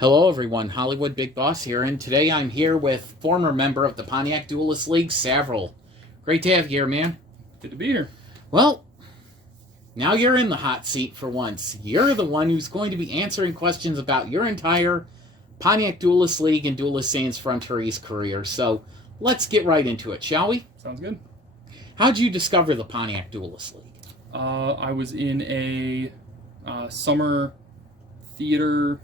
Hello, everyone. Hollywood Big Boss here, and today I'm here with former member of the Pontiac Duelist League, Savaril. Great to have you here, man. Good to be here. Well, now you're in the hot seat for once. You're the one who's going to be answering questions about your entire Pontiac Duelist League and Duelist Sans Frontières career. So let's get right into it, shall we? Sounds good. How'd you discover the Pontiac Duelist League? I was in a summer theater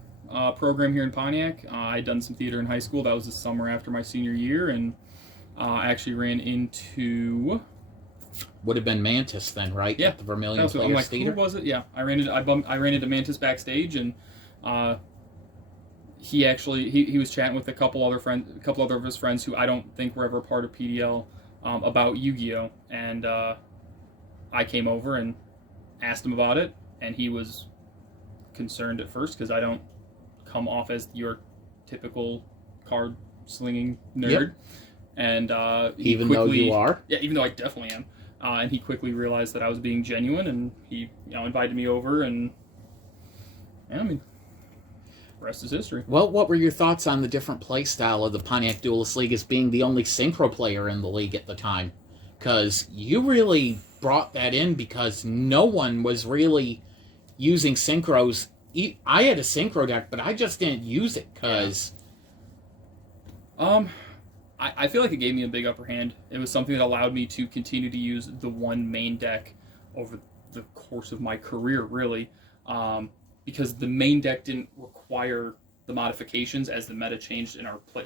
program here in Pontiac. I'd done some theater in high school. That was the summer after my senior year, and I actually ran into... Would have been Mantis then, right? Yeah. At the Vermilion I'm Players like, Theater? who was it? Yeah, I ran into Mantis backstage, and he was chatting with a couple other of his friends who I don't think were ever a part of PDL about Yu-Gi-Oh, and I came over and asked him about it, and he was concerned at first because I don't come off as your typical card slinging nerd. Yep. And Even though you are? Yeah, even though I definitely am. And he quickly realized that I was being genuine, and he invited me over, and I mean, rest is history. Well, what were your thoughts on the different play style of the Pontiac Duelist League as being the only synchro player in the league at the time? Because you really brought that in because no one was really using synchros. I had a synchro deck, but I just didn't use it because... I feel like it gave me a big upper hand. It was something that allowed me to continue to use the one main deck over the course of my career, really, because the main deck didn't require the modifications as the meta changed in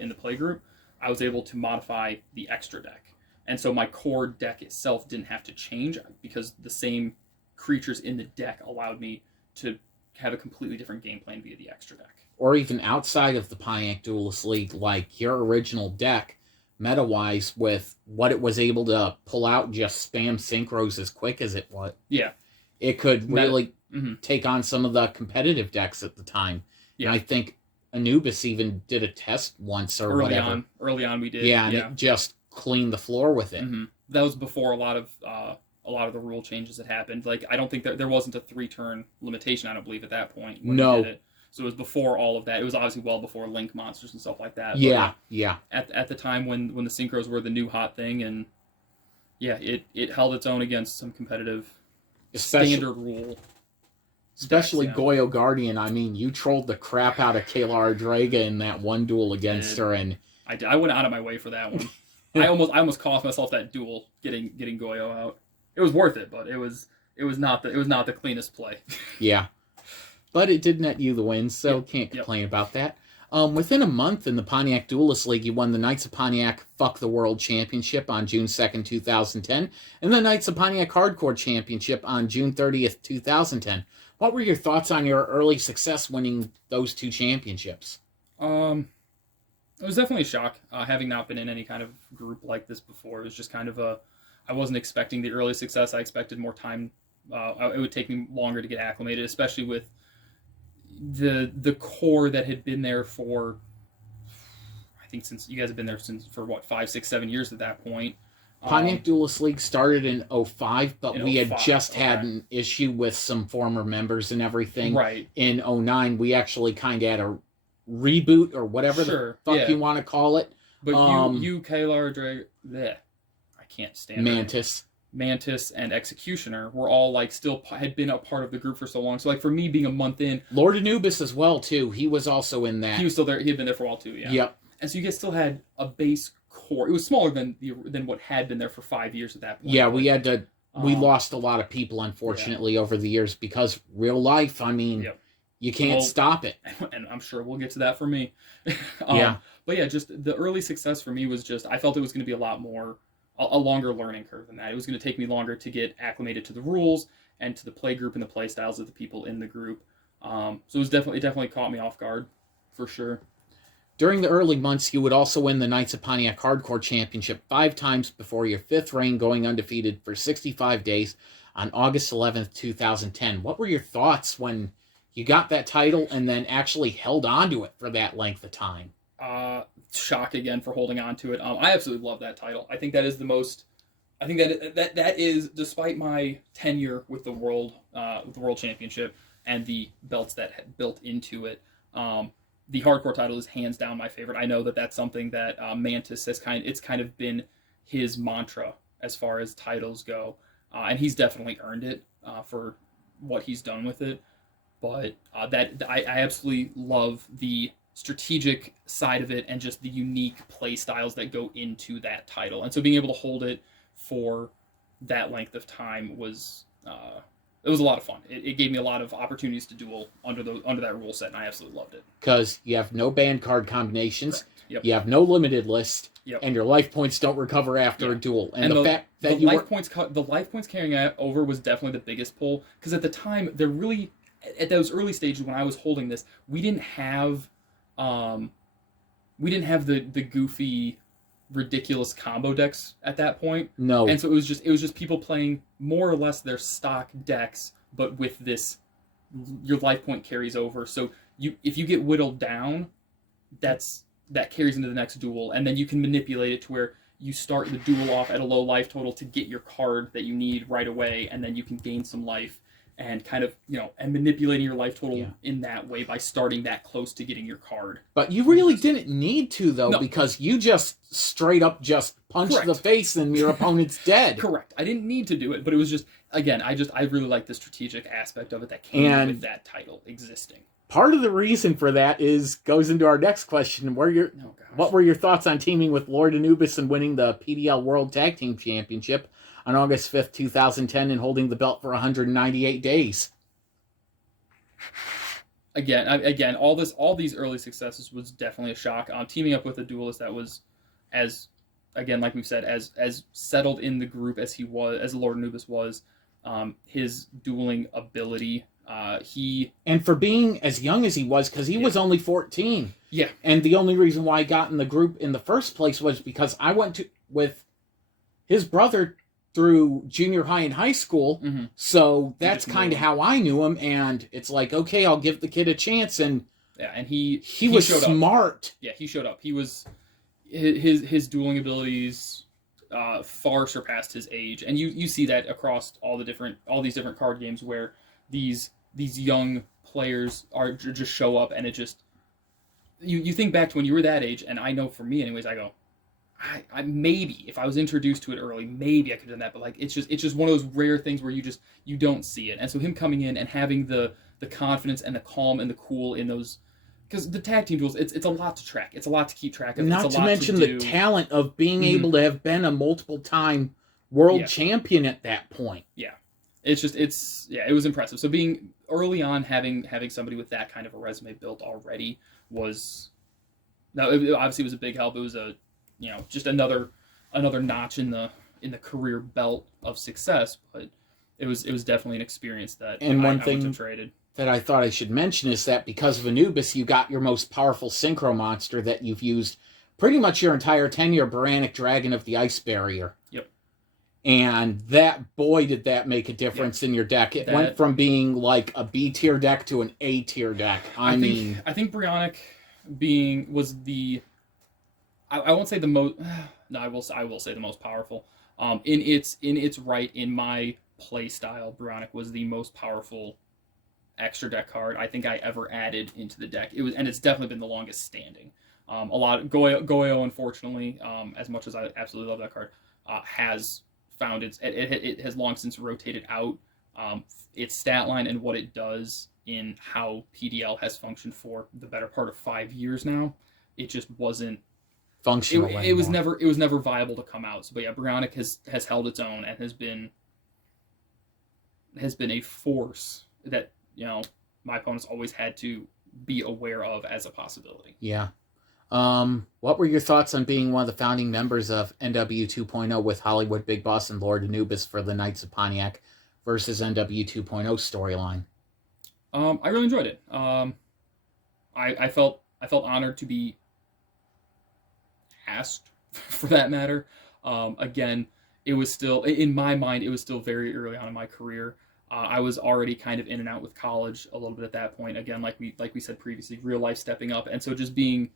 the play group. I was able to modify the extra deck, and so my core deck itself didn't have to change because the same creatures in the deck allowed me to have a completely different game plan via the extra deck. Or even outside of the Pontiac Duelist League, like your original deck, meta-wise, with what it was able to pull out, just spam synchros as quick as it was. Yeah. It could really Mm-hmm. take on some of the competitive decks at the time. Yeah. And I think Anubis even did a test once or whatever. Early on we did. Yeah, and it just cleaned the floor with it. Mm-hmm. That was before a lot of the rule changes that happened. Like, I don't think there wasn't a 3-turn limitation, I don't believe, at that point when No. we did it. So it was before all of that. It was obviously well before Link monsters and stuff like that. Yeah, but yeah. At the time when the synchros were the new hot thing, and yeah, it held its own against some competitive standard rule. Especially yeah. Goyo Guardian. I mean, you trolled the crap out of Kalar Draga in that one duel against her, and I went out of my way for that one. I almost cost myself that duel getting Goyo out. It was worth it, but it was not the cleanest play. Yeah. But it did net you the win, so Yep. can't complain about that. Within a month in the Pontiac Duelist League, you won the Knights of Pontiac Fuck the World Championship on June 2nd, 2010, and the Knights of Pontiac Hardcore Championship on June 30th, 2010. What were your thoughts on your early success winning those two championships? It was definitely a shock, having not been in any kind of group like this before. It was just kind of I wasn't expecting the early success. I expected more time. It would take me longer to get acclimated, especially with the core that had been there for, I think, since you guys have been there for what, 5, 6, 7 years at that point. Pontiac Duelist League started in 05, but we had 05, just had an issue with some former members and everything. Right. In 09, we actually kind of had a reboot or whatever the fuck you want to call it. But you Kalar, Drag, I can't stand Mantis and Executioner were all like still had been a part of the group for so long. So like for me being a month in, Lord Anubis as well too. He was also in that. He was still there. He had been there for a while too. Yeah. Yep. And so you guys still had a base core. It was smaller than what had been there for 5 years at that point. Yeah, we had to. We lost a lot of people, unfortunately, over the years because real life. I mean, you can't stop it. And I'm sure we'll get to that for me. Yeah. But yeah, just the early success for me was just I felt it was going to be a lot more a longer learning curve than that. It was going to take me longer to get acclimated to the rules and to the play group and the play styles of the people in the group. So it was definitely caught me off guard, for sure. During the early months, you would also win the Knights of Pontiac Hardcore Championship 5 times before your 5th reign, going undefeated for 65 days on August 11th, 2010. What were your thoughts when you got that title and then actually held on to it for that length of time? Shock again for holding on to it. I absolutely love that title. I think that is the most. I think that is, despite my tenure with the world championship and the belts that had built into it, the hardcore title is hands down my favorite. I know that that's something that Mantis has it's kind of been his mantra as far as titles go, and he's definitely earned it for what he's done with it. But I absolutely love the strategic side of it and just the unique play styles that go into that title. And so being able to hold it for that length of time was it was a lot of fun. It gave me a lot of opportunities to duel under that rule set, and I absolutely loved it. Because you have no banned card combinations, yep. You have no limited list, yep. and your life points don't recover after a duel. And the fact that the life points carrying over was definitely the biggest pull, because at the time, they're really, at those early stages when I was holding this, we didn't have the goofy, ridiculous combo decks at that point. No. And so it was just people playing more or less their stock decks, but with this, your life point carries over. So if you get whittled down, that carries into the next duel, and then you can manipulate it to where you start the duel off at a low life total to get your card that you need right away, and then you can gain some life, and kind of, and manipulating your life total in that way by starting that close to getting your card. But you really didn't need to, though, because you just straight up just punched the face and your opponent's dead. Correct. I didn't need to do it, but it was just, again, I really like the strategic aspect of it that came with that title existing. Part of the reason for that goes into our next question. What were your thoughts on teaming with Lord Anubis and winning the PDL World Tag Team Championship on August 5th, 2010, and holding the belt for 198 days? Again, all these early successes was definitely a shock. Teaming up with a duelist that was like we've said, as settled in the group as Lord Anubis was, his dueling ability. And for being as young as he was, because he was only 14. Yeah. And the only reason why I got in the group in the first place was because I went with his brother through junior high and high school. Mm-hmm. So that's kind of how I knew him. And it's like, okay, I'll give the kid a chance. And he was smart. Yeah, he showed up. He was his dueling abilities far surpassed his age, and you see that across all these different card games where these young players just show up, and it just you think back to when you were that age, and I know for me anyways, I go, I maybe if I was introduced to it early, maybe I could have done that, but like it's just one of those rare things where you don't see it. And so him coming in and having the confidence and the calm and the cool in those, because the tag team duels, it's a lot to track, it's a lot to keep track of, not to mention the talent of being able to have been a multiple time world champion at that point. Yeah. It was impressive. So being early on, having somebody with that kind of a resume built already obviously was a big help. It was just another notch in the career belt of success, but it was definitely an experience that I wouldn't have traded. That I thought I should mention is that because of Anubis, you got your most powerful synchro monster that you've used pretty much your entire tenure, Baranic Dragon of the Ice Barrier. Yep. And did that make a difference in your deck. It went from being like a B tier deck to an A tier deck. I think Brionic was the, I won't say the most, no, I will say the most powerful. In its right, in my play style, Brionic was the most powerful extra deck card I think I ever added into the deck. And it's definitely been the longest standing. A lot of Goyo, unfortunately, as much as I absolutely love that card, has found it has long since rotated out. Its stat line and what it does in how PDL has functioned for the better part of 5 years now, it just wasn't functional. It was never viable to come out. So, but yeah, Brionic has held its own and has been a force that my opponents always had to be aware of as a possibility. Yeah. What were your thoughts on being one of the founding members of NW 2.0 with Hollywood Big Boss and Lord Anubis for the Knights of Pontiac versus NW 2.0 storyline? I really enjoyed it. I felt honored to be asked, for that matter. Again, it was still, in my mind, it was still very early on in my career. I was already kind of in and out with college a little bit at that point. Again, like we said previously, real life stepping up, and so just being,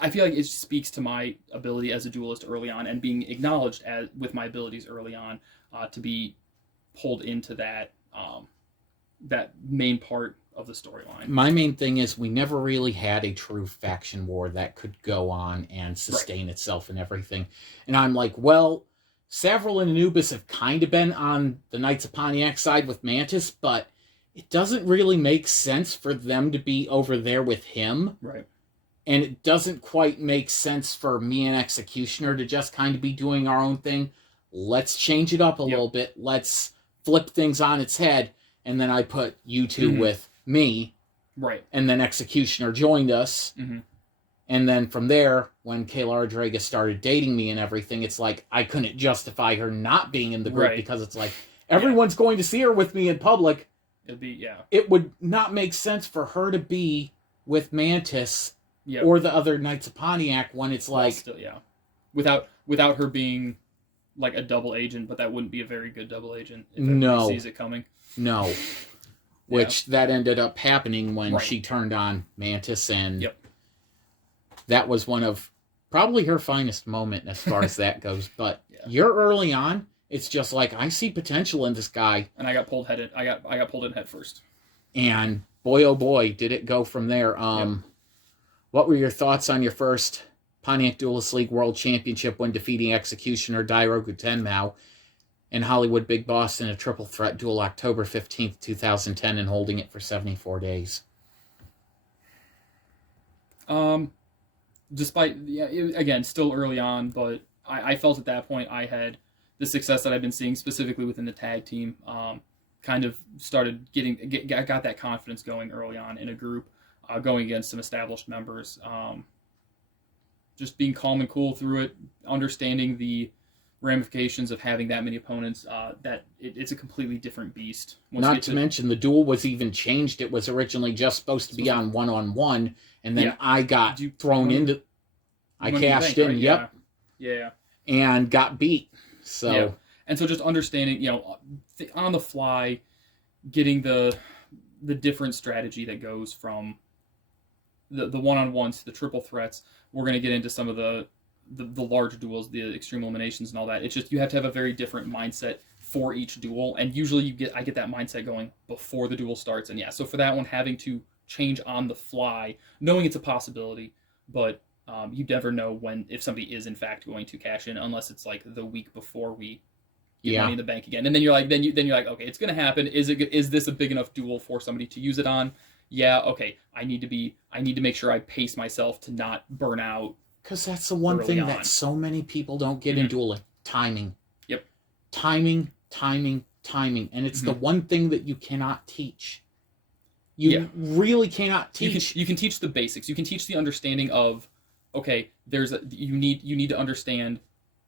I feel like it speaks to my ability as a duelist early on, and being acknowledged with my abilities early on, to be pulled into that main part of the storyline. My main thing is we never really had a true faction war that could go on and sustain itself and everything. And I'm like, well, Savaril and Anubis have kind of been on the Knights of Pontiac side with Mantis, but it doesn't really make sense for them to be over there with him. Right. And it doesn't quite make sense for me and Executioner to just kind of be doing our own thing. Let's change it up a little bit. Let's flip things on its head. And then I put you two with me. Right. And then Executioner joined us. Mm-hmm. And then from there, when Kayla Ardrega started dating me and everything, it's like I couldn't justify her not being in the group because it's like everyone's going to see her with me in public. It'd be, It would not make sense for her to be with Mantis or the other Knights of Pontiac when it's like... Still, without her being like a double agent, but that wouldn't be a very good double agent if everybody sees it coming. No. Which that ended up happening when she turned on Mantis, and that was one of probably her finest moment as far as that goes. But you're early on. It's just like, I see potential in this guy. And I got pulled headed. I got pulled in head first. And boy, oh boy, did it go from there. What were your thoughts on your first Pontiac Duelist League World Championship when defeating Executioner Dairoku Tenmao and Hollywood Big Boss in a triple threat duel October 15th, 2010, and holding it for 74 days? Despite, again, still early on, but I felt at that point I had the success that I've been seeing specifically within the tag team. Kind of started got that confidence going early on in a group, going against some established members. Just being calm and cool through it, understanding the ramifications of having that many opponents, that it's a completely different beast. Not to mention, the duel was even changed. It was originally just supposed to be on one-on-one, and then I got thrown into... I cashed in, Yeah. And got beat. So... And so just understanding, on the fly, getting the different strategy that goes from the one-on-ones to the triple threats. We're going to get into some of the large duels, the extreme eliminations and all that. It's just you have to have a very different mindset for each duel, and usually I get that mindset going before the duel starts. And so for that one, having to change on the fly, knowing it's a possibility, but you never know if somebody is in fact going to cash in, unless it's like the week before we get Money in the Bank again, and then you're like, okay, it's going to happen. Is this a big enough duel for somebody to use it on? Yeah, okay. I need to make sure I pace myself to not burn out. Because that's the one thing that so many people don't get in dueling. Timing. Yep. Timing. And it's the one thing that you cannot teach. You really cannot teach. You can teach the basics. You can teach the understanding of, okay, you need to understand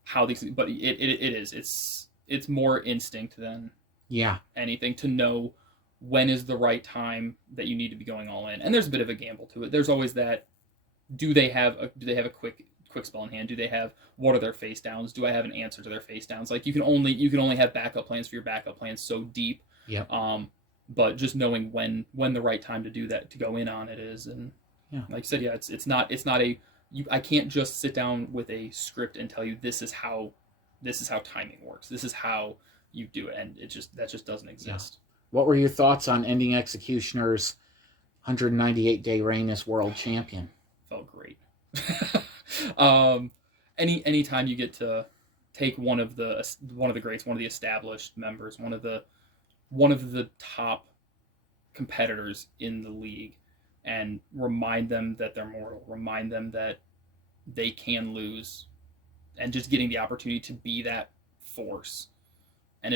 how these, but it's more instinct than anything to know when is the right time that you need to be going all in. And there's a bit of a gamble to it. There's always that, do they have a quick spell in hand? What are their face downs? Do I have an answer to their face downs? Like you can only have backup plans for your backup plans so deep. But just knowing when the right time to do that, to go in on it is. And like you said, it's not I can't just sit down with a script and tell you this is how timing works. This is how you do it, and that just doesn't exist. What were your thoughts on ending Executioner's 198-day reign as world champion? Felt great. Any time you get to take one of the greats, one of the established members, one of the top competitors in the league, and remind them that they're mortal, remind them that they can lose, and just getting the opportunity to be that force. And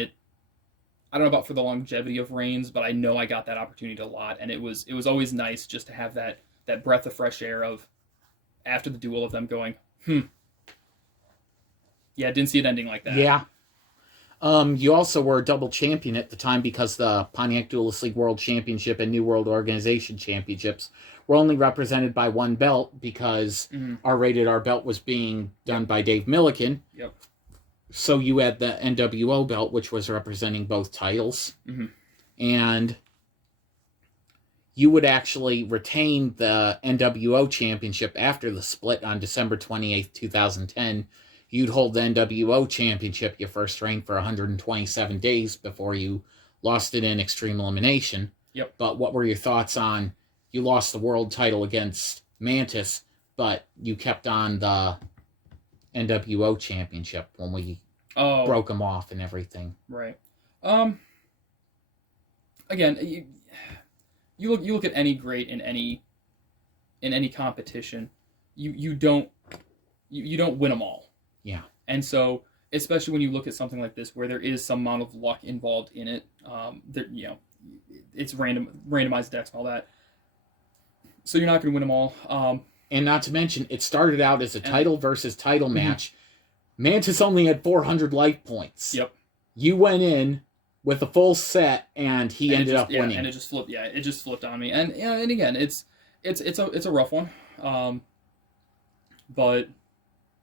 I don't know about for the longevity of reigns, but I know I got that opportunity a lot, and it was always nice just to have that breath of fresh air of, after the duel, of them going, didn't see it ending like that. Yeah. You also were a double champion at the time because the Pontiac Duelist League World Championship and New World Organization Championships were only represented by one belt because our Rated R belt was being done by Dave Milliken. Yep. So you had the NWO belt, which was representing both titles. And you would actually retain the NWO Championship after the split on December 28th, 2010. You'd hold the NWO Championship your first reign for 127 days before you lost it in Extreme Elimination. Yep. But what were your thoughts on you lost the world title against Mantis, but you kept on the NWO championship when we broke him off and everything? Right. Again, you look at any great in any competition, you don't win them all. Yeah. And so, especially when you look at something like this where there is some amount of luck involved in it, it's randomized decks and all that. So you're not going to win them all. And not to mention, it started out as a title versus title match. Mantis only had 400 life points. Yep. You went in with a full set, and he ended up winning. And it just flipped. Yeah, it just flipped on me. And and again, it's a rough one. But.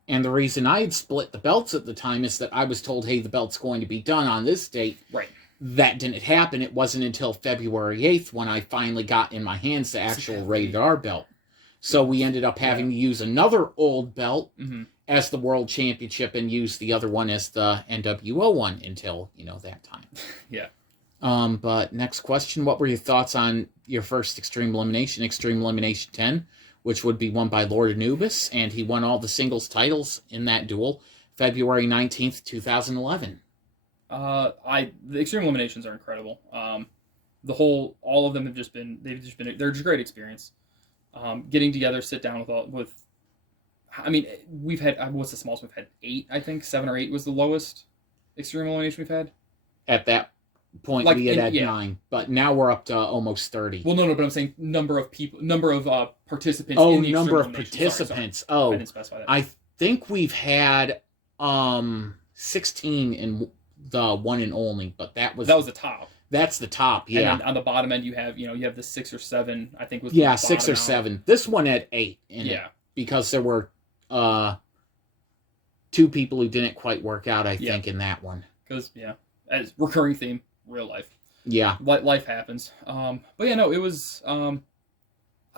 And the reason I had split the belts at the time is that I was told, hey, the belt's going to be done on this date. Right. That didn't happen. It wasn't until February 8th when I finally got in my hands the actual Rated R belt. So we ended up having to use another old belt as the World Championship and use the other one as the NWO one until, that time. Yeah. But next question, what were your thoughts on your first Extreme Elimination 10? Which would be won by Lord Anubis, and he won all the singles titles in that duel, February 19th, 2011. The Extreme Eliminations are incredible. All of them they're just a great experience. Getting together, sit down we've had, what's the smallest we've had? 8, I think, 7 or 8 was the lowest Extreme Elimination we've had. At that point, we had 9, but now we're up to almost 30. Well, no, but I'm saying number of participants. Oh, in the number of Extreme participants. Sorry. Oh, I didn't specify that. I think we've had 16 in the one and only, but that was the top. That's the top, yeah. And on the bottom end, you have the 6 or 7. I think was 6 or 7. This one had 8 in it because there were 2 people who didn't quite work out. I think in that one because as recurring theme, real life. Yeah, life happens. But yeah, no, it was. I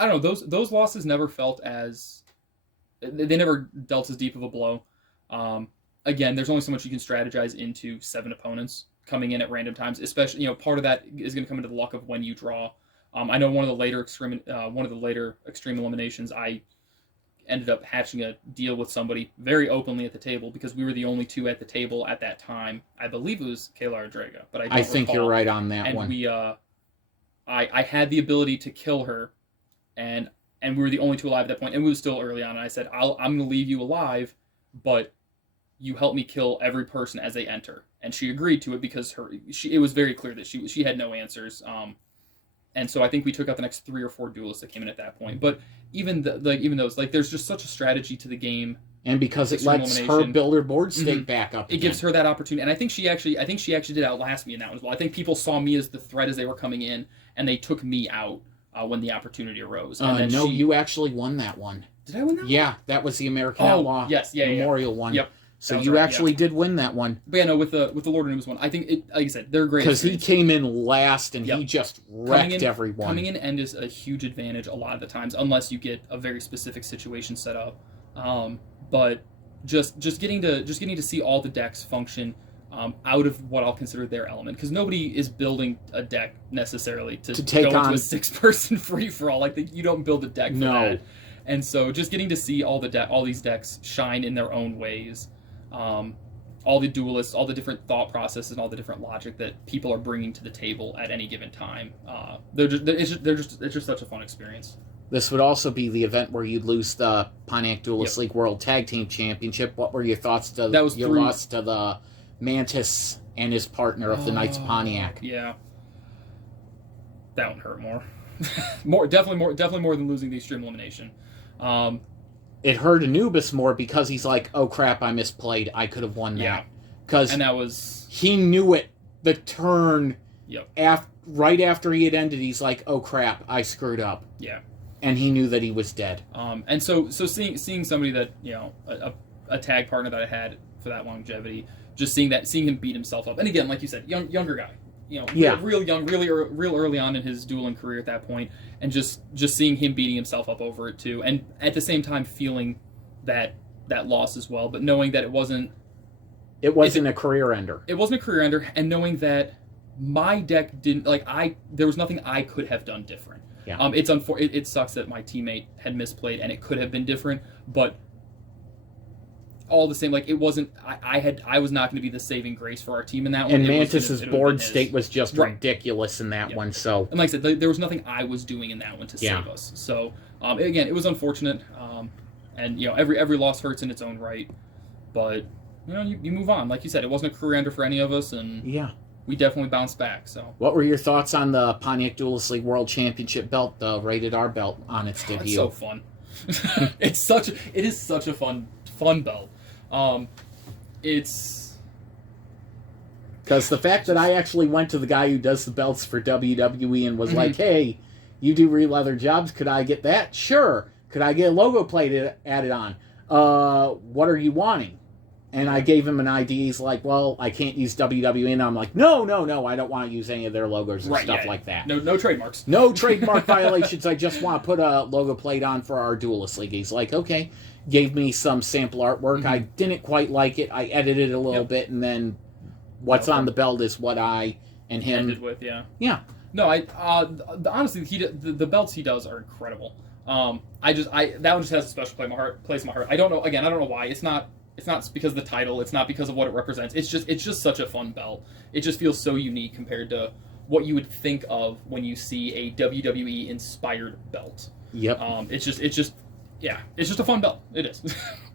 don't know. Those losses never felt as. They never dealt as deep of a blow. Again, there's only so much you can strategize into 7 opponents coming in at random times. Especially, part of that is going to come into the luck of when you draw. I know one of the later extreme eliminations, I ended up hatching a deal with somebody very openly at the table because we were the only 2 at the table at that time. I believe it was Kayla Draga, but I think recall. You're right on that one. And we, I had the ability to kill her, and we were the only 2 alive at that point, and we were still early on. And I said, I'm going to leave you alive, but you help me kill every person as they enter. And she agreed to it because it was very clear that she had no answers. And so I think we took out the next 3 or 4 duelists that came in at that point. But even those, there's just such a strategy to the game. And because it lets her build her board state back up again. It gives her that opportunity. And I think she actually did outlast me in that one as well. I think people saw me as the threat as they were coming in, and they took me out when the opportunity arose. And no, you actually won that one. Did I win that one? Yeah, that was the American Outlaw Memorial one. Yep. So you actually did win that one. But yeah, no, with the Lord Anubis one, I think like I said, they're great. Because he came in last and he just wrecked everyone. Coming in end is a huge advantage a lot of the times, unless you get a very specific situation set up. But just getting to see all the decks function out of what I'll consider their element, because nobody is building a deck necessarily to take go into a 6-person free for all. You don't build a deck for that. And so just getting to see all these decks shine in their own ways. All the duelists, all the different thought processes, and all the different logic that people are bringing to the table at any given time. It's just such a fun experience. This would also be the event where you'd lose the Pontiac Duelist League World Tag Team Championship. What were your thoughts to your loss to the Mantis and his partner of the Knights of Pontiac? Yeah, that one hurt more. Definitely more than losing the Extreme Elimination. It hurt Anubis more because he's like, oh crap, I misplayed. I could have won that. Yeah. Because he knew it the turn right after he had ended. He's like, oh crap, I screwed up. Yeah. And he knew that he was dead. And so seeing somebody that, a tag partner that I had for that longevity, just seeing him beat himself up. And again, like you said, younger guy. Real young, real early on in his dueling career at that point, and just seeing him beating himself up over it too, and at the same time feeling that loss as well, but knowing that it wasn't a career ender. It wasn't a career ender, and knowing that my deck didn't there was nothing I could have done different. Yeah. It sucks that my teammate had misplayed and it could have been different, but all the same, like it wasn't. I was not going to be the saving grace for our team in that one. And Mantis's board state was just ridiculous in that one. So, and like I said, there was nothing I was doing in that one to save us. So again, it was unfortunate. And every loss hurts in its own right, but you move on. Like you said, it wasn't a career ender for any of us, and we definitely bounced back. So, what were your thoughts on the Pontiac Duelist League World Championship belt, the Rated R belt, on its debut? It's so fun. It is such a fun belt. It's because the fact that I actually went to the guy who does the belts for WWE and was like, "Hey, you do real leather jobs. Could I get that? Sure. Could I get a logo plate added on? What are you wanting?" And I gave him an ID. He's like, "Well, I can't use WWE." And I'm like, No, I don't want to use any of their logos and stuff like that. No trademarks. No trademark violations. I just want to put a logo plate on for our Duelist League. He's like, okay. Gave me some sample artwork. I didn't quite like it. I edited it a little bit, and then what's on the belt is what I and him ended with. Yeah. No, honestly, the belts he does are incredible. That one just has a special place in my heart. I don't know. Again, I don't know why. It's not because of the title. It's not because of what it represents. It's just such a fun belt. It just feels so unique compared to what you would think of when you see a WWE inspired belt. Yep. It's just a fun belt. It is.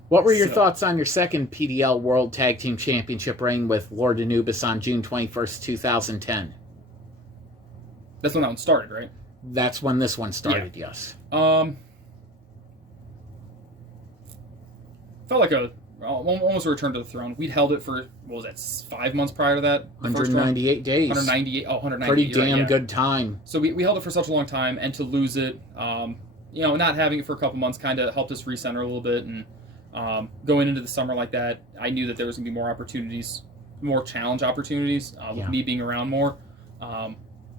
What were your thoughts on your second PDL World Tag Team Championship reign with Lord Anubis on June 21st, 2010? That's when that one started, right? That's when this one started, yes. Felt like almost a return to the throne. We'd held it for, what was that, 5 months prior to that? 198 days. 198. Pretty damn good time. So we held it for such a long time, and to lose it, not having it for a couple months kind of helped us recenter a little bit. And going into the summer like that, I knew that there was going to be more opportunities, more challenge opportunities, with me being around more.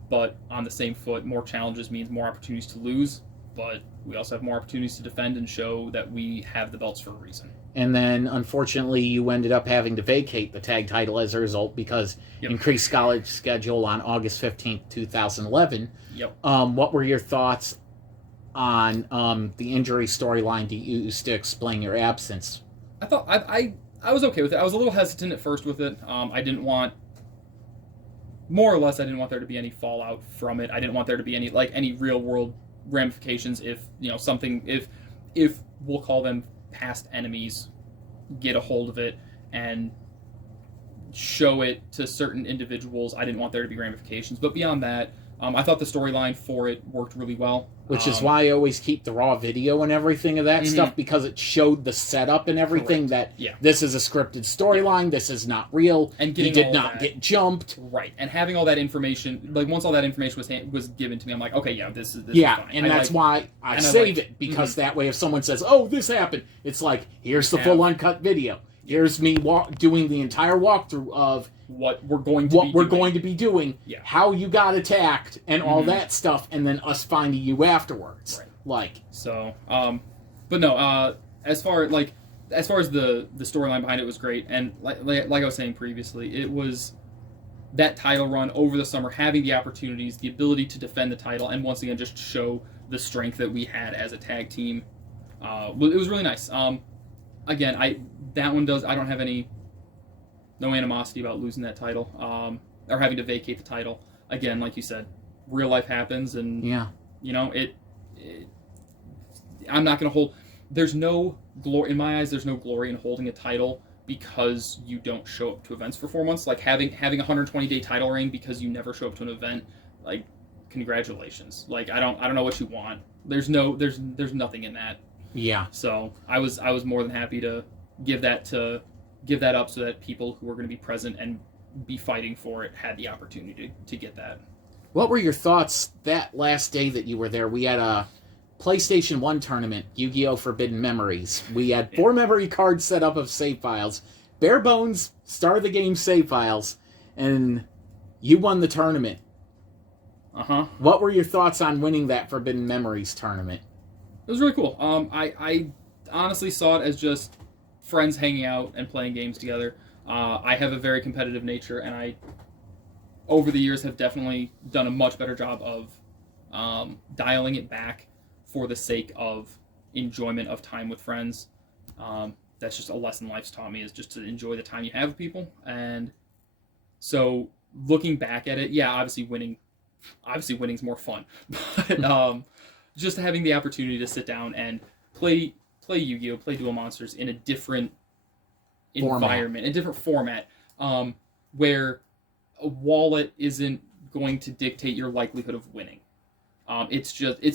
But on the same foot, more challenges means more opportunities to lose. But we also have more opportunities to defend and show that we have the belts for a reason. And then, unfortunately, you ended up having to vacate the tag title as a result because increased college schedule on August 15th, 2011. Yep. What were your thoughts on the injury storyline you used to explain your absence? I thought I was okay with it. I was a little hesitant at first with it. I didn't want, more or less, I didn't want there to be any fallout from it. I didn't want there to be any real world ramifications if we'll call them past enemies get a hold of it and show it to certain individuals. I didn't want there to be ramifications, but beyond that, I thought the storyline for it worked really well. Which is why I always keep the raw video and everything of that stuff, because it showed the setup and everything. Correct. That this is a scripted storyline, this is not real, and he did not get jumped. Right, and having all that information, like once all that information was given to me, I'm like, okay, this is fine. And that's why I save it, because that way if someone says, oh, this happened, it's like, here's the full uncut video. Here's me doing the entire walkthrough of what we're going to be doing, how you got attacked, and all that stuff, and then us finding you afterwards. Right. But no. As far as the storyline behind it was great, and like I was saying previously, it was that title run over the summer, having the opportunities, the ability to defend the title, and once again just show the strength that we had as a tag team. It was really nice. Again, I don't have no animosity about losing that title, or having to vacate the title. Again, like you said, real life happens, and I'm not going to hold. There's no glory in my eyes. There's no glory in holding a title because you don't show up to events for 4 months. Like having a 120-day title reign because you never show up to an event. Like, congratulations. Like I don't know what you want. There's nothing in that. Yeah. So I was more than happy to give that up so that people who were going to be present and be fighting for it had the opportunity to get that. What were your thoughts that last day that you were there? We had a PlayStation 1 tournament, Yu-Gi-Oh! Forbidden Memories. We had 4 memory cards set up of save files. Bare bones, start of the game save files. And you won the tournament. Uh-huh. What were your thoughts on winning that Forbidden Memories tournament? It was really cool. I honestly saw it as just friends hanging out and playing games together. I have a very competitive nature, and over the years have definitely done a much better job of dialing it back for the sake of enjoyment of time with friends. That's just a lesson life's taught me, is just to enjoy the time you have with people. And so looking back at it, yeah, obviously winning's more fun. But just having the opportunity to sit down and play Yu-Gi-Oh!, play Duel Monsters in a different environment, a different format, where a wallet isn't going to dictate your likelihood of winning. It's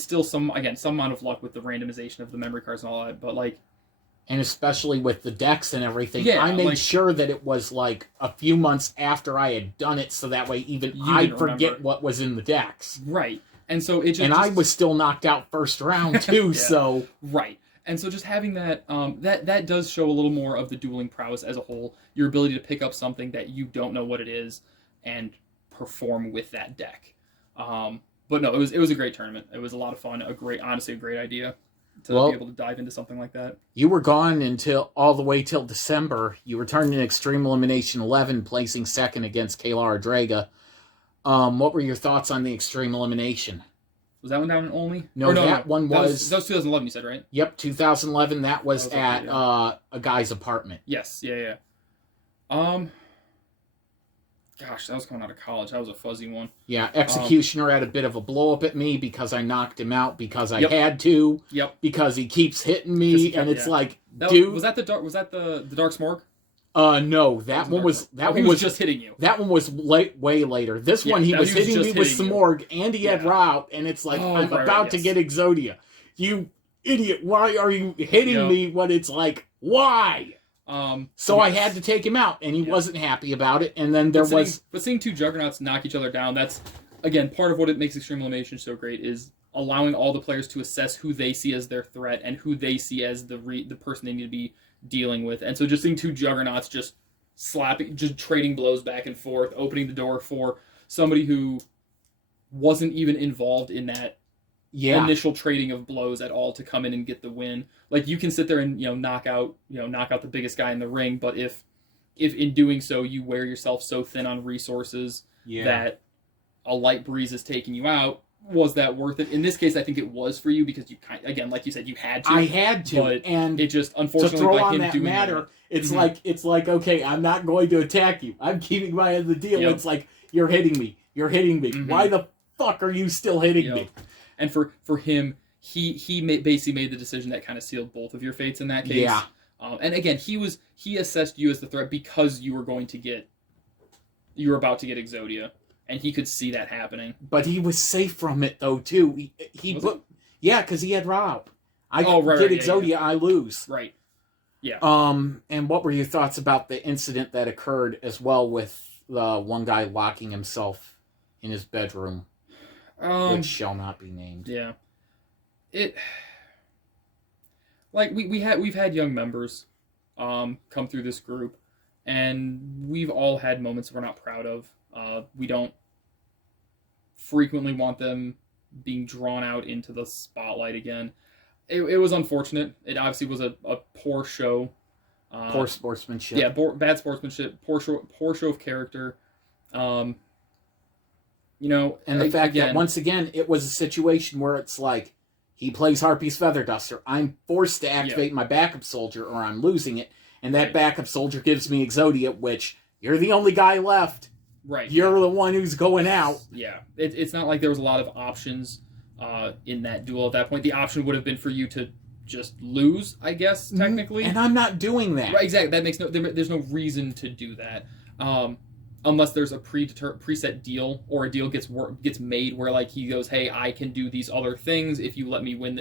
still some amount of luck with the randomization of the memory cards and all that, but like, and especially with the decks and everything, yeah, I made like, sure that it was like a few months after I had done it, so that way even I'd forget what was in the decks. Right. And so it just... And I was still knocked out first round too, yeah. so... Right. And so just having that, that does show a little more of the dueling prowess as a whole. Your ability to pick up something that you don't know what it is and perform with that deck. But no, it was a great tournament. It was a lot of fun. Honestly, a great idea to be able to dive into something like that. You were gone all the way till December. You returned in Extreme Elimination 11, placing second against Kayla Draga. What were your thoughts on the Extreme Elimination? Was that one down in only? No, that one was... That was 2011, you said, right? Yep, 2011. That was at a guy's apartment. Yes, yeah. Gosh, that was coming out of college. That was a fuzzy one. Yeah, Executioner had a bit of a blow-up at me because I knocked him out because I had to. Yep. Because he keeps hitting me, and it's like, dude... Was that the Dark Smorg? No, that one was just hitting you. That one was way later. This one he was hitting me with Smorg, and he had Route, and it's like, I'm about to get Exodia. You idiot! Why are you hitting me when it's like, why? So I had to take him out, and he wasn't happy about it. And then but seeing two Juggernauts knock each other down, that's again part of what it makes Extreme Elimination so great, is allowing all the players to assess who they see as their threat and who they see as the person they need to be dealing with. And so just seeing two Juggernauts just trading blows back and forth, opening the door for somebody who wasn't even involved in that initial trading of blows at all to come in and get the win. Like, you can sit there and knock out the biggest guy in the ring, but if in doing so you wear yourself so thin on resources that a light breeze is taking you out, was that worth it? In this case, I think it was for you, because you like you said, you had to. I had to, but and it just, unfortunately, to throw by on him that doing matter, it's like, okay, I'm not going to attack you. I'm keeping my end of the deal. It's like, you're hitting me. Why the fuck are you still hitting me? And for him, he basically made the decision that kind of sealed both of your fates in that case. Yeah. And again, he assessed you as the threat because you were about to get Exodia. And he could see that happening. But he was safe from it, though, too. Because he had Rob. I get Exodia, I lose. Right. Yeah. And what were your thoughts about the incident that occurred as well with the one guy locking himself in his bedroom, which shall not be named? Yeah. We've had young members come through this group, and we've all had moments we're not proud of. We don't frequently want them being drawn out into the spotlight again. It was unfortunate. It obviously was a poor show. Poor sportsmanship. Yeah, bad sportsmanship. Poor show of character. And the fact that, once again, it was a situation where it's like, he plays Harpy's Feather Duster. I'm forced to activate my backup soldier, or I'm losing it. And that backup soldier gives me Exodia, which, you're the only guy left. Right. You're the one who's going out. Yeah. It's not like there was a lot of options in that duel at that point. The option would have been for you to just lose, I guess, technically. And I'm not doing that. Right, exactly. That makes there's no reason to do that. Unless there's a preset deal, or a deal gets made where, like, he goes, hey, I can do these other things if you let me win.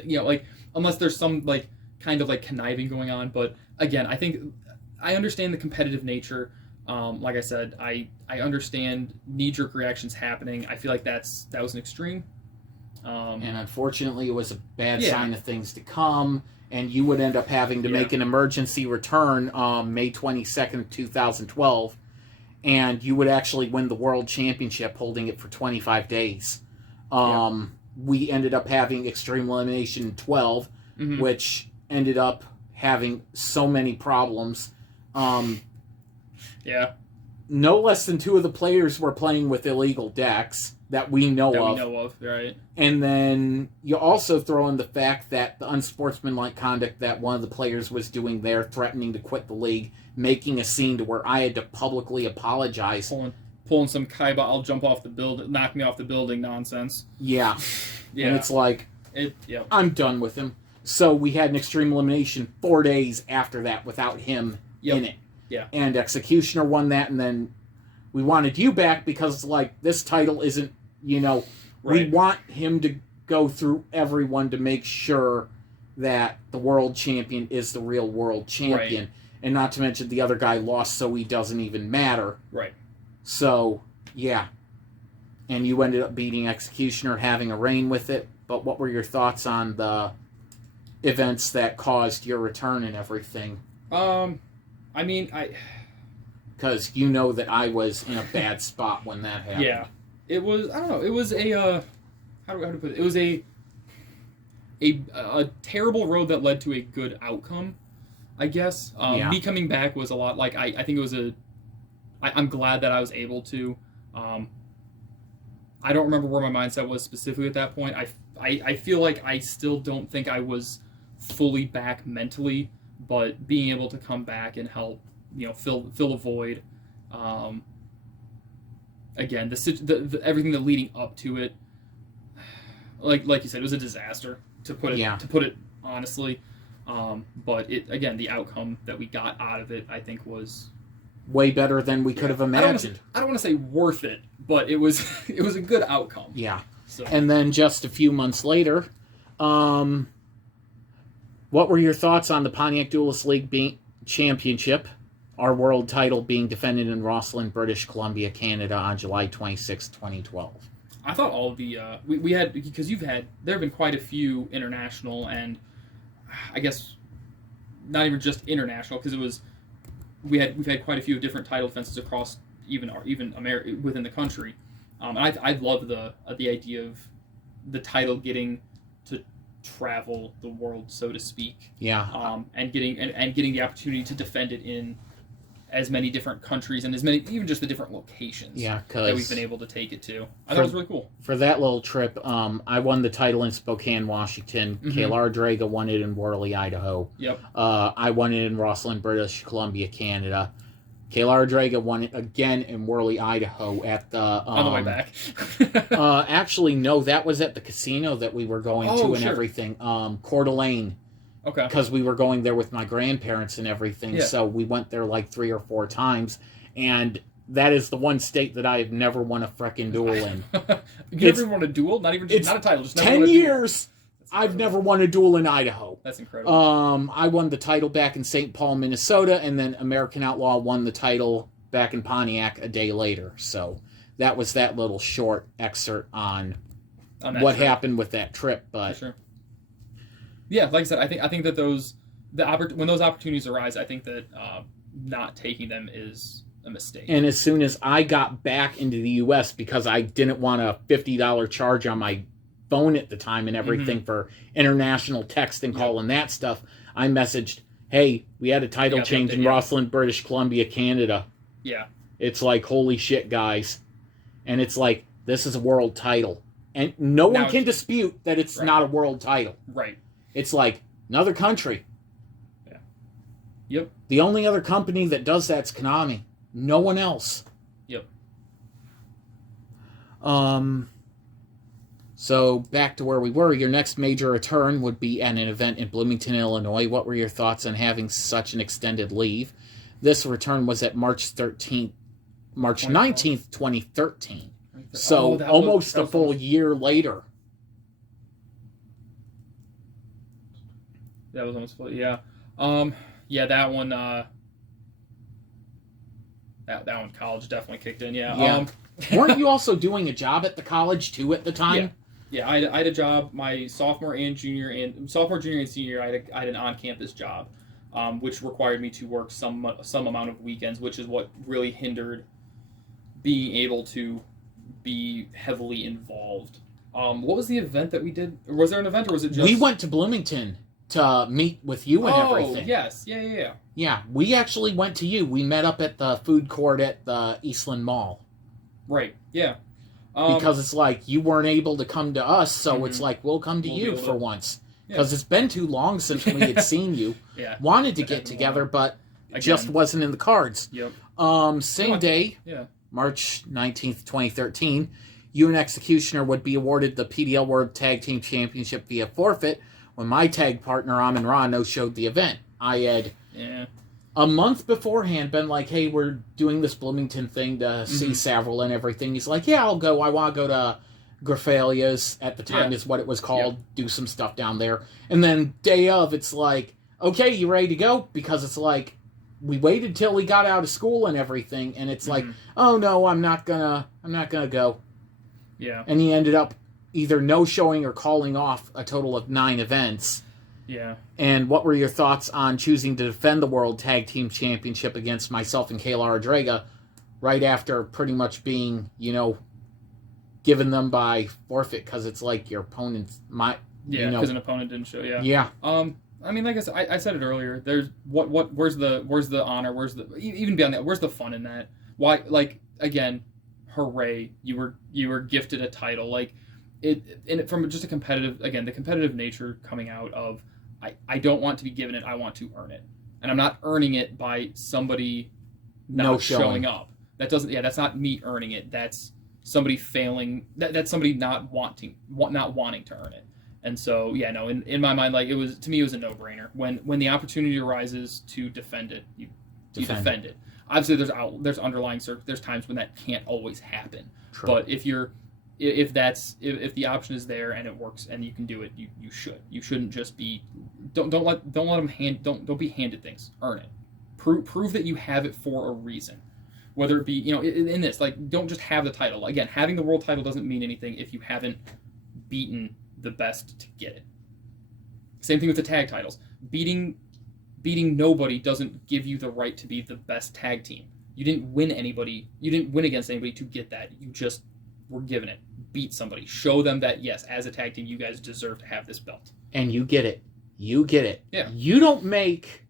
Unless there's some, like, kind of, like, conniving going on. But again, I think I understand the competitive nature. Like I said, I understand knee-jerk reactions happening. I feel like that was an extreme. And unfortunately, it was a bad sign of things to come, and you would end up having to make an emergency return May 22nd, 2012, and you would actually win the World Championship, holding it for 25 days. We ended up having Extreme Elimination 12, which ended up having so many problems. no less than 2 of the players were playing with illegal decks that we know of. Right? And then you also throw in the fact that the unsportsmanlike conduct that one of the players was doing there, threatening to quit the league, making a scene to where I had to publicly apologize. Pulling some Kaiba, I'll jump off the building, knock me off the building nonsense. Yeah. And it's like, yep. I'm done with him. So we had an extreme elimination 4 days after that without him in it. Yeah. And Executioner won that, and then we wanted you back because, like, this title isn't, right. We want him to go through everyone to make sure that the world champion is the real world champion. Right. And not to mention the other guy lost, so he doesn't even matter. Right. So, yeah. And you ended up beating Executioner, having a reign with it. But what were your thoughts on the events that caused your return and everything? I mean, because you know that I was in a bad spot when that happened. Yeah. It was, I don't know, it was a, how do I put it? It was a terrible road that led to a good outcome, I guess. Me coming back was a lot, like, I think it was I'm glad that I was able to. I don't remember where my mindset was specifically at that point. I feel like I still don't think I was fully back mentally, but being able to come back and help, fill a void. Again, the everything that leading up to it, like you said, it was a disaster to put it honestly. But again, the outcome that we got out of it, I think, was way better than we could have imagined. I don't want to say worth it, but it was a good outcome. Yeah. So. And then just a few months later, what were your thoughts on the Pontiac Duelist League Championship, our world title being defended in Rosslyn, British Columbia, Canada on July 26, 2012? I thought all of the we had, because there have been quite a few international, and I guess not even just international, because we've had quite a few different title defenses across even America, within the country. I love the idea of the title getting to travel the world, so to speak. Yeah. And getting the opportunity to defend it in as many different countries and as many, even just the different locations. Yeah, that we've been able to take it to. I thought it was really cool. For that little trip, I won the title in Spokane, Washington. Mm-hmm. Kaylar Draga won it in Worley, Idaho. Yep. I won it in Rosslyn, British Columbia, Canada. Kaylar Draga won it again in Worley, Idaho at the... on the way back. Actually, no, that was at the casino that we were going to and everything. Coeur d'Alene. Okay. Because we were going there with my grandparents and everything, so we went there like 3 or 4 times, and that is the one state that I have never won a frickin' duel in. You never won a duel? Not even just not a title, just never 10 won a years I've never won a duel in Idaho. That's incredible. I won the title back in St. Paul, Minnesota, and then American Outlaw won the title back in Pontiac a day later. So that was that little short excerpt on what happened with that trip. But for sure. Yeah, like I said, I think that when those opportunities arise, I think that not taking them is a mistake. And as soon as I got back into the U.S., because I didn't want a $50 charge on my phone at the time and everything for international text and call and that stuff, I messaged, hey, we had a title change in Rosslyn, British Columbia, Canada. Yeah. It's like, holy shit, guys. And it's like, this is a world title. And no one can dispute that it's not a world title. Right. It's like another country. Yeah. Yep. The only other company that does that's Konami. No one else. Yep. So back to where we were. Your next major return would be at an event in Bloomington, Illinois. What were your thoughts on having such an extended leave? This return was at March 19th, 2013. So almost a full year later. That was almost full, yeah. Yeah, that one. That one, college definitely kicked in. Yeah. Weren't you also doing a job at the college too at the time? Yeah. I had a job my sophomore, junior, and senior. I had an on-campus job, which required me to work some amount of weekends, which is what really hindered being able to be heavily involved. What was the event that we did? Was there an event, or was it just... We went to Bloomington. to meet with you and everything. Oh, yes. Yeah. Yeah, we actually went to you. We met up at the food court at the Eastland Mall. Right, yeah. Because it's like, you weren't able to come to us, so it's like, we'll come to you for once. Because it's been too long since we had seen you. Yeah. Wanted to get together, but it just wasn't in the cards. Yep. Same day, yeah. March 19th, 2013, you and Executioner would be awarded the PDL World Tag Team Championship via forfeit when my tag partner, Amin Ra, no-showed the event. I had, a month beforehand, been like, hey, we're doing this Bloomington thing to see Savaril and everything. He's like, yeah, I'll go. I want to go to Grafalia's, at the time is what it was called, do some stuff down there. And then day of, it's like, okay, you ready to go? Because it's like, we waited till he got out of school and everything, and it's like, oh no, I'm not gonna go. Yeah. And he ended up either no-showing or calling off a total of 9 events. Yeah. And what were your thoughts on choosing to defend the World Tag Team Championship against myself and Kayla Rodrega right after pretty much being, given them by forfeit, because it's like your opponent's because an opponent didn't show. Yeah. I mean, like I said it earlier. There's where's the honor? Where's the even beyond that? Where's the fun in that? Why? Like, again, hooray! You were gifted a title. Like from just a competitive, again, the competitive nature coming out of I don't want to be given it. I want to earn it, and I'm not earning it by somebody not showing up. That doesn't. Yeah, that's not me earning it. That's somebody failing. That's somebody not wanting to earn it. And so, in my mind, like, it was a no-brainer. When the opportunity arises to defend it, you defend it. Obviously, there's underlying there's times when that can't always happen. True. But if the option is there and it works and you can do it, you should. You shouldn't just be don't let them don't be handed things. Earn it. Prove that you have it for a reason. Whether it be, in this, like, don't just have the title. Again, having the world title doesn't mean anything if you haven't beaten the best to get it. Same thing with the tag titles. Beating nobody doesn't give you the right to be the best tag team. You didn't win against anybody to get that. You just were given it. Beat somebody. Show them that, yes, as a tag team, you guys deserve to have this belt. And you get it. You get it. Yeah. You don't make...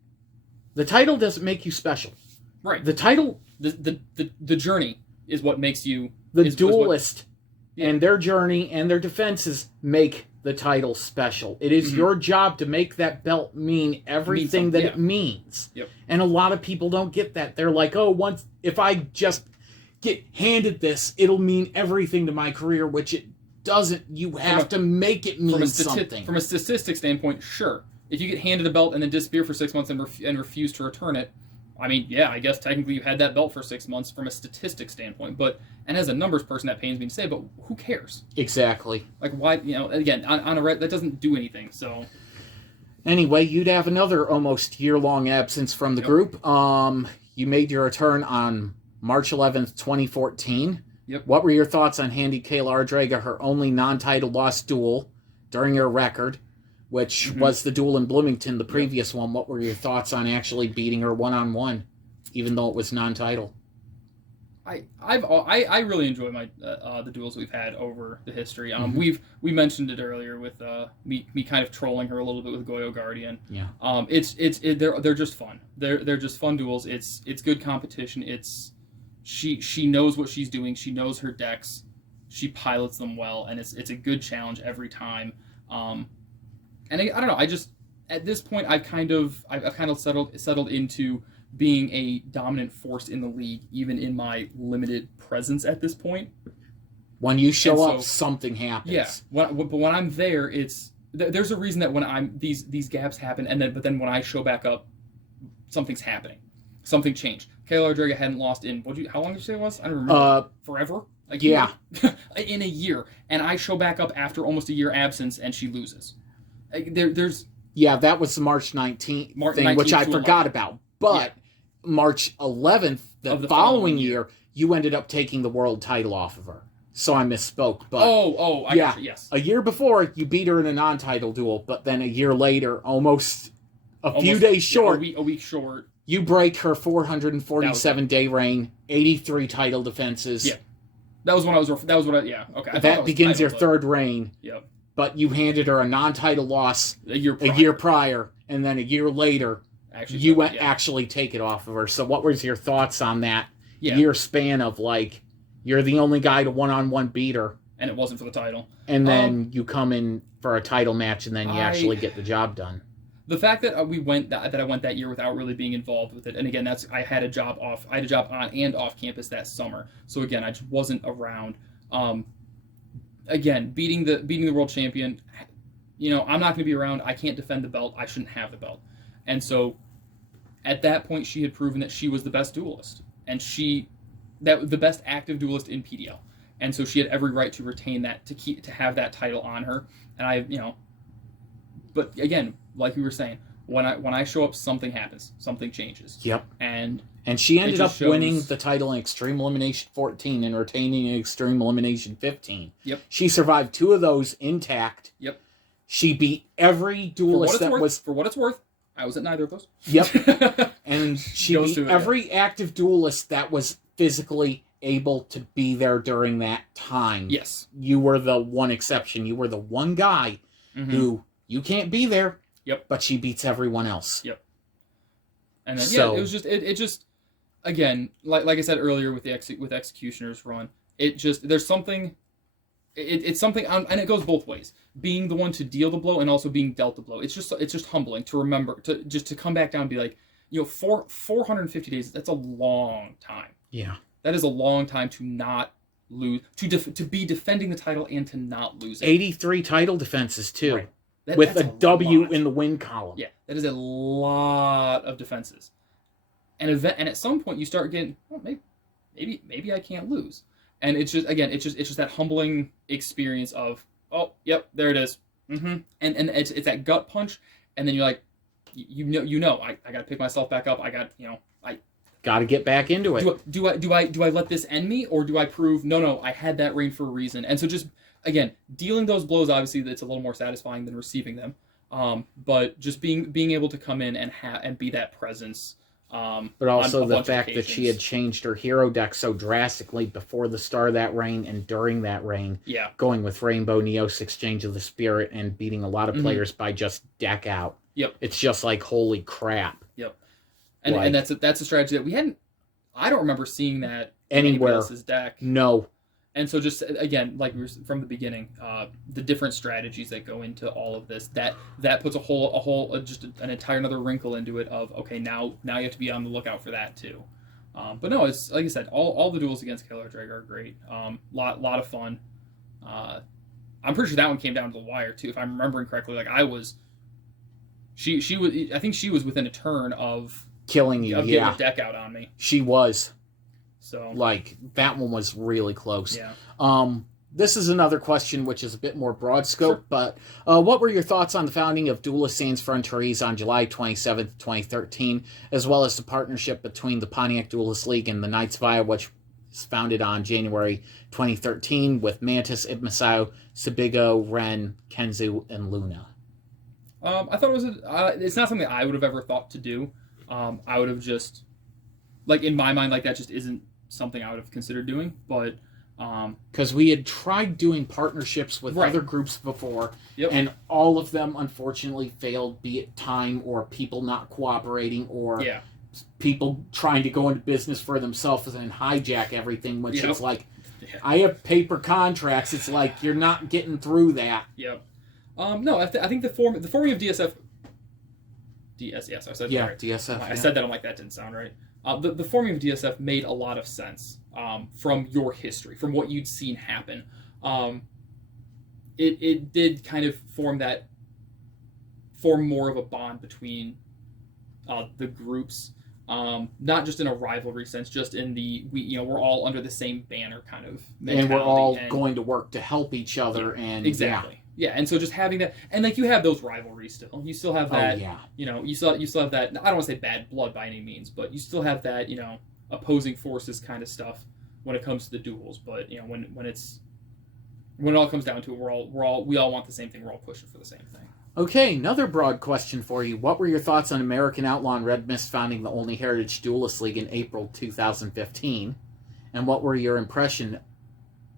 The title doesn't make you special. Right. The title... The journey is what makes you... The Duelist and their journey and their defenses make the title special. It is your job to make that belt mean everything that it means. Yep. And a lot of people don't get that. They're like, oh, if I just get handed this, it'll mean everything to my career, which it doesn't. You have to make it mean something. From a statistic standpoint, sure. If you get handed a belt and then disappear for 6 months and refuse to return it, I mean, yeah, I guess technically you had that belt for 6 months from a statistic standpoint, and as a numbers person, that pains me to say, but who cares? Exactly. Like, why, again, on a that doesn't do anything, so. Anyway, you'd have another almost year-long absence from the group. You made your return on March 11th, 2014. Yep. What were your thoughts on handing Kayla Ardrega her only non-title lost duel during her record, which was the duel in Bloomington, the previous one? What were your thoughts on actually beating her one-on-one, even though it was non-title? I really enjoy the duels we've had over the history. We mentioned it earlier with me kind of trolling her a little bit with Goyo Guardian. Yeah. They're just fun. They're just fun duels. It's good competition. She knows what she's doing. She knows her decks. She pilots them well, and it's a good challenge every time. And I don't know. I just, at this point, I've kind of settled into being a dominant force in the league, even in my limited presence at this point. When you show up, something happens. Yeah. But when I'm there, there's a reason that when these gaps happen, but then when I show back up, something's happening. Something changed. Kayla Rodriguez hadn't lost in how long did you say it was? I don't remember. Forever. Like, yeah. In a year, and I show back up after almost a year absence, and she loses. There's that was the March 19th thing, which I forgot about. But March 11th, the following year, you ended up taking the world title off of her. So I misspoke. But I got you, yes. A year before, you beat her in a non-title duel, but then a year later, almost a few days short, a week short, you break her 447-day reign, 83 title defenses. Yeah. That was when I was. That was what I. Yeah. Okay. That begins your third reign. Yep. but you handed her a non-title loss a year prior, and then a year later, actually take it off of her. So what was your thoughts on that year span of, like, you're the only guy to one-on-one beat her, and it wasn't for the title, and then you come in for a title match, and then you actually get the job done? The fact that I went that year without really being involved with it, and again, I had a job on and off campus that summer, so again, I just wasn't around. Again, beating the world champion, you know, I'm not going to be around. I can't defend the belt. I shouldn't have the belt. And so, at that point, she had proven that she was the best duelist, and the best active duelist in PDL. And so she had every right to retain that, to have that title on her. And but again, like we were saying, when I show up, something happens, something changes. Yep. And she ended up winning the title in Extreme Elimination 14 and retaining in Extreme Elimination 15. Yep. She survived 2 of those intact. Yep. She beat every duelist for what it's worth. I was at neither of those. Yep. And she beat every active duelist that was physically able to be there during that time. Yes. You were the one exception. You were the one guy who, you can't be there. Yep. But she beats everyone else. Yep. And then it was just again, like I said earlier with with Executioner's run, there's something. It's something, and it goes both ways. Being the one to deal the blow and also being dealt the blow. It's just humbling to remember to come back down and be like, 450 days. That's a long time. Yeah, that is a long time to not lose, to be defending the title and to not lose it. 83 title defenses too, right. With a W in the win column. Yeah, that is a lot of defenses. And at some point you start getting, well, maybe I can't lose. And it's just that humbling experience of, oh, yep, there it is. Mm-hmm. And it's that gut punch, and then you're like, I got to pick myself back up. I got to get back into it. Do I let this end me, or do I prove no, I had that reign for a reason? And so just again, dealing those blows, obviously it's a little more satisfying than receiving them. But just being able to come in and be that presence. But also the fact that she had changed her hero deck so drastically before the start of that reign and during that reign. Yeah. Going with Rainbow Neos Exchange of the Spirit and beating a lot of players by just deck out. Yep. It's just like, holy crap. Yep. And that's a strategy that we hadn't. I don't remember seeing that anywhere else's deck. No. And so just, again, like we were from the beginning, the different strategies that go into all of this, that puts just an entire another wrinkle into it of, okay, now you have to be on the lookout for that too. But no, it's like I said, all the duels against Killer Drag are great. Lot of fun. I'm pretty sure that one came down to the wire too, if I'm remembering correctly. Like I think she was within a turn of killing you, getting a deck out on me. She was. So, like, that one was really close. Yeah. This is another question which is a bit more broad scope, but what were your thoughts on the founding of Duelist Sans Frontières on July 27th, 2013, as well as the partnership between the Pontiac Duelist League and the Knights of Iowa, which was founded on January 2013 with Mantis, Ibmasao, Sabigo, Ren, Kenzu, and Luna? I thought it was it's not something I would have ever thought to do. I would have just, like, in my mind, like, that just isn't something I would have considered doing, but because we had tried doing partnerships with other groups before, and all of them unfortunately failed, be it time or people not cooperating or people trying to go into business for themselves and hijack everything, which is like, I have paper contracts, it's like, you're not getting through that. No, I think the forming of DSF, yes, I said right. DSF. I said that, I'm like, that didn't sound right. The forming of DSF made a lot of sense from your history, from what you'd seen happen. It did kind of form more of a bond between the groups, not just in a rivalry sense, just in we're all under the same banner kind of mentality. And we're all going to work to help each other. And exactly. Yeah, and so just having that, and like you have those rivalries still. You still have that. You still have that. I don't want to say bad blood by any means, but you still have that. Opposing forces kind of stuff when it comes to the duels. But when it all comes down to it, we all want the same thing. We're all pushing for the same thing. Okay, another broad question for you. What were your thoughts on American Outlaw and Red Mist founding the only Heritage Duelist League in April 2015? And what were your impression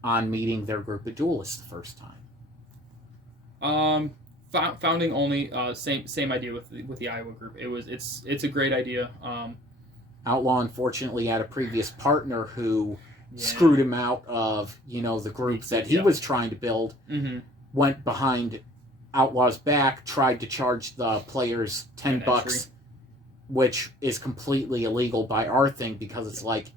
on meeting their group of duelists the first time? Founding only. Same idea with the Iowa group. It's a great idea. Outlaw unfortunately had a previous partner who screwed him out of the group that he was trying to build. Mm-hmm. Went behind Outlaw's back, tried to charge the players $10, which is completely illegal by our thing, because it's like,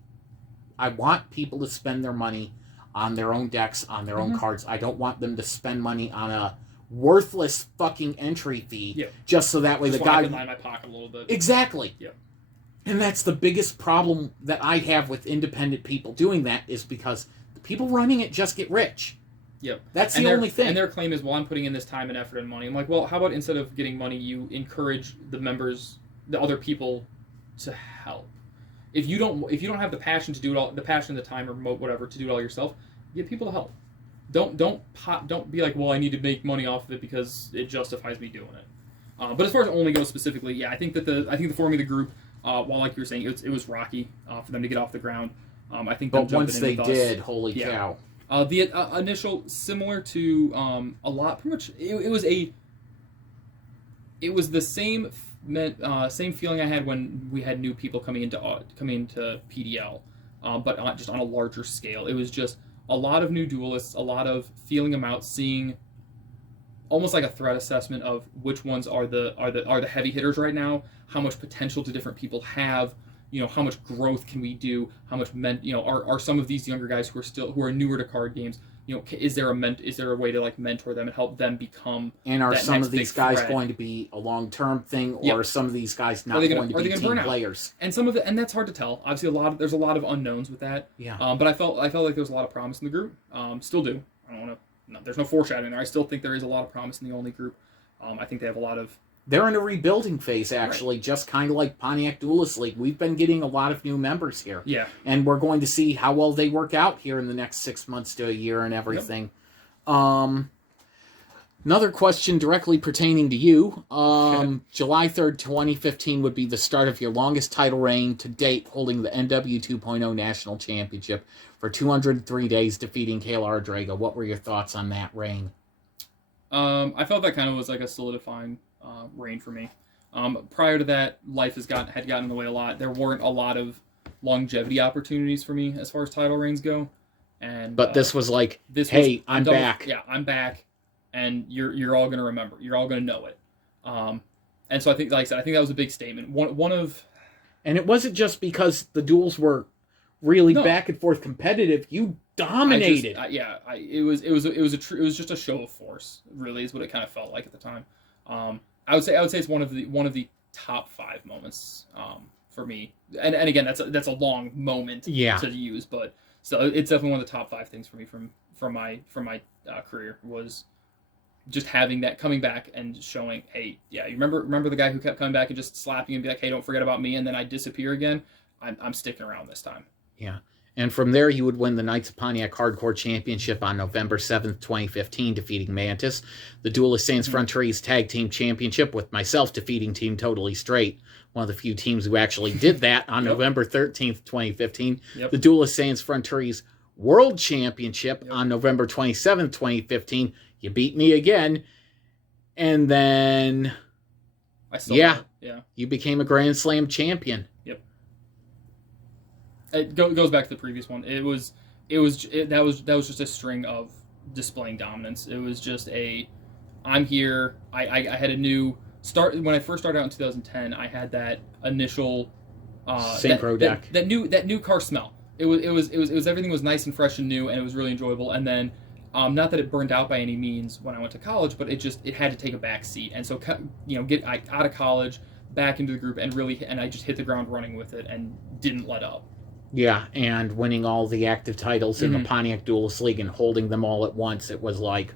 I want people to spend their money on their own decks, on their own cards. I don't want them to spend money on a worthless fucking entry fee just so that way the guy... I can line my pocket a little bit. Exactly. Yep. And that's the biggest problem that I have with independent people doing that, is because the people running it just get rich. Yep. That's the only thing. And their claim is, well, I'm putting in this time and effort and money. I'm like, well, how about instead of getting money, you encourage the members, the other people, to help. If you don't have the passion to do it all, the passion, the time, or whatever, to do it all yourself, get people to help. Don't be like, well, I need to make money off of it because it justifies me doing it. But as far as only goes specifically, I think the forming of the group, while like you were saying, it was rocky for them to get off the ground. I think. But once they did, holy cow! The initial, similar to a lot, pretty much, it was the same feeling I had when we had new people coming into PDL, but just on a larger scale. It was just a lot of new duelists, a lot of feeling them out, seeing almost like a threat assessment of which ones are the heavy hitters right now, how much potential do different people have, how much growth can we do, how much are some of these younger guys who are newer to card games, is there a way to like mentor them and help them become, and are some of these guys going to be a long-term thing, or are some of these guys not going to be team players? And and that's hard to tell. Obviously, there's a lot of unknowns with that. Yeah. But I felt like there was a lot of promise in the group. Still do. I don't want to. No, there's no foreshadowing there. I still think there is a lot of promise in the only group. I think they have a lot of... They're in a rebuilding phase, actually, just kind of like Pontiac Duelist League. We've been getting a lot of new members here. Yeah. And we're going to see how well they work out here in the next 6 months to a year and everything. Yep. Another question directly pertaining to you. July 3rd, 2015 would be the start of your longest title reign to date, holding the NW 2.0 National Championship for 203 days, defeating Kayla Drago. What were your thoughts on that reign? I felt that kind of was like a solidifying reign for me. Prior to that, life had gotten in the way a lot. There weren't a lot of longevity opportunities for me as far as title reigns go. But this was like, I'm back. I'm back. And you're all gonna remember. You're all gonna know it. And so I think, like I said, I think that was a big statement. And it wasn't just because the duels were really back and forth competitive. You dominated. It was just a show of force. Really, is what it kind of felt like at the time. I would say it's one of the top 5 moments for me. And again, that's a long moment to use, but so it's definitely one of the top 5 things for me from my career was just having that, coming back and showing, hey, you remember the guy who kept coming back and just slapping and be like, hey, don't forget about me, and then I disappear again. I'm sticking around this time. Yeah. And from there, you would win the Knights of Pontiac Hardcore Championship on November 7th, 2015, defeating Mantis. The Duelist Sans Frontières Tag Team Championship, with myself defeating Team Totally Straight, one of the few teams who actually did that on November 13th, 2015. Yep. The Duelist Sans Frontières World Championship on November 27th, 2015. You beat me again. And then, you became a Grand Slam champion. Yep. It goes back to the previous one. That was just a string of displaying dominance. It was just I'm here. I had a new start when I first started out in 2010. I had that initial Synchro deck. That new car smell. It was everything was nice and fresh and new, and it was really enjoyable. And then, not that it burned out by any means when I went to college, but it had to take a back seat. And so, get out of college, back into the group, and I just hit the ground running with it and didn't let up. Yeah, and winning all the active titles in the Pontiac Duelist League and holding them all at once, it was like,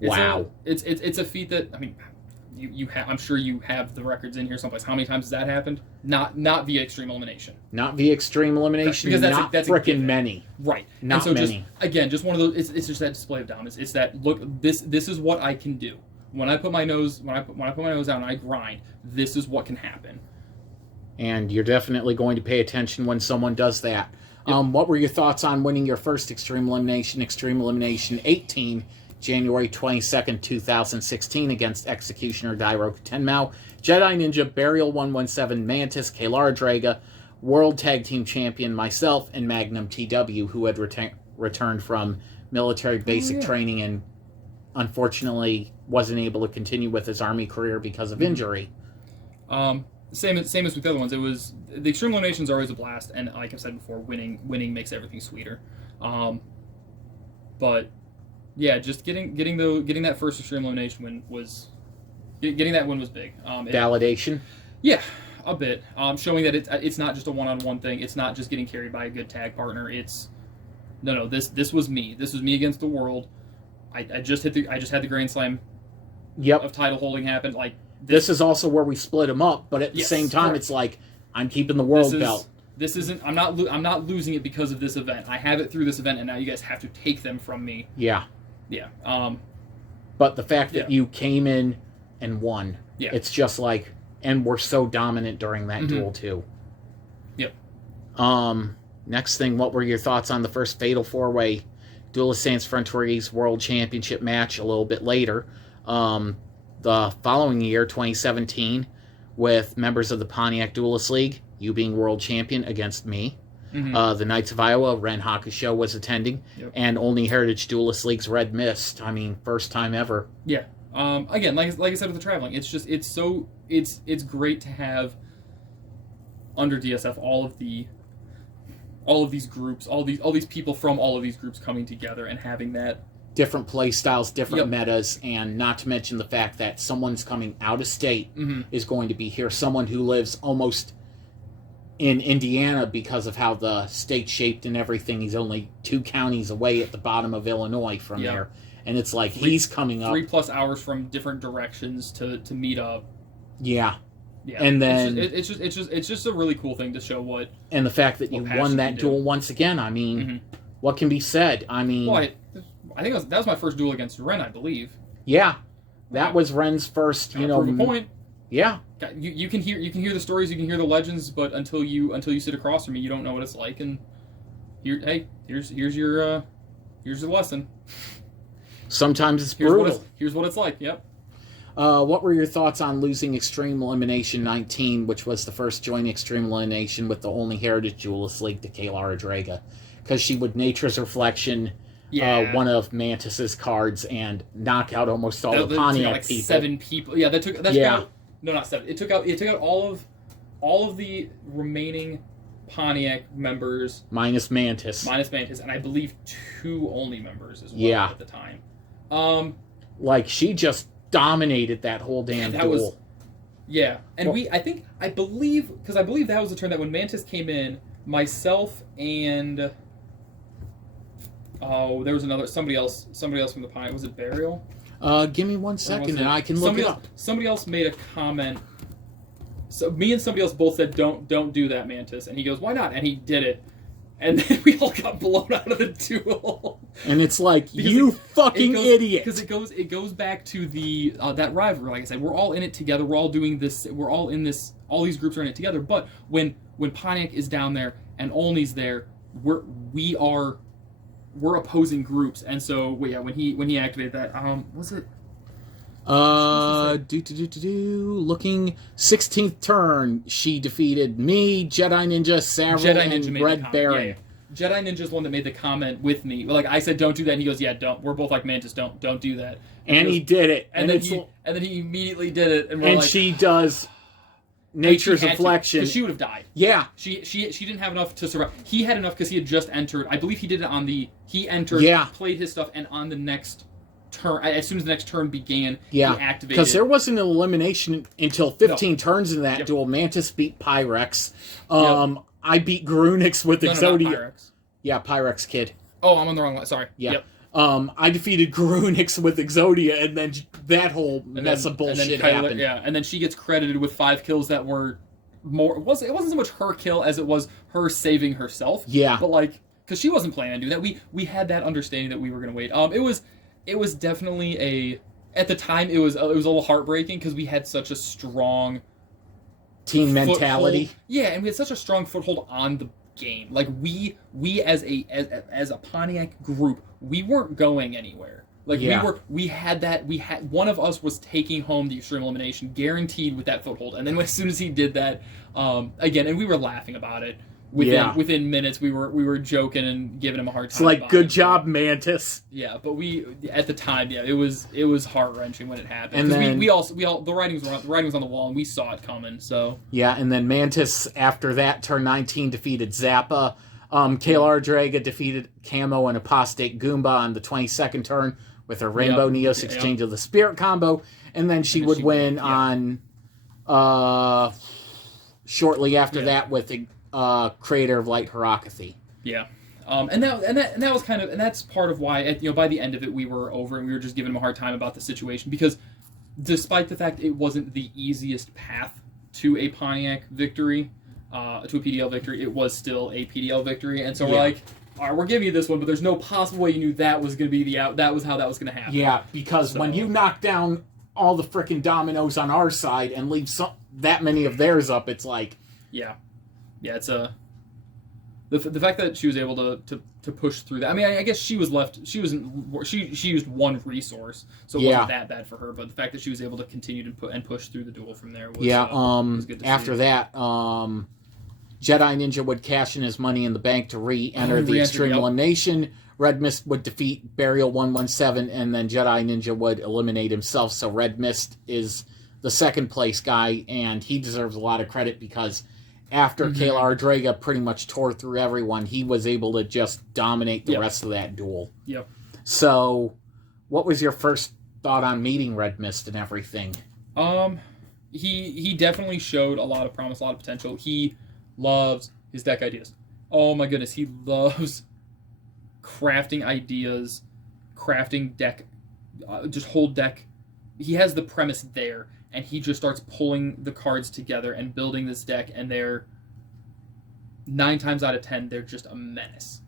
wow. It's a feet that, I mean, I'm sure you have the records in here someplace. How many times has that happened? Not via extreme elimination. Not via extreme elimination. Because that's frickin' many. Right. Not so many. Just one of those. It's just that display of dominance. It's that, look, this is what I can do. When I put my nose down and I grind, this is what can happen. And you're definitely going to pay attention when someone does that. Yep. What were your thoughts on winning your first Extreme Elimination 18 January 22nd, 2016 against Executioner Dairo Tenmao, Jedi Ninja, Burial 117, Mantis, Kaylara Draga, World Tag Team Champion myself, and Magnum TW, who had returned from military basic training and unfortunately wasn't able to continue with his Army career because of injury. Same as with the other ones. It was the Extreme Eliminations are always a blast, and like I've said before, winning makes everything sweeter. But yeah, just getting that first Extreme Elimination win was getting that win was big. Validation. Yeah, a bit. Showing that it's not just a one-on-one thing. It's not just getting carried by a good tag partner. It's no. This was me. This was me against the world. I just had the Grand Slam. Yep. Of title holding happen. Like this is also where we split them up, but at the same time, correct. It's like I'm keeping the world belt. This isn't. I'm not losing it because of this event. I have it through this event, and now you guys have to take them from me. Yeah. Yeah. But the fact that you came in and won, it's just like, and we're so dominant during that duel too. Yep. Next thing, what were your thoughts on the first Fatal 4-Way Duelist Sans Frontières World Championship match a little bit later? The following year, 2017, with members of the Pontiac Duelist League, you being world champion against me. The Knights of Iowa, Ren Hakusho was attending, and only Heritage Duelist League's Red Mist. I mean, first time ever. Yeah. Again, like I said with the traveling, it's great to have under DSF all of these groups, all these people from all of these groups coming together and having that different play styles, different metas, and not to mention the fact that someone's coming out of state is going to be here. Someone who lives almost in Indiana because of how the state's shaped and everything. He's only 2 counties away at the bottom of Illinois from there. And it's like he's coming up 3+ hours from different directions to meet up. Yeah. Yeah. And then it's just a really cool thing to show what. And the fact that you won that duel once again, I mean, what can be said? I mean, well, I think that was my first duel against Ren, I believe. Yeah. That was Ren's first, prove a point. Yeah. You can hear the stories, you can hear the legends, but until you sit across from me, you don't know what it's like. And here's your lesson. Sometimes it's brutal. Here's what it's like. Yep. What were your thoughts on losing Extreme Elimination 19, which was the first joint Extreme Elimination with the only Heritage Duelist League to Kaylara Draga? Because she would Nature's Reflection, one of Mantis's cards, and knock out almost all the Pontiac people. 7 people. Yeah, that took out, no, not 7. It took out all of the remaining Pontiac members minus Mantis, and I believe 2 only members as well at the time. Like she just dominated that whole damn duel. And I believe that was the turn that when Mantis came in, myself and there was somebody else from the Pontiac. Was it Burial? Give me 1 second and I can look it up. Somebody else made a comment. So me and somebody else both said, "Don't do that, Mantis," and he goes, "Why not?" And he did it, and then we all got blown out of the duel. And it's like you fucking idiot. Because it goes back to the that rivalry. Like I said, we're all in it together. We're all doing this. We're all in this. All these groups are in it together. But when Pontiac is down there and Olney's there, we're opposing groups. And so when he activated that, was it? Looking 16th turn, she defeated me, Jedi Ninja, Savaril, and Red Baron. Yeah. Jedi Ninja's one that made the comment with me. Like I said, don't do that. And he goes, yeah, don't. We're both like Mantis. Don't do that. And he did it. And then he immediately did it. And she does Nature's Reflection. Because she would have died. Yeah. She didn't have enough to survive. He had enough because he had just entered. I believe he did it he entered, played his stuff, and on the next turn, as soon as the next turn began, he activated. Because there wasn't an elimination until 15 turns in that duel. Mantis beat Pyrex. I beat Grunix with Exodia. Not Pyrex. Yeah, Pyrex kid. Oh, I'm on the wrong line. Sorry. Yeah. Yep. I defeated Grunix with Exodia, and then that whole mess of bullshit happened. Yeah, and then she gets credited with 5 kills that were more. It wasn't so much her kill as it was her saving herself. Yeah. But because she wasn't planning on doing that, we had that understanding that we were going to wait. It was definitely at the time it was a little heartbreaking because we had such a strong team mentality. Yeah, and we had such a strong foothold on the game. Like we as a Pontiac group, we weren't going anywhere. Like Yeah. we had one of us was taking home the extreme elimination guaranteed with that foothold, and then as soon as he did that, again, and we were laughing about it within minutes. We were joking and giving him a hard time. It's like, about good it. job, Mantis. Yeah, but we at the time, it was heart wrenching when it happened. And then we all the writing was on the wall and we saw it coming. So yeah, and then Mantis after that turn 19 defeated Zappa. Kayla Draga defeated Camo and Apostate Goomba on the 22nd turn with her Rainbow Neos Exchange of the Spirit combo, and then she would win on shortly after that with the Creator of Light Harakathy. Yeah. And that was kind of, and that's part of why, by the end of it, we were over and we were just giving him a hard time about the situation, because despite the fact it wasn't the easiest path to a Pontiac victory, to a PDL victory, it was still a PDL victory, and so we're like, all right, we're giving you this one, but there's no possible way you knew that was going to be that was how that was going to happen. Yeah, because when you knock down all the frickin' dominoes on our side and leave that many of theirs up, it's like... Yeah, it's the fact that she was able to push through that. I mean, I guess she was left. She used one resource, so it wasn't that bad for her. But the fact that she was able to continue to push through the duel from there was was good to after see. that, Jedi Ninja would cash in his money in the bank to re-enter the Extreme Elimination. Red Mist would defeat Burial 117, and then Jedi Ninja would eliminate himself. So Red Mist is the second place guy, and he deserves a lot of credit because after Kayla Draga pretty much tore through everyone, he was able to just dominate the rest of that duel. Yep. So, what was your first thought on meeting Red Mist and everything? He definitely showed a lot of promise, a lot of potential. He loves his deck ideas. Oh my goodness, he loves crafting ideas, crafting deck, just whole deck. He has the premise there, and he just starts pulling the cards together and building this deck, and they're 9 times out of 10, they're just a menace.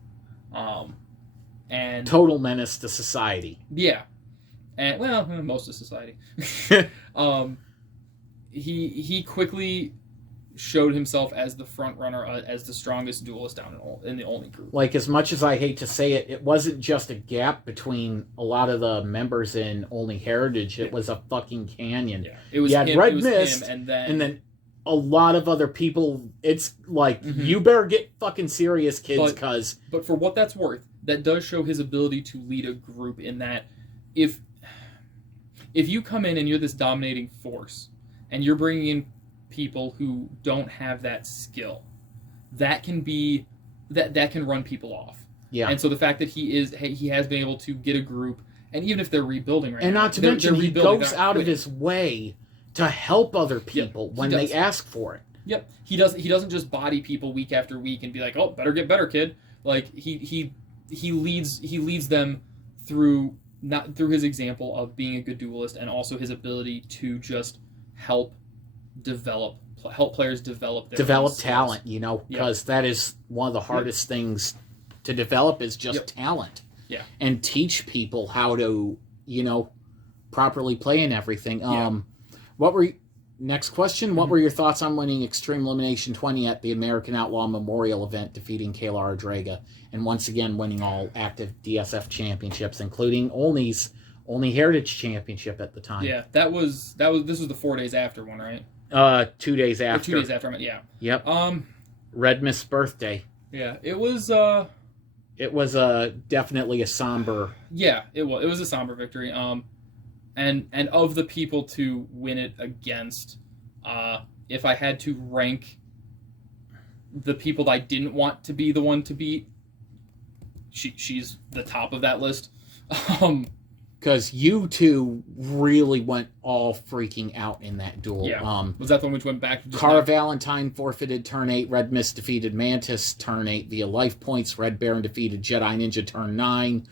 And total menace to society. Yeah. And, well, most of society. He quickly showed himself as the front runner, as the strongest duelist down in the only group. Like, as much as I hate to say it, it wasn't just a gap between a lot of the members in Only Heritage. It was a fucking canyon. Yeah. It was him, Red Mist, him, and then a lot of other people. It's like, you better get fucking serious, kids, because... But for what that's worth, that does show his ability to lead a group in that if you come in and you're this dominating force, and you're bringing in people who don't have that skill, that can be that can run people off. Yeah. And so the fact that he has been able to get a group, and even if they're rebuilding right now, and not to mention he goes out of his way to help other people when they ask for it. Yep. He doesn't just body people week after week and be like, oh, better get better, kid. Like he leads them through his example of being a good duelist, and also his ability to just help players develop talent, because that is one of the hardest things to develop is just talent. Yeah. And teach people how to, properly play and everything. Next question, what were your thoughts on winning Extreme Elimination 20 at the American Outlaw Memorial event, defeating Kayla Draga, and once again winning all active DSF championships, including Only Heritage Championship at the time? Yeah, this was the 4 days after one, right? 2 days after. 2 days after, yeah. Yep. Red Mist's birthday. Yeah, it was. It was definitely a somber. Yeah, it was. It was a somber victory. And of the people to win it against, if I had to rank the people that I didn't want to be the one to beat, she's the top of that list. Because you two really went all freaking out in that duel. Yeah. Was that the one which went back? Cara Valentine forfeited turn 8. Red Mist defeated Mantis turn 8 via life points. Red Baron defeated Jedi Ninja turn 9.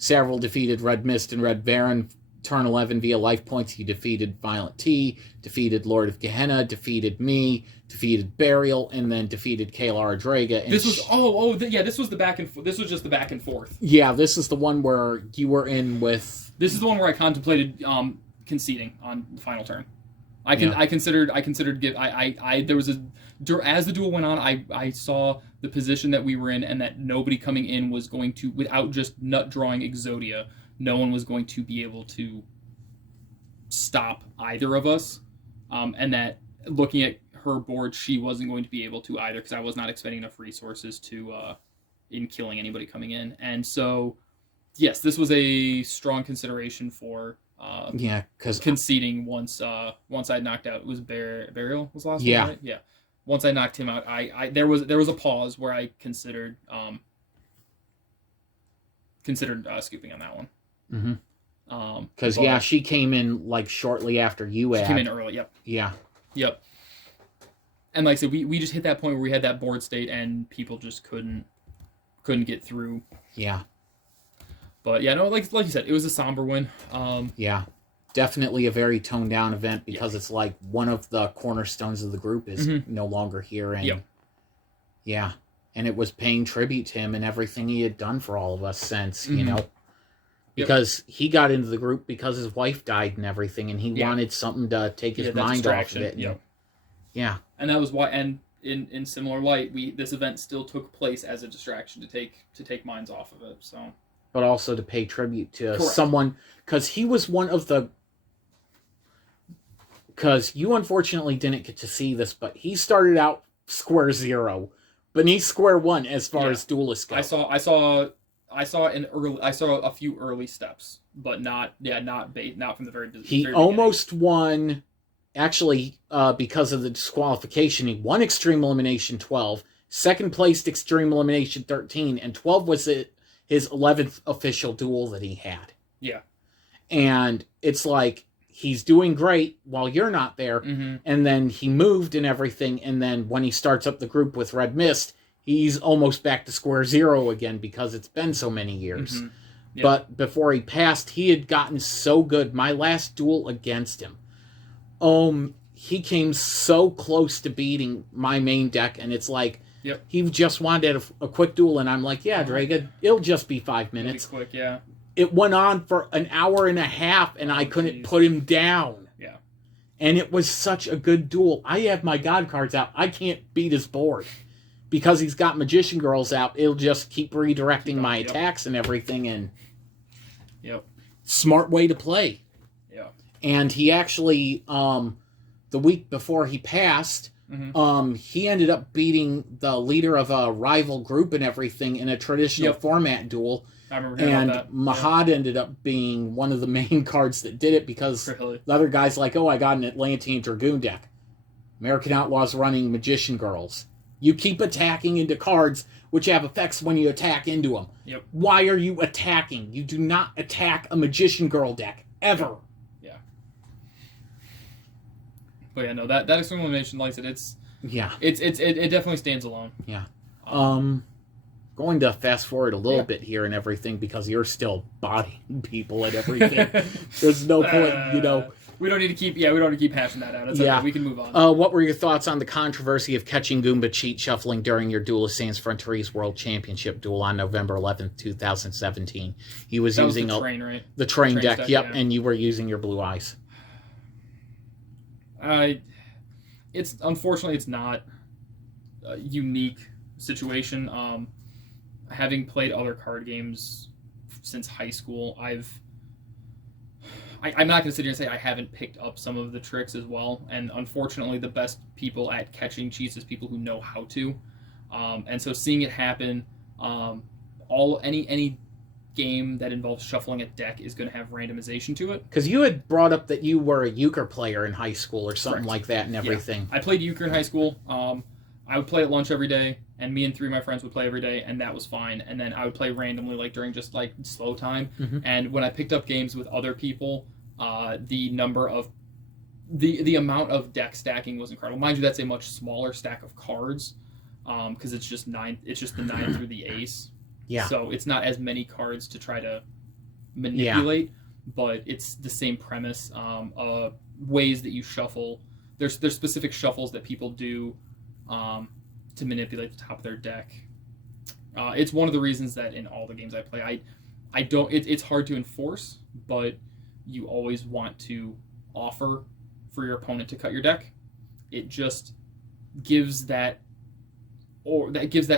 Savaril defeated Red Mist and Red Baron turn 11 via life points. He defeated Violent T, defeated Lord of Gehenna, defeated me, defeated Burial, and then defeated Kayla Draga. And this was this was the back and this was just the back and forth. Yeah, this is the one where you were in with. This is the one where I contemplated conceding on the final turn. I considered there was as the duel went on, I saw the position that we were in, and that nobody coming in was going to, without just nut drawing Exodia, no one was going to be able to stop either of us, and that looking at her board, she wasn't going to be able to either because I was not expending enough resources to in killing anybody coming in. And so, yes, this was a strong consideration for because conceding once I knocked out. It was Burial was the last one, right? Yeah. Once I knocked him out, there was a pause where I considered scooping on that one. Mm-hmm. Because she came in like shortly after you. She came in early. Yep. Yeah. Yep. And like I said, we just hit that point where we had that board state and people just couldn't get through. Yeah. But yeah, no, like you said, it was a somber win. Yeah. Definitely a very toned down event because it's like one of the cornerstones of the group is no longer here. And yeah. And it was paying tribute to him and everything he had done for all of us since, you know. Because he got into the group because his wife died and everything, and he wanted something to take his mind off of it. And, yeah. And that was why, and in similar light, this event still took place as a distraction to take minds off of it. So, but also to pay tribute to someone, because he was one of the. Because you unfortunately didn't get to see this, but he started out square zero, beneath square one as far as Duelists go. I saw a few early steps, but not from the very beginning. He almost won, actually, because of the disqualification. He won Extreme Elimination 12, second placed Extreme Elimination 13, and 12 was his 11th official duel that he had. Yeah. And it's like, he's doing great while you're not there, and then he moved and everything, and then when he starts up the group with Red Mist, he's almost back to square zero again because it's been so many years. But before he passed, he had gotten so good. My last duel against him, he came so close to beating my main deck, and it's like, he just wanted a quick duel, and I'm like, yeah, Draga, it'll just be 5 minutes. It'll be quick, yeah. It went on for an hour and a half, and I couldn't put him down. Yeah. And it was such a good duel. I have my God cards out. I can't beat his board. Because he's got Magician Girls out, it'll just keep redirecting my attacks and everything. And smart way to play. Yeah. And he actually, the week before he passed, he ended up beating the leader of a rival group and everything in a traditional format duel. I remember hearing about that. Mahad ended up being one of the main cards that did it because the other guy's like, I got an Atlantean Dragoon deck. American Outlaws running Magician Girls. You keep attacking into cards which have effects when you attack into them. Yep. Why are you attacking? You do not attack a Magician Girl deck. Ever. Yeah. But yeah, no, that Extreme Elimination, like I said, it definitely stands alone. Yeah. Going to fast forward a little bit here and everything because you're still bodying people and everything. There's no point, you know. We don't need to keep hashing that out. It's okay. We can move on. What were your thoughts on the controversy of catching Goomba cheat shuffling during your Duelist Sans Frontières World Championship duel on November 11th, 2017? He was using the train, right? The train deck, and you were using your Blue Eyes. Unfortunately it's not a unique situation. Having played other card games since high school, I'm not going to sit here and say I haven't picked up some of the tricks as well. And unfortunately, the best people at catching cheats is people who know how to. And so seeing it happen, any game that involves shuffling a deck is going to have randomization to it. Because you had brought up that you were a euchre player in high school or something like that and everything. I played euchre in high school. I would play at lunch every day, and me and 3 of my friends would play every day, and that was fine. And then I would play randomly, like during just like slow time. And when I picked up games with other people, the amount of deck stacking was incredible. Mind you, that's a much smaller stack of cards, because it's just 9. It's just the 9 through the ace. Yeah. So it's not as many cards to try to manipulate, but it's the same premise. Ways that you shuffle. There's specific shuffles that people do. To manipulate the top of their deck. It's one of the reasons that in all the games I play, I don't. It's hard to enforce, but you always want to offer for your opponent to cut your deck. It just gives that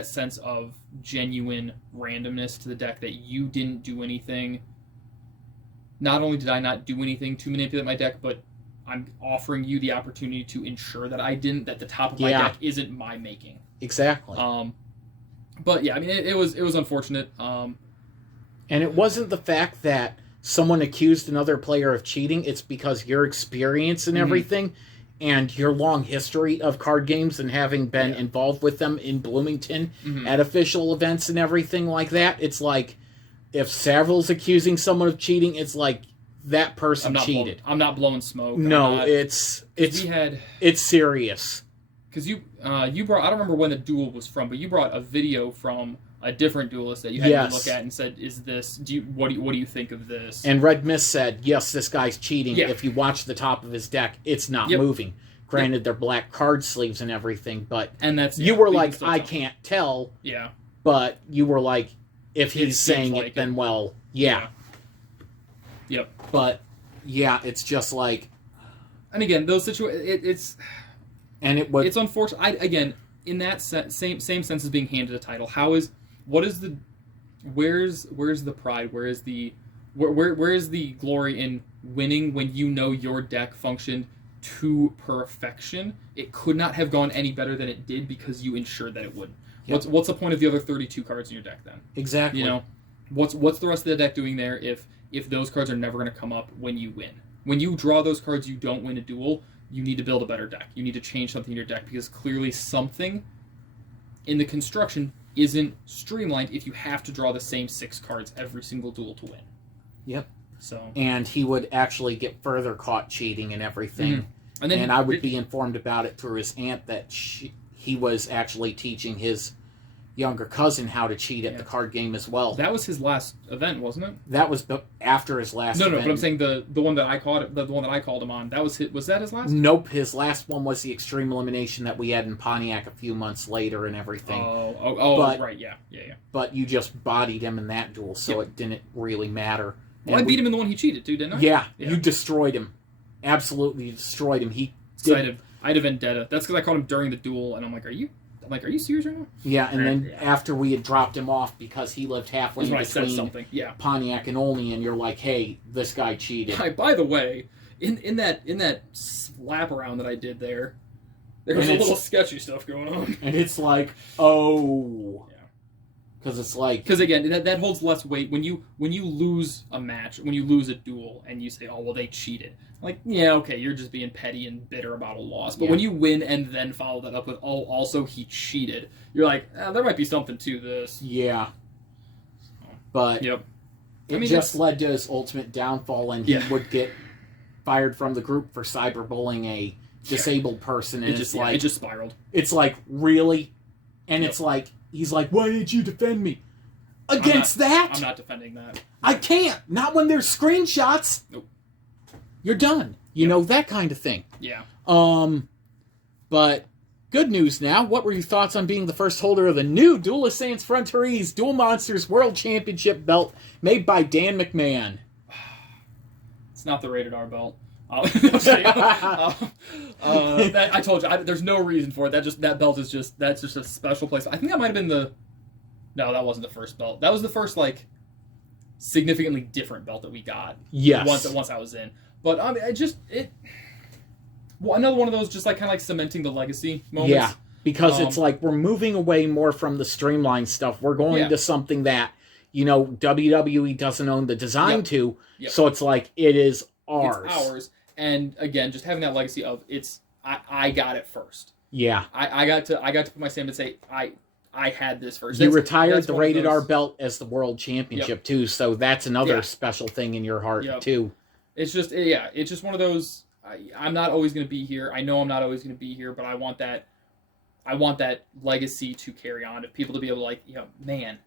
sense of genuine randomness to the deck that you didn't do anything not only did I not do anything to manipulate my deck, but I'm offering you the opportunity to ensure that I didn't, that the top of my deck isn't my making. Exactly. But yeah, I mean, it was unfortunate. And it wasn't the fact that someone accused another player of cheating. It's because your experience and everything, and your long history of card games and having been involved with them in Bloomington at official events and everything like that. It's like, if Saviril's accusing someone of cheating, it's like that person cheated. I'm not blowing smoke. No, it's serious. Because you brought, I don't remember when the duel was from, but you brought a video from a different duelist that you had to look at and said, "Is this? What do you think of this?" And Red Mist said, "Yes, this guy's cheating. Yeah. If you watch the top of his deck, it's not moving. Granted, they're black card sleeves and everything, but you were like, I can't tell. Yeah, but you were like, if he's saying it, then well, yeah. Yep. But yeah, it's just like, and again, those situations, it's unfortunate. Again, in that same sense as being handed a title, where's the pride? Where is the glory in winning when you know your deck functioned to perfection? It could not have gone any better than it did because you ensured that it wouldn't. Yep. What's the point of the other 32 cards in your deck then? Exactly. You know, what's the rest of the deck doing there if those cards are never going to come up when you win? When you draw those cards, you don't win a duel. You need to build a better deck. You need to change something in your deck because clearly something in the construction isn't streamlined if you have to draw the same 6 cards every single duel to win. Yep. So. And he would actually get further caught cheating and everything. And I would be informed about it through his aunt that he was actually teaching his younger cousin how to cheat at the card game as well. That was his last event, wasn't it? That was after his last event. No, but I'm saying the one that I called the one that I called him on. That was that his last? Nope, his last one was the extreme elimination that we had in Pontiac a few months later and everything. Right, yeah. But you just bodied him in that duel, so it didn't really matter. Well, I beat him in the one he cheated too, didn't I? Yeah, you destroyed him. Absolutely destroyed him. I had a vendetta. That's because I caught him during the duel, and I'm like, are you serious right now? Yeah, and then after we had dropped him off because he lived halfway between Pontiac and Olney, and you're like, hey, this guy cheated. By the way, in that slap around that I did there was a little sketchy stuff going on. And it's like, oh. Yeah. Because it's like... Because again, that holds less weight. When you lose a match, when you lose a duel, and you say, oh, well, they cheated. Like, yeah, okay, you're just being petty and bitter about a loss. But when you win and then follow that up with, oh, also he cheated, you're like, there might be something to this. Yeah. But it just led to his ultimate downfall, and he would get fired from the group for cyberbullying a disabled person. And it just spiraled. It's like, really? And it's like, he's like, why didn't you defend me? Against that? I'm not defending that. I can't. Not when there's screenshots. Nope. You're done. You know, that kind of thing. Yeah. But good news now. What were your thoughts on being the first holder of the new Duelist Frontières Duel Monsters World Championship belt made by Dan McMahon? It's not the rated R belt. I told you, there's no reason for it. That belt is that's just a special place. I think that might have been no, that wasn't the first belt. That was the first, like, significantly different belt that we got. Yes. Once I was in. But another one of those just like kind of like cementing the legacy moments. Yeah, because it's like we're moving away more from the streamlined stuff. We're going to something that, WWE doesn't own the design to. Yep. So it's like it is ours. It's ours. And again, just having that legacy of I got it first. Yeah. I got to put my stamp and say I had this first. You retired the rated R belt as the world championship too, so that's another special thing in your heart too. It's just it's just one of those. I'm not always going to be here. I know I'm not always going to be here, but I want that legacy to carry on. If people to be able to, like, man,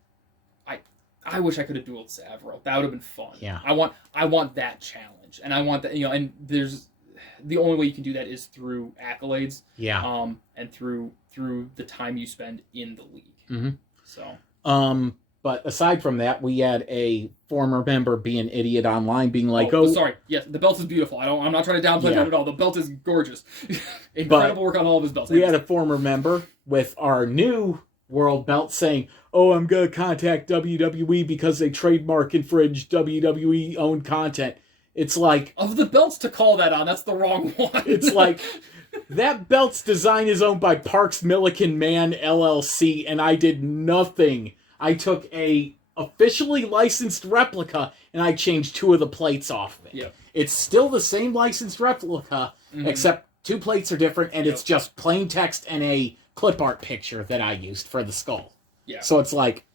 I wish I could have dueled Savaril. That would have been fun. Yeah. I want that challenge, and I want that. And there's the only way you can do that is through accolades. Yeah. And through the time you spend in the league. Mm-hmm. So. But aside from that, we had a former member be an idiot online, being like, sorry. Yes, the belt is beautiful. I'm not trying to downplay that at all. The belt is gorgeous. Incredible work on all of his belts. We had a former member with our new world belt saying, oh, I'm going to contact WWE because they trademark infringed WWE-owned content. It's like... Of the belts to call that on, that's the wrong one. It's like, that belt's design is owned by Parks Milliken Mann LLC, and I did nothing. I took a officially licensed replica, and I changed 2 of the plates off of it. Yep. It's still the same licensed replica, except 2 plates are different, and it's just plain text and a clip art picture that I used for the skull. Yeah. So it's like...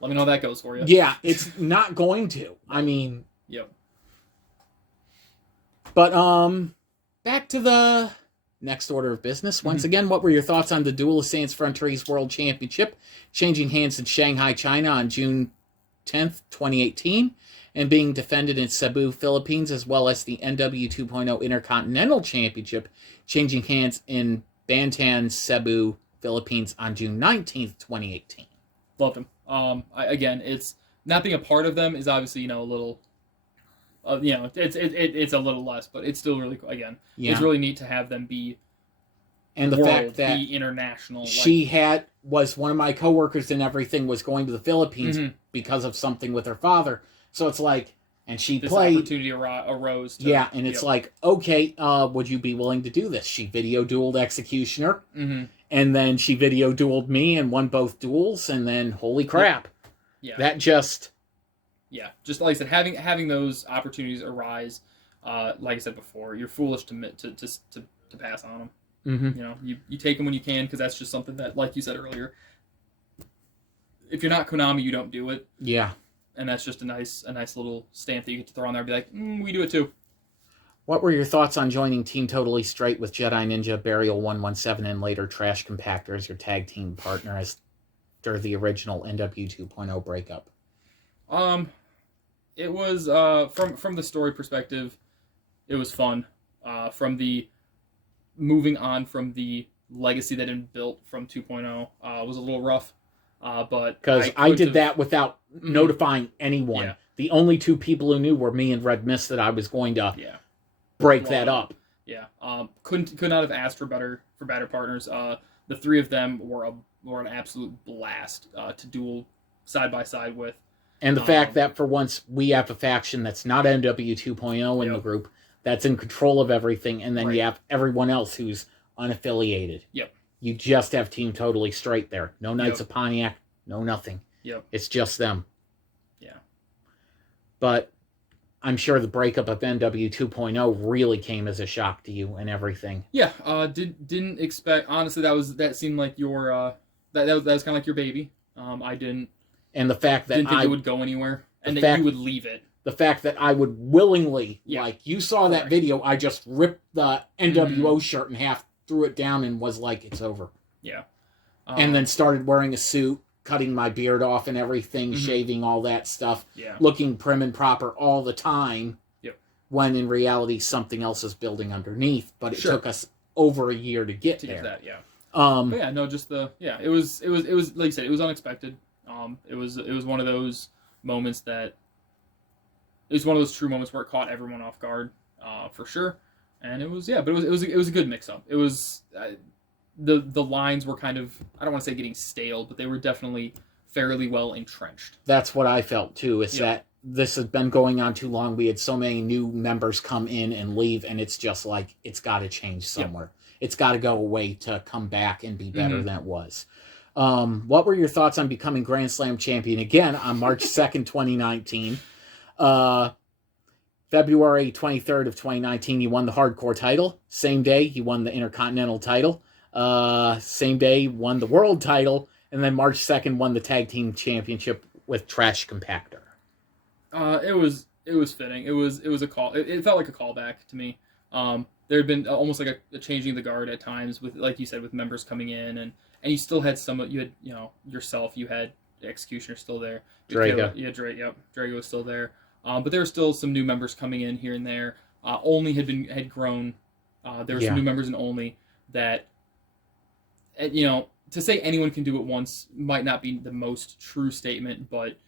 Let me know how that goes for you. Yeah, it's not going to. I mean... Yep. But, back to the next order of business. Once again, what were your thoughts on the Duelists Frontières World Championship changing hands in Shanghai, China on June 10th, 2018, and being defended in Cebu, Philippines, as well as the NW 2.0 Intercontinental Championship changing hands in Bantan, Cebu, Philippines on June 19th, 2018? Loved them. Again, it's not being a part of them is obviously, a little... it's a little less, but it's still really, again, it's really neat to have them be and the fact that be international. She was one of my coworkers and everything was going to the Philippines because of something with her father. So it's like, and she this played. Opportunity arose. And it's like, okay, would you be willing to do this? She video dueled Executioner, and then she video dueled me and won both duels, and then holy crap, that just. Yeah, just like I said, having those opportunities arise, like I said before, you're foolish to pass on them. You take them when you can, because that's just something that, like you said earlier, if you're not Konami, you don't do it. Yeah, and that's just a nice little stamp that you get to throw on there and be like, we do it too. What were your thoughts on joining Team Totally Straight with Jedi Ninja, Burial 117, and later Trash Compactor as your tag team partner after the original NW 2.0 breakup? It was from the story perspective, it was fun. From the moving on from the legacy that had been built from 2.0 was a little rough. But because I did that without notifying anyone. Yeah. The only 2 people who knew were me and Red Mist that I was going to break that up. Yeah. Could not have asked for better partners. The 3 of them were an absolute blast to duel side by side with. And the fact that for once we have a faction that's not NW 2.0 in the group, that's in control of everything, and then you have everyone else who's unaffiliated. Yep. You just have Team Totally Straight there. No Knights of Pontiac, no nothing. Yep. It's just them. Yeah. But I'm sure the breakup of NW 2.0 really came as a shock to you and everything. Yeah. Didn't expect, honestly, that seemed like your that was kind of like your baby. I didn't. And the fact that didn't think it would go anywhere, and that you would leave it. The fact that I would willingly, like, you saw that video, I just ripped the NWO shirt in half, threw it down, and was like, it's over. Yeah. And then started wearing a suit, cutting my beard off and everything, shaving, all that stuff, looking prim and proper all the time, when in reality something else is building underneath, but it took us over a year to get there. Get that, but yeah, no, just it was like you said, it was unexpected. It was one of those moments that it was one of those true moments where it caught everyone off guard, for sure. And it was but it was a good mix up. It was the lines were kind of, I don't want to say getting stale, but they were definitely fairly well entrenched. That's what I felt too. Is that this has been going on too long. We had so many new members come in and leave, and it's just like it's got to change somewhere. It's got to go away to come back and be better than it was. What were your thoughts on becoming Grand Slam champion again on March 2nd, 2019? February 23rd of 2019, you won the hardcore title. Same day, you won the Intercontinental title. Same day, you won the world title. And then March 2nd, won the tag team championship with Trash Compactor. It was fitting. It was a call. It felt like a callback to me. There had been almost like a changing the guard at times with, like you said, with members coming in, and you still had you had yourself, you had Executioner still there. Drago. Drago was still there. But there were still some new members coming in here and there. Only had grown. There were some new members in Only that, to say anyone can do it once might not be the most true statement, but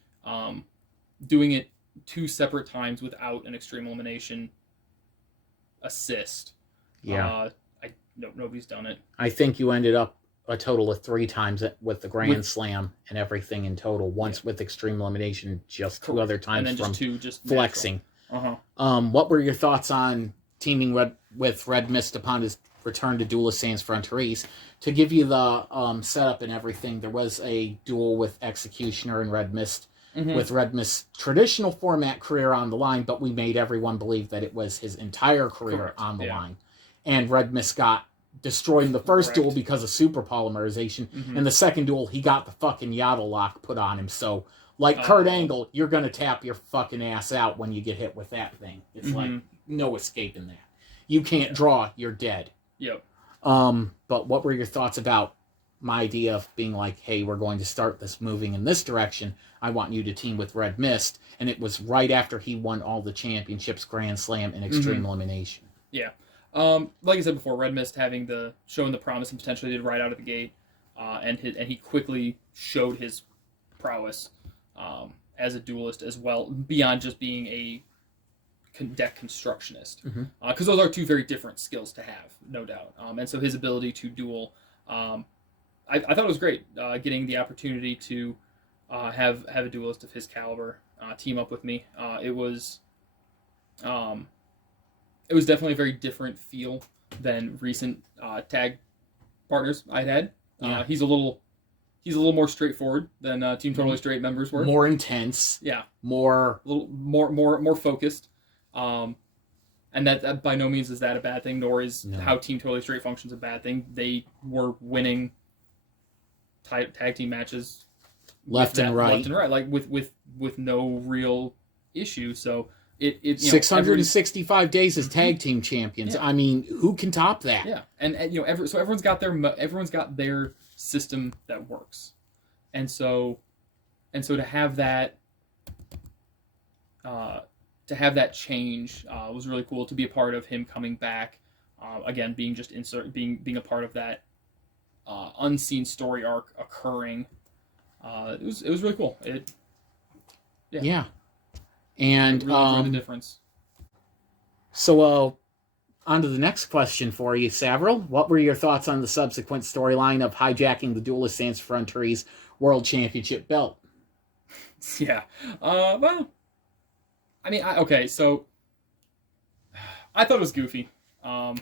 doing it 2 separate times without an Extreme Elimination assist. Nobody's done it. I think you ended up a total of 3 times with the Grand Slam and everything in total. Once with Extreme Elimination, just 2 other times, and then from just flexing. What were your thoughts on teaming with Red Mist upon his return to Duelist Sans Frontières? To give you the setup and everything, there was a duel with Executioner and Red Mist, with Red Mist's traditional format career on the line, but we made everyone believe that it was his entire career on the line. And Red Mist got destroyed in the first duel because of super polymerization. In the second duel, he got the fucking Yaddle lock put on him. So, like Kurt Angle, you're going to tap your fucking ass out when you get hit with that thing. It's like no escaping that. You can't draw, you're dead. Yep. But what were your thoughts about my idea of being like, hey, we're going to start this moving in this direction. I want you to team with Red Mist. And it was right after he won all the championships, Grand Slam, and Extreme Elimination. Yeah. Like I said before, Red Mist showing the promise and potential he did right out of the gate. And he quickly showed his prowess as a duelist as well, beyond just being a deck constructionist. Because those are two very different skills to have, no doubt. And so his ability to duel, I thought it was great, getting the opportunity to have a duelist of his caliber team up with me. It was definitely a very different feel than recent tag partners I'd had. He's a little more straightforward than Team Totally Straight members were. More intense. Yeah. A little more focused. And that by no means is that a bad thing, nor is how Team Totally Straight functions a bad thing. They were winning tag team matches left and right, like with no real issue. So it 665 days as tag team champions. I mean, who can top that? Yeah, and so everyone's got their system that works, and so to have that change was really cool. To be a part of him coming back, again being a part of that unseen story arc occurring. It was really cool. Yeah. And really enjoyed the difference. So on to the next question for you, Savaril. What were your thoughts on the subsequent storyline of hijacking the Duelist Sans Frontières World Championship belt? Yeah. Well, I mean, so I thought it was goofy. But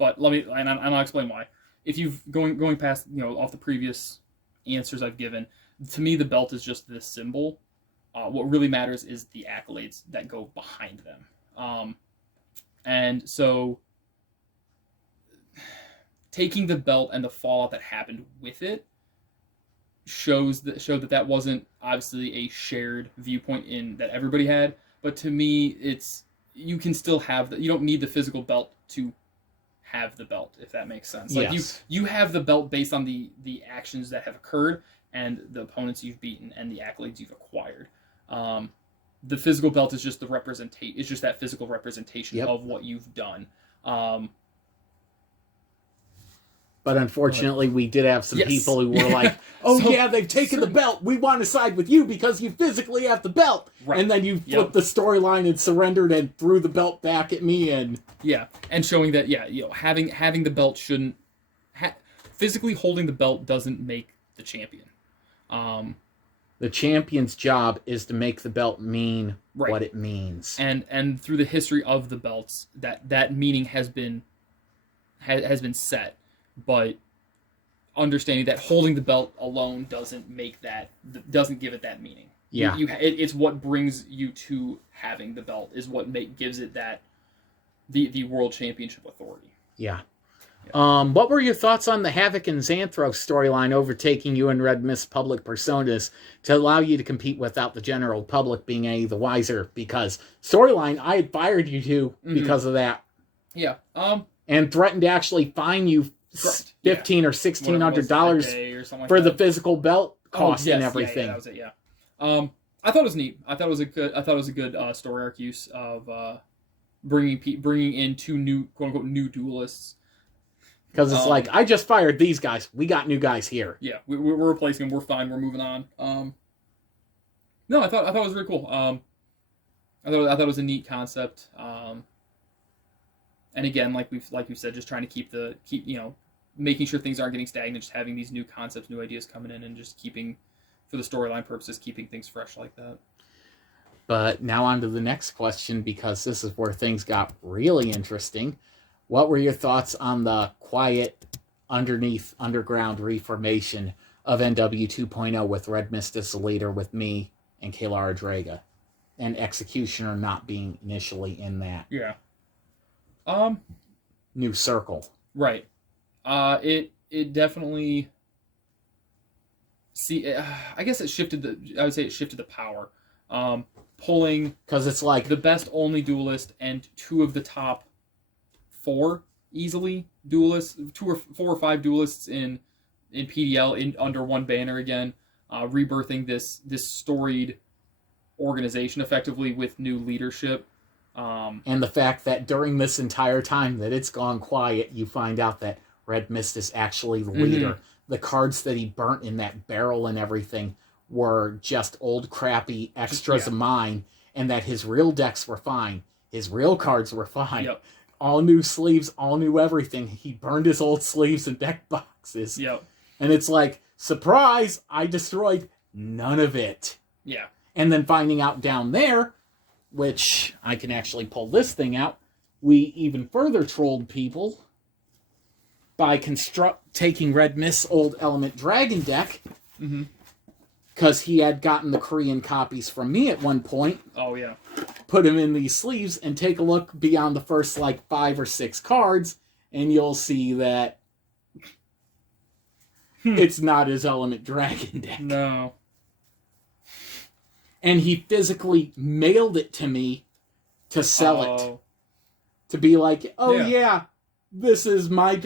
I'll explain why. If you've going past, off the previous answers I've given, to me the belt is just this symbol. What really matters is the accolades that go behind them. And so taking the belt and the fallout that happened with it showed that wasn't obviously a shared viewpoint that everybody had. But to me, you can still have you don't need the physical belt to have the belt, if that makes sense. Like you have the belt based on the actions that have occurred and the opponents you've beaten and the accolades you've acquired. The physical belt is just it's just that physical representation of what you've done. But unfortunately, we did have some people who were like, they've taken the belt. We want to side with you because you physically have the belt. Right. And then you flipped the storyline and surrendered and threw the belt back at me. And showing that, having the belt shouldn't... physically holding the belt doesn't make the champion. The champion's job is to make the belt mean what it means. And through the history of the belts, that meaning has been set. But understanding that holding the belt alone doesn't give it that meaning. Yeah, it's what brings you to having the belt is what gives it that the world championship authority. Yeah. What were your thoughts on the Havoc and Xanthros storyline overtaking you and Red Mist public personas to allow you to compete without the general public being any the wiser? Because storyline, I had fired you two because of that. Yeah. And threatened to actually fine you $1,500 or $1,600 for the physical belt cost and everything. Yeah, that was it. Yeah. I thought it was neat. I thought it was a good story arc use of bringing in two new quote unquote new duelists. Because it's like, I just fired these guys. We got new guys here. Yeah, we're replacing them. We're fine. We're moving on. No, I thought it was really cool. I thought it was a neat concept. And again, like we've said, just trying to keep making sure things aren't getting stagnant, just having these new concepts, new ideas coming in, and just keeping, for the storyline purposes, keeping things fresh like that. But now on to the next question, because this is where things got really interesting. What were your thoughts on the quiet, underground reformation of NW 2.0 with Red Mist as the leader with me and Kalara Draga? And Executioner not being initially in that Yeah. new circle. Right. It definitely... I guess it shifted I would say it shifted the power. Pulling... Because it's like... the best only duelist and 2 of the top 4 easily duelists, 4 or 5 duelists in PDL under one banner again, rebirthing this storied organization effectively with new leadership. And the fact that during this entire time that it's gone quiet, you find out that Red Mist is actually the leader. Mm-hmm. The cards that he burnt in that barrel and everything were just old crappy extras of mine, and that his real decks were fine. His real cards were fine. Yep. All new sleeves, all new everything. He burned his old sleeves and deck boxes. Yep. And it's like, surprise, I destroyed none of it. Yeah. And then finding out down there, which I can actually pull this thing out, we even further trolled people by taking Red Mist's old Element Dragon deck, because he had gotten the Korean copies from me at one point. Oh, yeah. Put him in these sleeves and take a look beyond the first, 5 or 6 cards, and you'll see that it's not his Element Dragon deck. No. And he physically mailed it to me to sell it. To be like, yeah this is my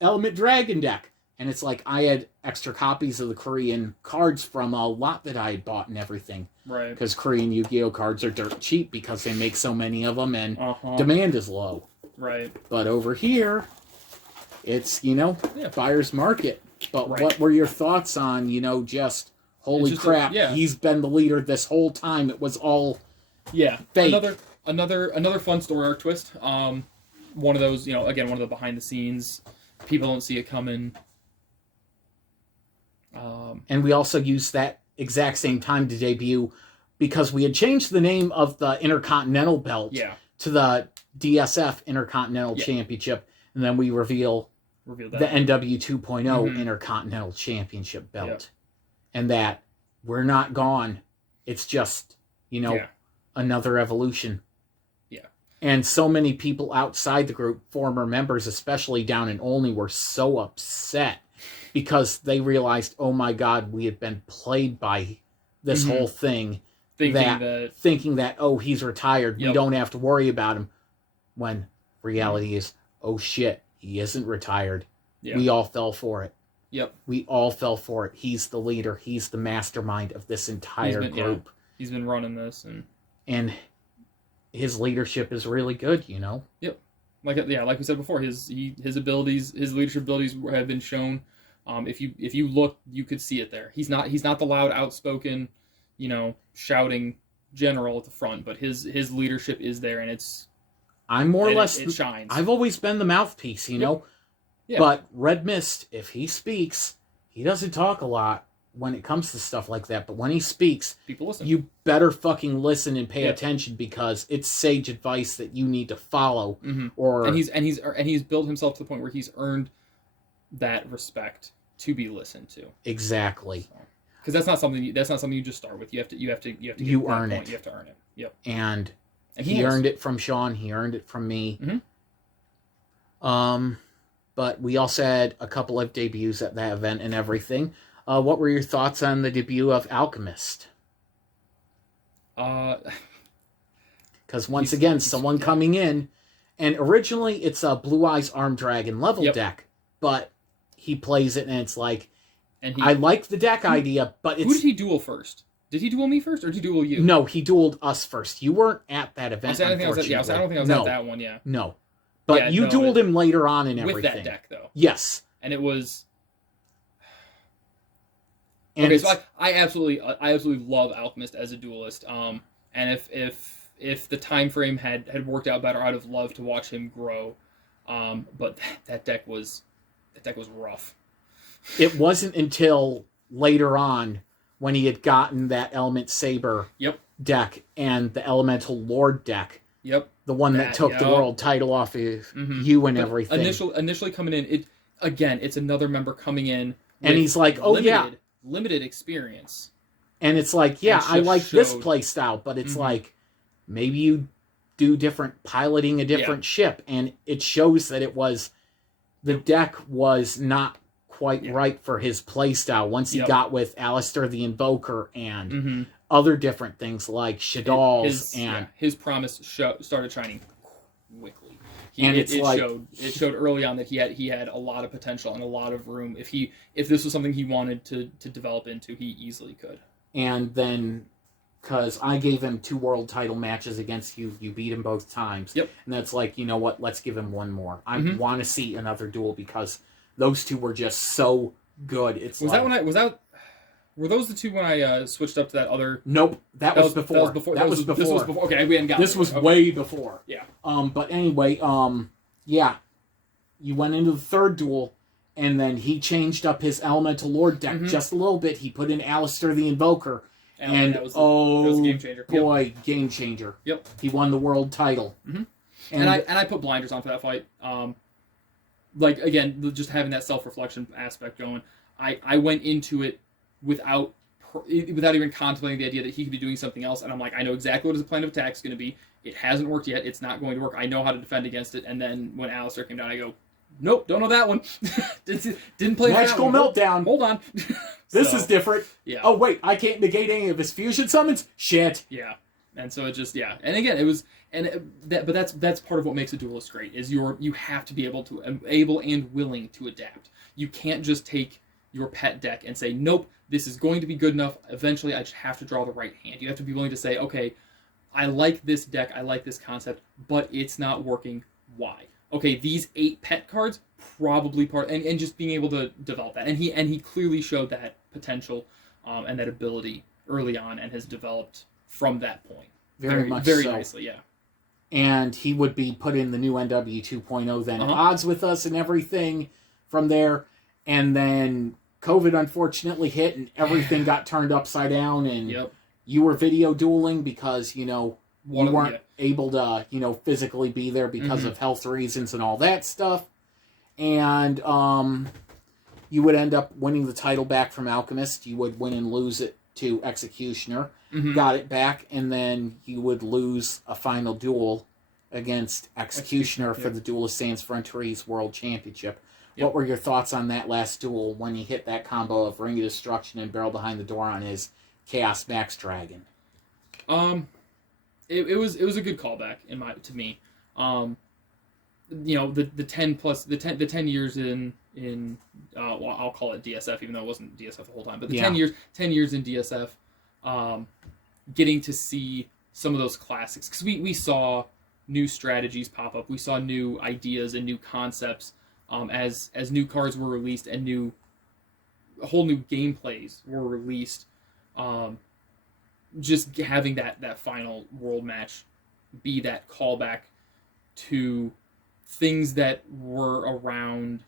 Element Dragon deck. And it's like, I had extra copies of the Korean cards from a lot that I had bought and everything. Right. Because Korean Yu-Gi-Oh cards are dirt cheap because they make so many of them and demand is low. Right. But over here, it's, buyer's market. But what were your thoughts on, just... Holy crap! He's been the leader this whole time. It was all fake. Another fun story arc twist. One of those, again, one of the behind the scenes. People don't see it coming. And we also used that exact same time to debut because we had changed the name of the Intercontinental belt to the DSF Intercontinental Championship, and then we reveal the NW 2.0 Intercontinental Championship belt. And that we're not gone. It's just, another evolution. Yeah. And so many people outside the group, former members, especially down in Olney, were so upset because they realized, oh my God, we had been played by this whole thing. Thinking that, oh, he's retired. We don't have to worry about him. When reality is, oh shit, he isn't retired. Yep. We all fell for it. Yep. We all fell for it. He's the leader. He's the mastermind of this entire group. Yeah. He's been running this, and his leadership is really good. Yep. Like we said before, his abilities, his leadership abilities have been shown. If you look, you could see it there. He's not the loud, outspoken, shouting general at the front, but his leadership is there, and I'm more or less it shines. I've always been the mouthpiece, Yep. Yeah. But Red Mist, if he speaks, he doesn't talk a lot when it comes to stuff like that. But when he speaks, people listen. You better fucking listen and pay attention because it's sage advice that you need to follow. And he's built himself to the point where he's earned that respect to be listened to. Exactly. Because that's not something you just start with. You have to earn it. You have to earn it. Yep. And he earned it from Sean. He earned it from me. But we also had a couple of debuts at that event and everything. What were your thoughts on the debut of Alchemist? Because once again, someone coming in, and originally it's a Blue Eyes Armed Dragon level deck, but he plays it and it's like, I like the deck idea, but it's... Who did he duel first? Did he duel me first, or did he duel you? No, he dueled us first. You weren't at that event, I don't think I was at that one, No. But you dueled him later on and everything. With that deck, though. Yes. And it was... Okay, so I absolutely love Alchemist as a duelist. And if the time frame had worked out better, I'd have loved to watch him grow. But that deck was rough. It wasn't until later on when he had gotten that Element Saber Yep. deck and the Elemental Lord deck. Yep. The one that took the world title off of you and everything. Initially coming in, it's another member coming in, and he's like, "Oh limited experience." And it's like, yeah, I like this play style, but it's like, maybe you do different piloting a different ship, and it shows that the deck was not quite right for his play style once he got with Alistair the Invoker and other different things like Shadal's his promise started shining quickly. It showed early on that he had a lot of potential and a lot of room. If this was something he wanted to develop into, he easily could. And then, because I gave him 2 world title matches against you, you beat him both times. Yep. And that's like, you know what? Let's give him one more. I want to see another duel because those 2 were just so good. Were those the 2 when I switched up to that other? Nope, that was before. That was before. This was before. Okay, we hadn't got. This was way before. Yeah. But anyway, yeah, you went into the 3rd duel, and then he changed up his Elemental Lord deck just a little bit. He put in Alistair the Invoker, and that was a game changer. Boy, game changer. Yep. He won the world title. And I put blinders on for that fight. Like again, just having that self-reflection aspect going. I went into it without even contemplating the idea that he could be doing something else, and I'm like, I know exactly what his plan of attack is going to be. It hasn't worked yet. It's not going to work. I know how to defend against it. And then when Alistair came down, I go, nope, don't know that one. Didn't play Magical that one. Meltdown. Hold on. This is different. Yeah. Oh wait, I can't negate any of his fusion summons. Shit. Yeah. And so it just And again, it was but that's part of what makes a duelist great is you have to be able and willing to adapt. You can't just take your pet deck and say, nope, this is going to be good enough. Eventually, I just have to draw the right hand. You have to be willing to say, okay, I like this deck, I like this concept, but it's not working. Why? Okay, these 8 pet cards probably and just being able to develop that. And he clearly showed that potential and that ability early on, and has developed from that point. Very nicely, yeah. And he would be put in the new NW 2.0 then odds with us and everything from there. And then COVID unfortunately hit and everything got turned upside down, and you were video dueling because, you weren't able to, physically be there because of health reasons and all that stuff. And you would end up winning the title back from Alchemist. You would win and lose it to Executioner. Got it back, and then you would lose a final duel against Executioner for the Duelist Sans Frontières World Championship. What were your thoughts on that last duel when he hit that combo of Ring of Destruction and Barrel Behind the Door on his Chaos Max Dragon? It was a good callback to me. The 10 years in well, I'll call it DSF, even though it wasn't DSF the whole time, but the 10 years in DSF, getting to see some of those classics, because we saw new strategies pop up, we saw new ideas and new concepts as new cards were released and whole new gameplays were released. Just having that final world match be that callback to things that were around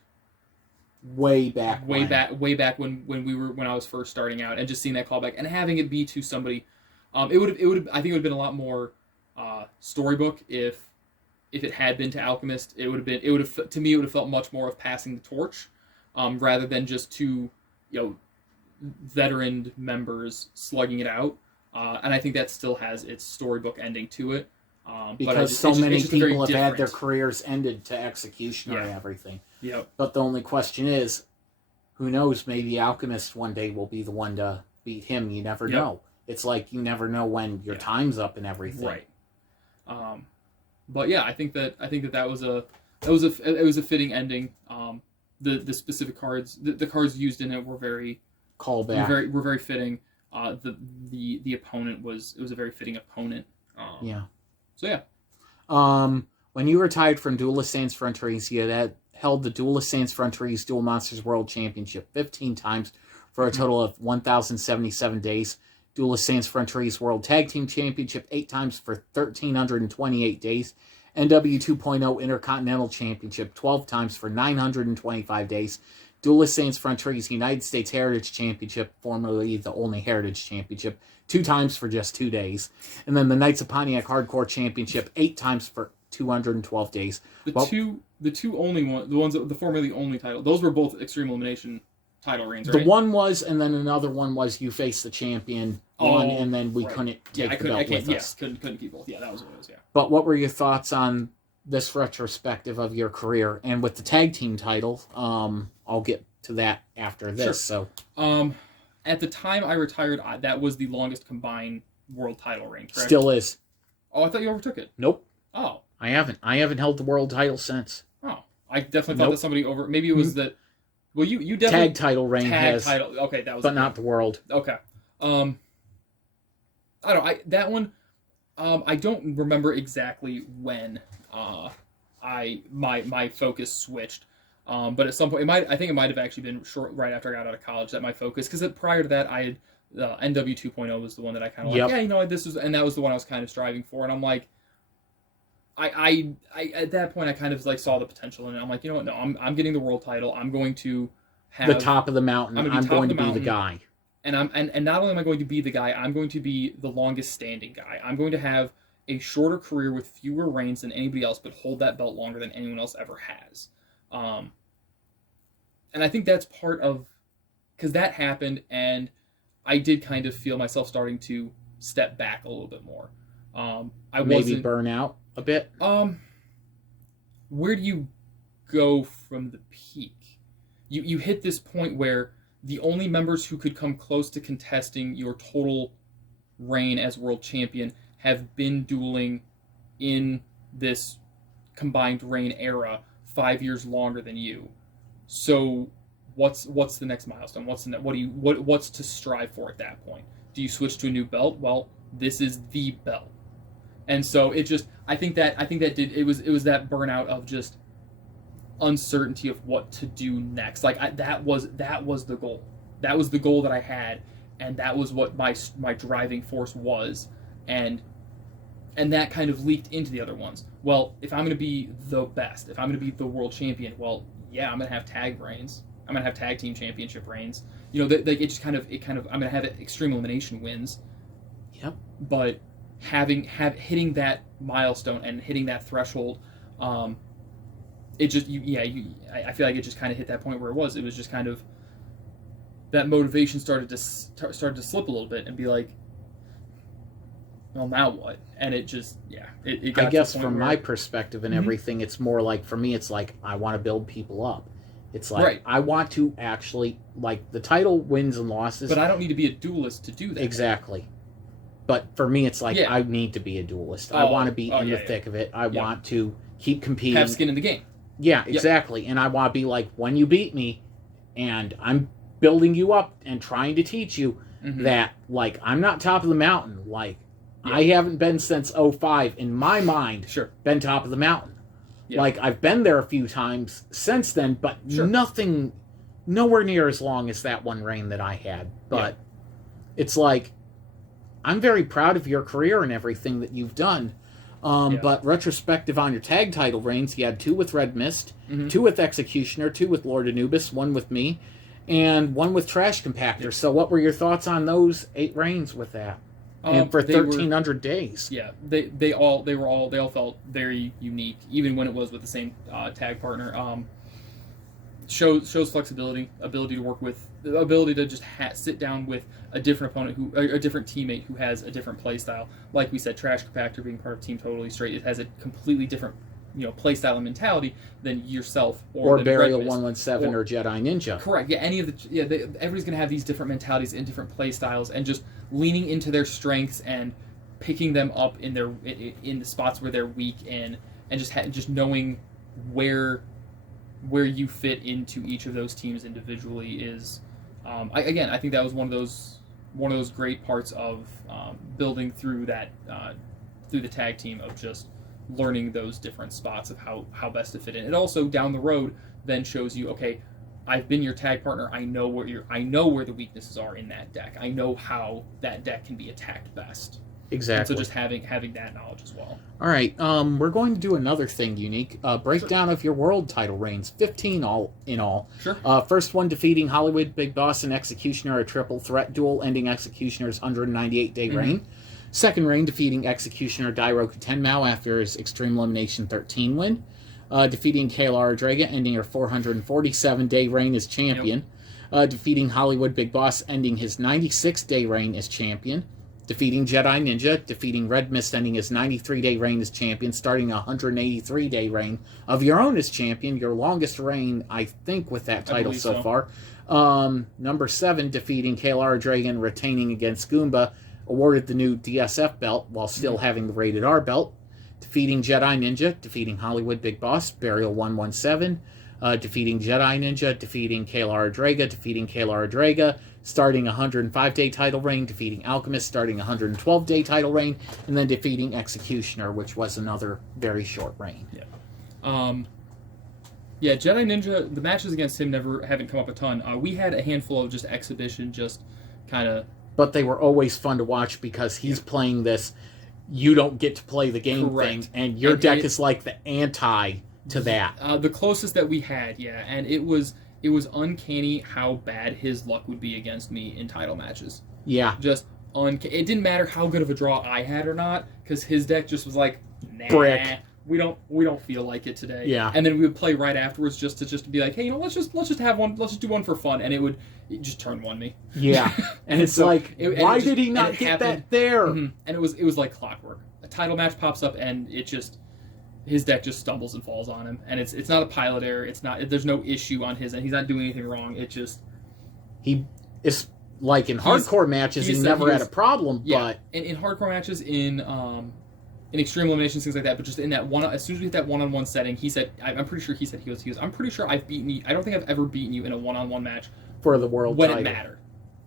way back when I was first starting out, and just seeing that callback and having it be to somebody. I think it would have been a lot more storybook if it had been to Alchemist. It would have felt much more of passing the torch, rather than just 2 veteran members slugging it out. And I think that still has its storybook ending to it. Because so many people have had their careers ended to Executioner and everything. Yep. But the only question is, who knows, maybe Alchemist one day will be the one to beat him. You never know. It's like you never know when your time's up and everything. Right. But yeah, I think that was a fitting ending. The specific cards, the cards used in it were very callback. Were very fitting. The opponent was a very fitting opponent. So yeah. When you retired from Duelist Sans Frontières, you had held the Duelist Sans Frontières Duel Monsters World Championship 15 times for a total of 1,077 days. Duelist Sans Frontières World Tag Team Championship 8 times for 1,328 days. NW 2.0 Intercontinental Championship 12 times for 925 days. Duelist Saints Frontières United States Heritage Championship, formerly the only Heritage Championship, 2 times for just 2 days. And then the Knights of Pontiac Hardcore Championship, 8 times for 212 days. The two only one, the ones the formerly only title, those were both Extreme Elimination title reigns, right? The one was, and then another one was you face the champion one, and then we couldn't take the belt with us. Couldn't keep both. Yeah, that was what it was. Yeah. But what were your thoughts on this retrospective of your career? And with the tag team title, I'll get to that after this. Sure. So, at the time I retired, that was the longest combined world title reign. Correct? Still is. Oh, I thought you overtook it. Nope. Oh, I haven't held the world title since. Oh, I definitely thought that somebody over. Maybe it was that. Well, you definitely tag title reign has title. Okay, that was. But not the world. Okay. I don't. That one. I don't remember exactly when. My focus switched. But at some point, I think it might have actually been right after I got out of college that my focus, because prior to that I had NW 2.0 was the one that I kind of like. This was, and that was the one I was kind of striving for, and I'm like. I at that point I kind of like saw the potential in it. I'm like, you know what? No, I'm getting the world title. I'm going to have the top of the mountain. I'm going to be the guy. And not only am I going to be the guy, I'm going to be the longest standing guy. I'm going to have a shorter career with fewer reigns than anybody else, but hold that belt longer than anyone else ever has. And I think that's part of, because that happened, and I did kind of feel myself starting to step back a little bit more. I maybe burn out a bit. Where do you go from the peak? You hit this point where the only members who could come close to contesting your total reign as world champion have been dueling in this combined reign era 5 years longer than you. So what's the next milestone? What's to strive for at that point? Do you switch to a new belt? Well, this is the belt. And so I think that it was that burnout of just uncertainty of what to do next. Like that was the goal. That was the goal that I had, and that was what my driving force was, and that kind of leaked into the other ones. Well, if I'm going to be the best, if I'm going to be the world champion, well, yeah, I'm going to have tag reigns. I'm going to have tag team championship reigns. You know, I'm going to have extreme elimination wins. Yep. But hitting that milestone and hitting that threshold, it just I feel like it just kind of hit that point where it was just kind of that motivation started to slip a little bit and be like, well, now what? And it just it got I guess to the point from where, my perspective and everything, it's more like, for me, it's like I want to build people up. It's like I want to actually, like, the title wins and losses, but I don't need to be a duelist to do that. Exactly. But for me, it's like I need to be a duelist. I want to be in the thick of it. I want to keep competing. Have skin in the game. Yeah, exactly. And I want to be like, when you beat me, and I'm building you up and trying to teach you that, like, I'm not top of the mountain. Like, I haven't been since 05, in my mind, been top of the mountain. Yeah. Like, I've been there a few times since then, but nothing, nowhere near as long as that one reign that I had. But it's like, I'm very proud of your career and everything that you've done. But retrospective on your tag title reigns, you had 2 with Red Mist, 2 with Executioner, 2 with Lord Anubis, 1 with me, and 1 with Trash Compactor. Yeah. So what were your thoughts on those 8 reigns with that? And for 1,300 days. Yeah, they all felt very unique, even when it was with the same tag partner. Shows flexibility, ability to work with, the ability to just sit down with a different opponent, a different teammate who has a different play style. Like we said, Trash Compactor being part of Team Totally Straight, it has a completely different play style and mentality than yourself or Burial 117 or Jedi Ninja. Correct. Yeah, any of everybody's gonna have these different mentalities and different play styles, and just leaning into their strengths and picking them up in the spots where they're weak in, and just knowing where you fit into each of those teams individually is, I think that was one of those great parts of building through that through the tag team, of just learning those different spots of how best to fit in. It also down the road then shows you, okay, I've been your tag partner. I know where the weaknesses are in that deck. I know how that deck can be attacked best. Exactly. And so just having that knowledge as well. All right, we're going to do another thing unique. Breakdown of your world title reigns, 15 all in all. Sure. First one, defeating Hollywood Big Boss and Executioner, a triple threat duel, ending Executioner's 198-day reign. Second reign, defeating Executioner Dairoku Tenmao after his Extreme Elimination 13 win. Defeating Kayla Draga, ending her 447-day reign as champion. Defeating Hollywood Big Boss, ending his 96-day reign as champion. Defeating Jedi Ninja, defeating Red Mist, ending his 93-day reign as champion, starting a 183-day reign of your own as champion, your longest reign, I think, with that title so far. Number 7, defeating Kayla Dragon, retaining against Goomba, awarded the new DSF belt while still having the Rated R belt. Defeating Jedi Ninja, defeating Hollywood Big Boss, Burial 117. Defeating Jedi Ninja, defeating Kayla Draga, defeating Kayla Draga, starting a 105-day title reign, defeating Alchemist, starting a 112-day title reign, and then defeating Executioner, which was another very short reign. Yeah, Jedi Ninja, the matches against him haven't come up a ton. We had a handful of just exhibition, just kind of... But they were always fun to watch because he's playing this, you don't get to play the game thing, and your deck is like the anti to that. The closest that we had, and it was uncanny how bad his luck would be against me in title matches. Yeah. Just it didn't matter how good of a draw I had or not, because his deck just was like, nah, brick. We don't feel like it today. Yeah. And then we would play right afterwards just to be like, hey, let's just have one, let's just do one for fun, and it just turn one me. Yeah. And it's so, like, why did he not get that there? And it was like clockwork. A title match pops up and his deck just stumbles and falls on him, and it's not a pilot error. There's no issue on his end. He's not doing anything wrong. He is like in hardcore matches. He never had a problem, but in hardcore matches, in extreme eliminations, things like that. But just in that one, as soon as we hit that one-on-one setting, he said, I'm pretty sure he said he was. I'm pretty sure I've beaten you. I don't think I've ever beaten you in a one-on-one match for the world when title. It mattered.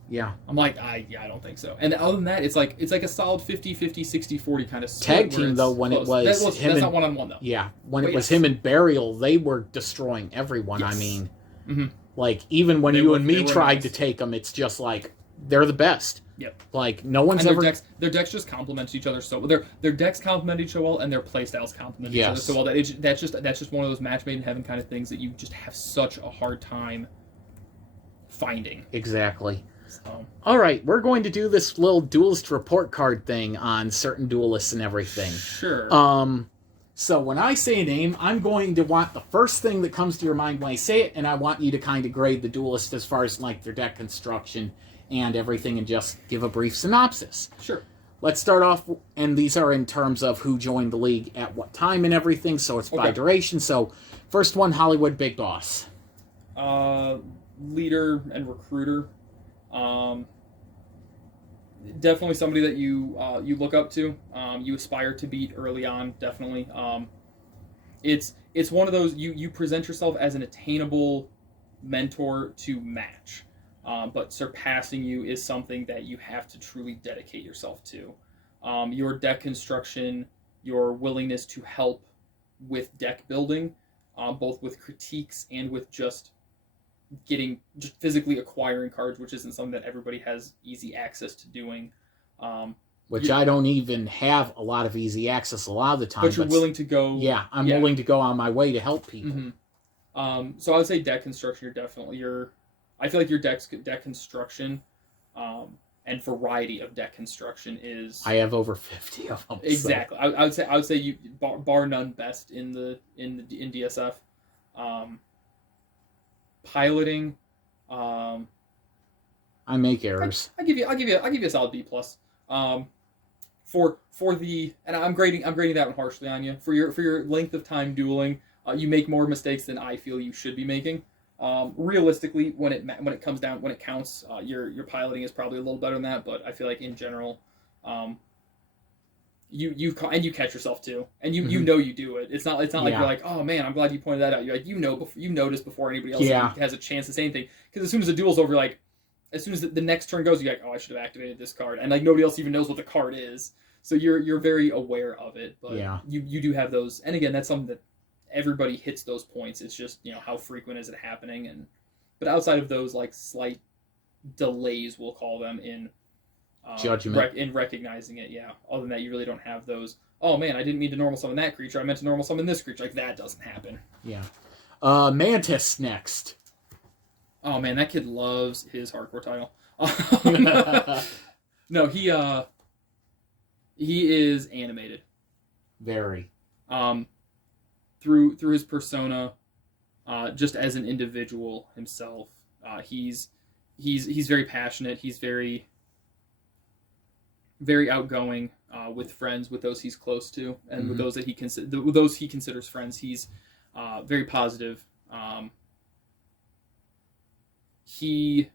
Yeah. I'm like, I don't think so. And other than that, it's like a solid 50-50, 60-40 kind of split. Tag team, though, when close. it was him that's and, not one-on-one, though. Yeah. When it was him and Burial, they were destroying everyone. Yes. I mean, like, even when you and me tried to take them, it's just like, they're the best. Yep. Like, no one's ever... Their decks just complement each other so well. Their decks complement each other well, and their playstyles complement each other so well. That's just one of those match made in heaven kind of things that you just have such a hard time finding. Exactly. So. All right, we're going to do this little duelist report card thing on certain duelists and everything. Sure. So when I say a name, I'm going to want the first thing that comes to your mind when I say it, and I want you to kind of grade the duelist as far as like their deck construction and everything, and just give a brief synopsis. Sure. Let's start off, and these are in terms of who joined the league at what time and everything, so it's by duration. So, first one, Hollywood Big Boss. Leader and recruiter. Definitely somebody that you look up to. You aspire to beat early on. Definitely. It's one of those you present yourself as an attainable mentor to match, but surpassing you is something that you have to truly dedicate yourself to. Your deck construction, your willingness to help with deck building, both with critiques and with just physically acquiring cards, which isn't something that everybody has easy access to doing. Which I don't even have a lot of easy access a lot of the time. But you're willing to go... Yeah, I'm willing to go on my way to help people. So I would say deck construction, I feel like your deck construction and variety of deck construction is... I have over 50 of them. Exactly. So. I would say you bar none best in DSF. Piloting, I make errors. I give you a solid B plus. For the, and I'm grading that one harshly on you for your length of time dueling. You make more mistakes than I feel you should be making. Realistically, when it comes down, when it counts, your piloting is probably a little better than that. But I feel like in general, you catch yourself too, and you know you do it. It's not like you're like, oh man, I'm glad you pointed that out. You're like, you notice before anybody else has a chance to say anything. Because as soon as the duel's over, like as soon as the next turn goes, you're like, oh, I should have activated this card, and like nobody else even knows what the card is. So you're very aware of it, but you do have those. And again, that's something that everybody hits those points. It's just how frequent is it happening, but outside of those like slight delays, we'll call them, in Judgment. in recognizing it. Yeah. Other than that, you really don't have those. Oh man, I didn't mean to normal summon that creature. I meant to normal summon this creature. Like that doesn't happen. Yeah. Mantis next. Oh man, that kid loves his hardcore title. No, he is animated. Very. Through his persona, just as an individual himself, he's very passionate. He's very outgoing with friends, with those he's close to, and with those that he considers friends. He's very positive. He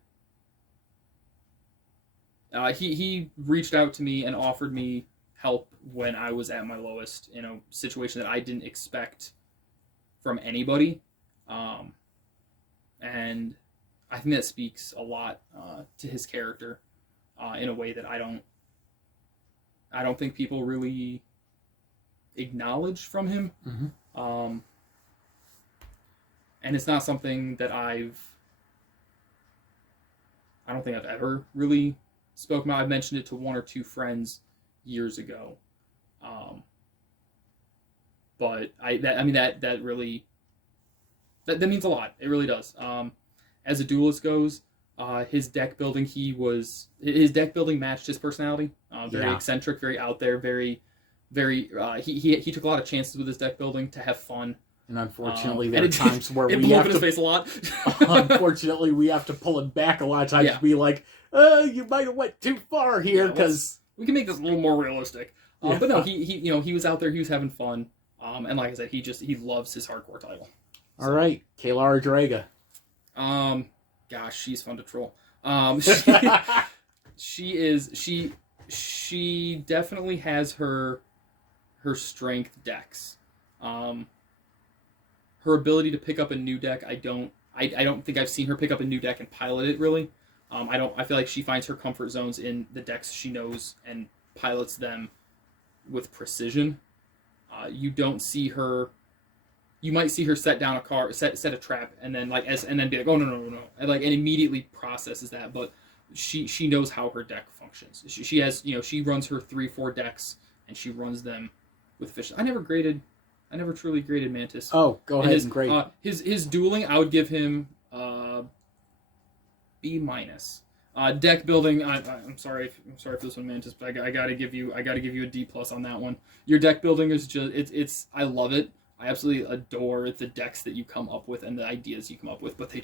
reached out to me and offered me help when I was at my lowest in a situation that I didn't expect from anybody, and I think that speaks a lot to his character in a way that I don't think people really acknowledge from him. And it's not something that I don't think I've ever really spoken about. I've mentioned it to one or two friends years ago. But that really means a lot. It really does. As a duelist goes, his deck building matched his personality. Very eccentric, very out there, very he took a lot of chances with his deck building to have fun. And unfortunately, there are times where it we blew have up in his face a lot. Unfortunately, we have to pull him back a lot of times to be like, you might have went too far here, because we can make this a little more realistic. But no, he was out there, he was having fun, and like I said, he loves his hardcore title. All right, Kalara Draga. Gosh, she's fun to troll. She definitely has her strength decks. Her ability to pick up a new deck, I don't think I've seen her pick up a new deck and pilot it really. I feel like she finds her comfort zones in the decks she knows and pilots them with precision. You don't see her. You might see her set down a card, set a trap, and then and then be like, oh no, and immediately processes that. But she knows how her deck functions. She has she runs her 3-4 decks and she runs them with fish. I never truly graded Mantis. Oh, go ahead and grade. His dueling, I would give him B-. Deck building, I'm sorry for this one, Mantis, but I gotta give you a D+ on that one. Your deck building is just it's I love it. I absolutely adore the decks that you come up with and the ideas you come up with, but they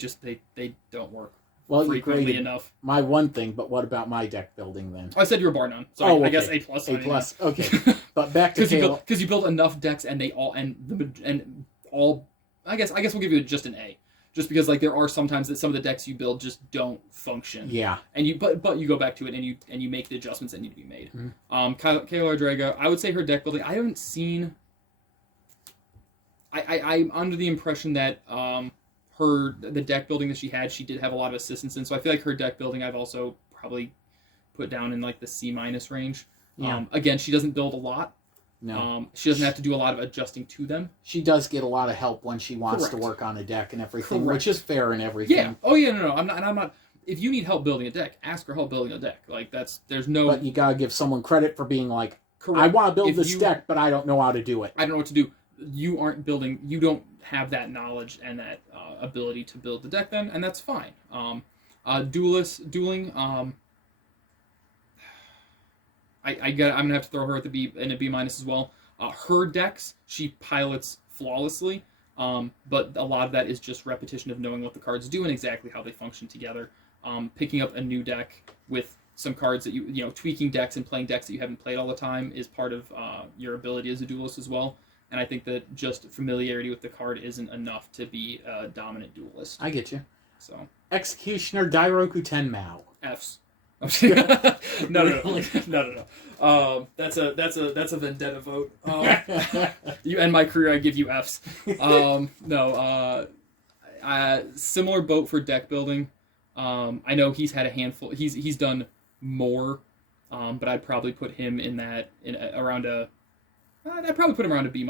don't work frequently enough. My one thing, but what about my deck building then? I said you were bar none. Sorry, okay. I guess A+. A+. Okay, but back to because you build enough decks and they all all. I guess we'll give you just an A, just because there are sometimes that some of the decks you build just don't function. Yeah. And but you go back to it and you make the adjustments that need to be made. Kalara Draga, I would say her deck building. I haven't seen. I'm under the impression that the deck building that she did have a lot of assistance in, so I feel like her deck building I've also probably put down in the C- range. Yeah. Again, she doesn't build a lot. No. She doesn't have to do a lot of adjusting to them. She does get a lot of help when she wants to work on a deck and everything, which is fair and everything. Yeah. Oh yeah, no. I'm not. If you need help building a deck, ask for help building a deck. There's no. But you gotta give someone credit for being like, I want to build this deck, but I don't know how to do it. I don't know what to do. You aren't building. You don't have that knowledge and that ability to build the deck then, and that's fine. Dueling. I'm gonna have to throw her at a B- as well. Her decks she pilots flawlessly, but a lot of that is just repetition of knowing what the cards do and exactly how they function together. Picking up a new deck with some cards that you tweaking decks and playing decks that you haven't played all the time is part of your ability as a duelist as well. And I think that just familiarity with the card isn't enough to be a dominant duelist. I get you. So Executioner Dairoku Tenmao. F's. No. That's a vendetta vote. You end my career, I give you F's. Similar boat for deck building. I know he's had a handful. He's done more, but I'd probably put him around a. I'd probably put him around a B-.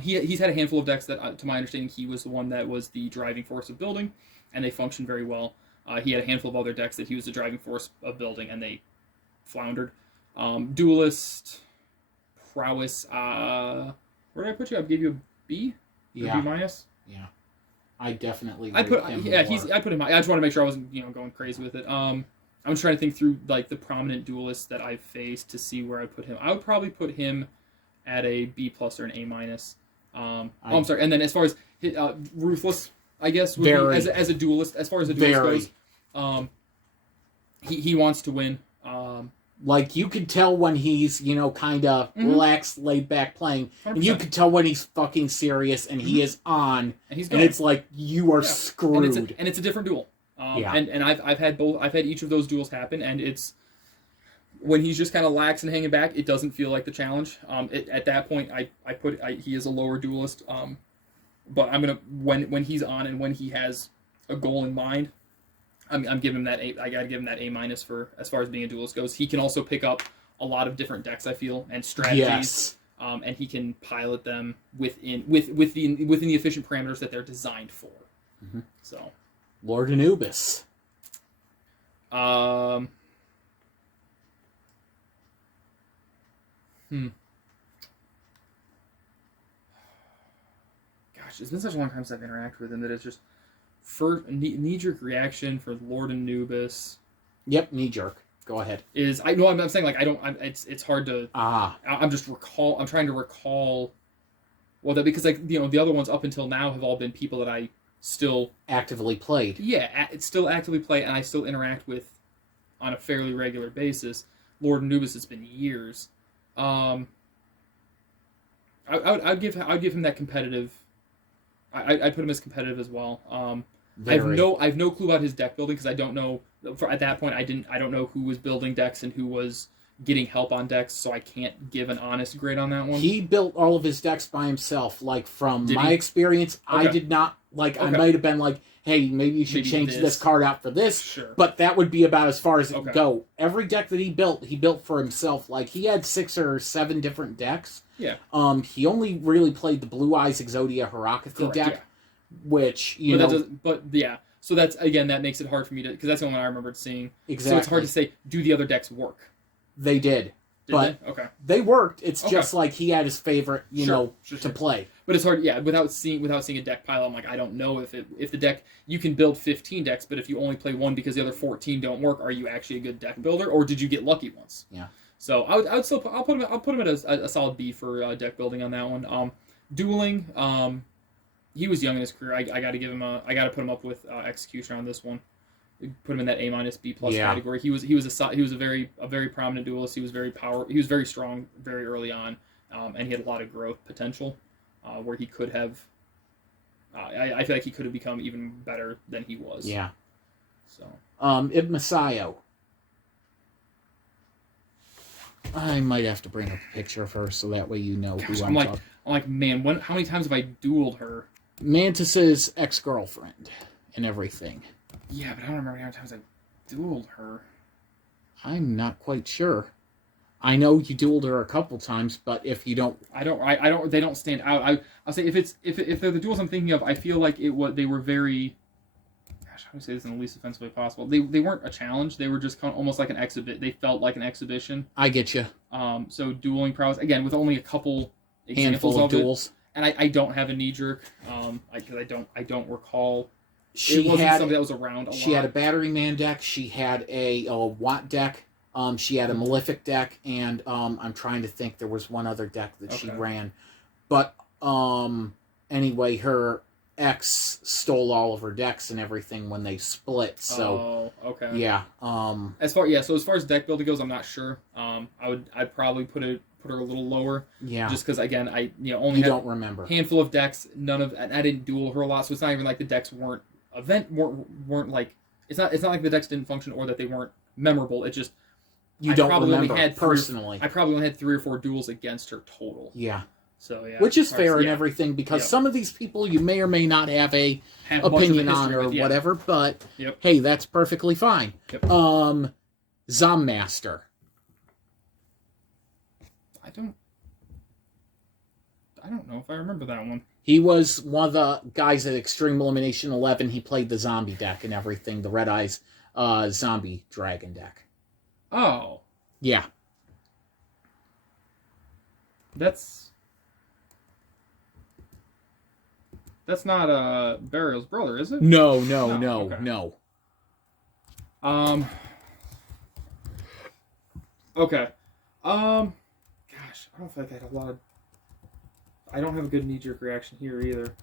He's had a handful of decks that, to my understanding, he was the one that was the driving force of building, and they function very well. He had a handful of other decks that he was the driving force of building, and they floundered. Duelist prowess. Where did I put you? I gave you a B. Yeah. B minus. Yeah. I definitely. I put him yeah. more. I put him. I just want to make sure I wasn't going crazy with it. I'm trying to think through like the prominent duelists that I've faced to see where I put him. I would probably put him at a B plus or an A minus. I'm sorry. And then as far as ruthless, I guess would be, as a duelist. As far as a duelist goes, he wants to win. Like, you could tell when he's, kind of relaxed, laid back playing. 100%. And you could tell when he's fucking serious and he is on. And it's like, you are screwed. And it's a different duel. And I've had both. I've had each of those duels happen, and it's when he's just kind of lax and hanging back, it doesn't feel like the challenge. At that point, he is a lower duelist. But I'm gonna when he's on and when he has a goal in mind, I'm giving him that A. I gotta give him that A minus for as far as being a duelist goes. He can also pick up a lot of different decks, I feel, and strategies. Yes. And he can pilot them within the efficient parameters that they're designed for. Mm-hmm. So, Lord Anubis. Gosh, it's been such a long time since I've interacted with him that it's just first knee-jerk reaction for Lord Anubis. Yep, knee-jerk. Go ahead. I'm saying like I don't. It's hard to. I'm trying to recall. Well, that because like the other ones up until now have all been people that I still actively played. Yeah, still actively play, and I still interact with on a fairly regular basis. Lord Anubis has been years. I'd give him that competitive. I put him as competitive as well. I have no clue about his deck building because I don't know. At that point, I don't know who was building decks and who was getting help on decks, so I can't give an honest grade on that one. He built all of his decks by himself. Like, from my experience, okay. I did not like. Okay. I might have been like, "Hey, maybe you should change this card out for this." Sure. But that would be about as far as it would go. Every deck that he built for himself. Like, he had 6 or 7 different decks. Yeah. He only really played the Blue Eyes Exodia Harakathy deck, yeah. Which So that's that makes it hard for me to because that's the one I remembered seeing. Exactly. So it's hard to say. Do the other decks work? They did. But they? Okay. They worked. It's just like he had his favorite, to play. But it's hard, without seeing a deck pile. I'm like, I don't know if the deck you can build 15 decks, but if you only play one because the other 14 don't work, are you actually a good deck builder, or did you get lucky once? Yeah. So I'll put him at a solid B for deck building on that one. Dueling, he was young in his career. I got to put him up with execution on this one. Put him in that A minus B plus category. He was a very prominent duelist. He was very strong very early on, and he had a lot of growth potential, where he could have. I feel like he could have become even better than he was. Yeah. So. Ibn Masayo. I might have to bring up a picture of her so that way you know who I'm talking. I'm like, man, how many times have I dueled her? Mantis's ex-girlfriend and everything. Yeah, but I don't remember how many times I dueled her. I'm not quite sure. I know you dueled her a couple times, but if you don't... they don't stand out. I'll say if they're the duels I'm thinking of, I feel like they were very... Gosh, how do I say this in the least offensive way possible? They weren't a challenge. They were just kind of almost like an exhibit. They felt like an exhibition. I get you. So dueling prowess, again, with only a couple examples of duels. And I don't have a knee-jerk, because I don't recall... It wasn't something that was around a lot. She had a Battery Man deck. She had a Watt deck. She had a Malefic deck, and I'm trying to think. There was one other deck that she ran, but anyway, her ex stole all of her decks and everything when they split. So yeah. As far as deck building goes, I'm not sure. I'd probably put her a little lower. Yeah. Just because again, I only don't remember handful of decks. And I didn't duel her a lot, so it's not even like the decks weren't like it's not like the decks didn't function or that they weren't memorable. It just I don't remember personally. I probably only had 3 or 4 duels against her total. Yeah. So yeah, which is fair and everything because some of these people you may or may not have a opinion on or whatever, but hey, that's perfectly fine. Zom Master. I don't know if I remember that one. He was one of the guys at Extreme Elimination 11. He played the zombie deck and everything, the Red Eyes zombie dragon deck. Oh. Yeah. That's not Burial's brother, is it? No. Okay. Okay. Gosh, I don't feel like I had a lot of. I don't have a good knee-jerk reaction here either.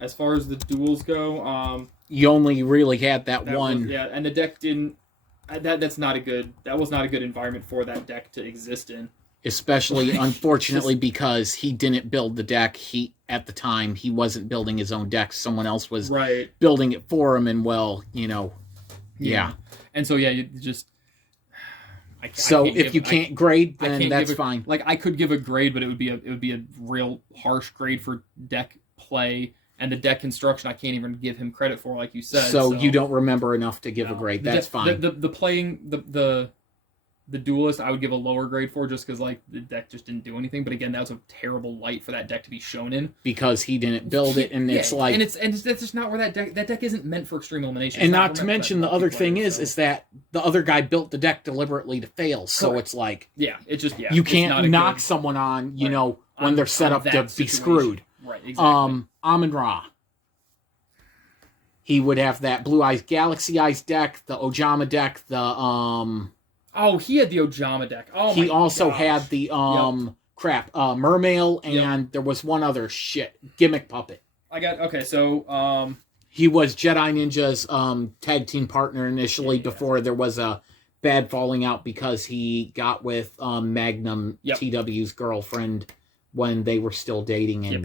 As far as the duels go, you only really had that one. And the deck didn't. That's not a good. That was not a good environment for that deck to exist in. Especially, unfortunately, because he didn't build the deck. At the time, he wasn't building his own deck. Someone else was building it for him, and yeah. And so, you just... if you can't grade, then that's fine. Like, I could give a grade, but it would be a real harsh grade for deck play, and the deck construction I can't even give him credit for, like you said. So you don't remember enough to give a grade. That's fine. The playing... The Duelist, I would give a lower grade for, just because like the deck just didn't do anything. But again, that was a terrible light for that deck to be shown in, because he didn't build it, and it's like, and that's just not where that deck isn't meant for extreme elimination. And not to mention the other thing is that the other guy built the deck deliberately to fail. So it's like, you can't knock someone on when they're set up to be screwed. Right. Exactly. Amon-Ra. He would have that Blue Eyes Galaxy Eyes deck, the Ojama deck, the Oh, he had the Ojama deck. Oh, he also had the Mermail, and there was one other gimmick puppet. So he was Jedi Ninja's tag team partner initially before there was a bad falling out because he got with Magnum TW's girlfriend when they were still dating, and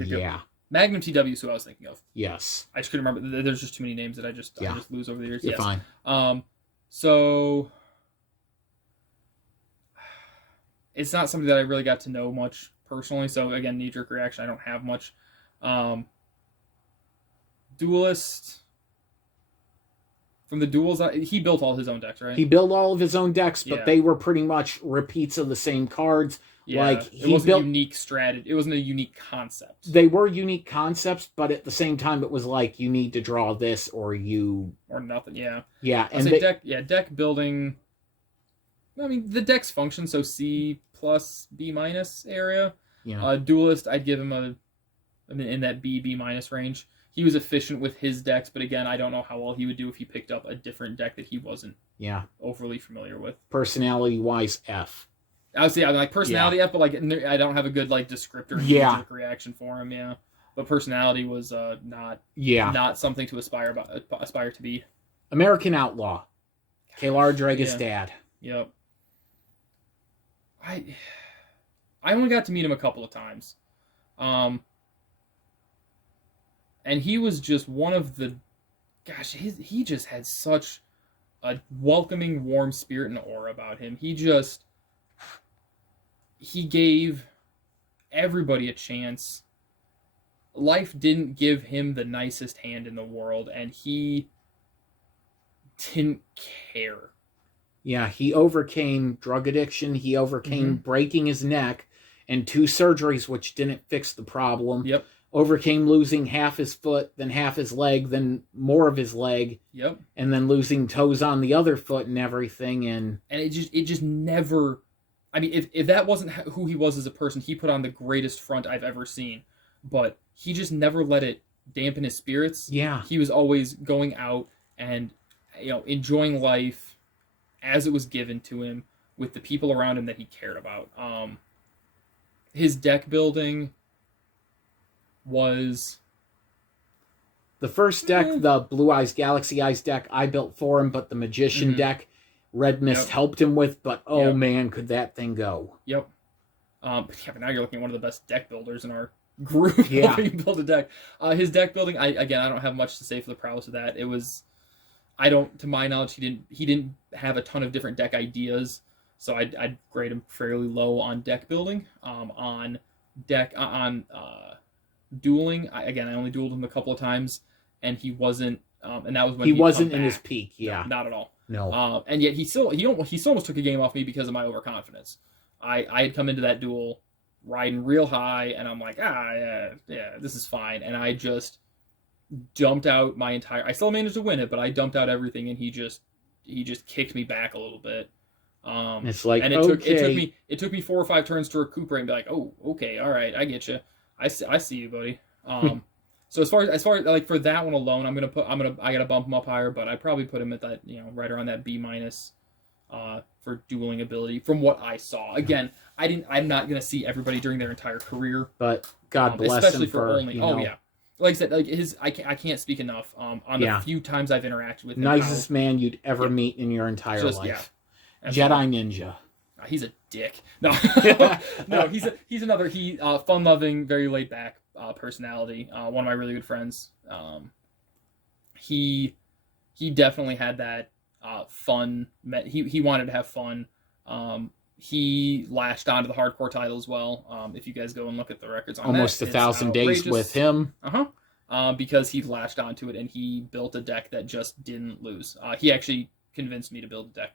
Magnum TW is who I was thinking of. Yes. I just couldn't remember. There's just too many names that I just lose over the years. You're fine. So it's not something that I really got to know much personally. So again, knee-jerk reaction, I don't have much. Duelist. From the duels, he built all his own decks, right? He built all of his own decks, but they were pretty much repeats of the same cards. Yeah, like it wasn't a unique strategy. It wasn't a unique concept. They were unique concepts, but at the same time, it was like, you need to draw this or nothing. Yeah. Yeah, and deck building. I mean, the deck's function, so C+, B- area. Yeah. Duelist, I'd give him in that B- range. He was efficient with his decks, but again, I don't know how well he would do if he picked up a different deck that he wasn't overly familiar with. Personality-wise, F. I would say I'm like personality F, but like I don't have a good like descriptor reaction for him. Yeah, but personality was not something to aspire to be. American Outlaw, Kalar Draga's dad. Yep. I only got to meet him a couple of times, and he was just one of the, he just had such a welcoming, warm spirit and aura about him. He gave everybody a chance. Life didn't give him the nicest hand in the world, and he didn't care. Yeah, he overcame drug addiction. He overcame breaking his neck and 2 surgeries, which didn't fix the problem. Yep. Overcame losing half his foot, then half his leg, then more of his leg. Yep. And then losing toes on the other foot and everything. And it just never... I mean, if that wasn't who he was as a person, he put on the greatest front I've ever seen. But he just never let it dampen his spirits. Yeah. He was always going out and, enjoying life as it was given to him with the people around him that he cared about. His deck building was... The first deck, the Blue Eyes Galaxy Eyes deck, I built for him, but the Magician deck, Red Mist helped him with, but man, could that thing go. Yep. But now you're looking at one of the best deck builders in our group. Yeah. Build a deck. His deck building, I don't have much to say for the prowess of that. It was... to my knowledge, he didn't have a ton of different deck ideas, so I'd grade him fairly low on deck building. On dueling, I only dueled him a couple of times, and he wasn't, and that was when he wasn't in his peak. Yeah, no, not at all. No, and yet he almost took a game off me because of my overconfidence. I had come into that duel riding real high, and I'm like, this is fine, and I just dumped out my entire... I still managed to win it, but I dumped out everything, and he just kicked me back a little bit. It's like, and okay. it took me 4 or 5 turns to recuperate and be like, oh, okay, all right, I get you, I see you, buddy. So as far as like for that one alone, I gotta bump him up higher, but I probably put him at that, right around that B minus, for dueling ability from what I saw. Again, I'm not gonna see everybody during their entire career, But God bless especially him for only. Oh yeah, like I said, like I can't speak enough. On the few times I've interacted with him, nicest man you'd ever meet in your entire life. Jedi Ninja. He's a dick. No, no, he's another fun loving, very laid back personality. One of my really good friends. He definitely had that fun. He wanted to have fun. He lashed onto the hardcore title as well. If you guys go and look at the records on almost that, 1,000 days with him. Because he lashed onto it and he built a deck that just didn't lose. He actually convinced me to build a deck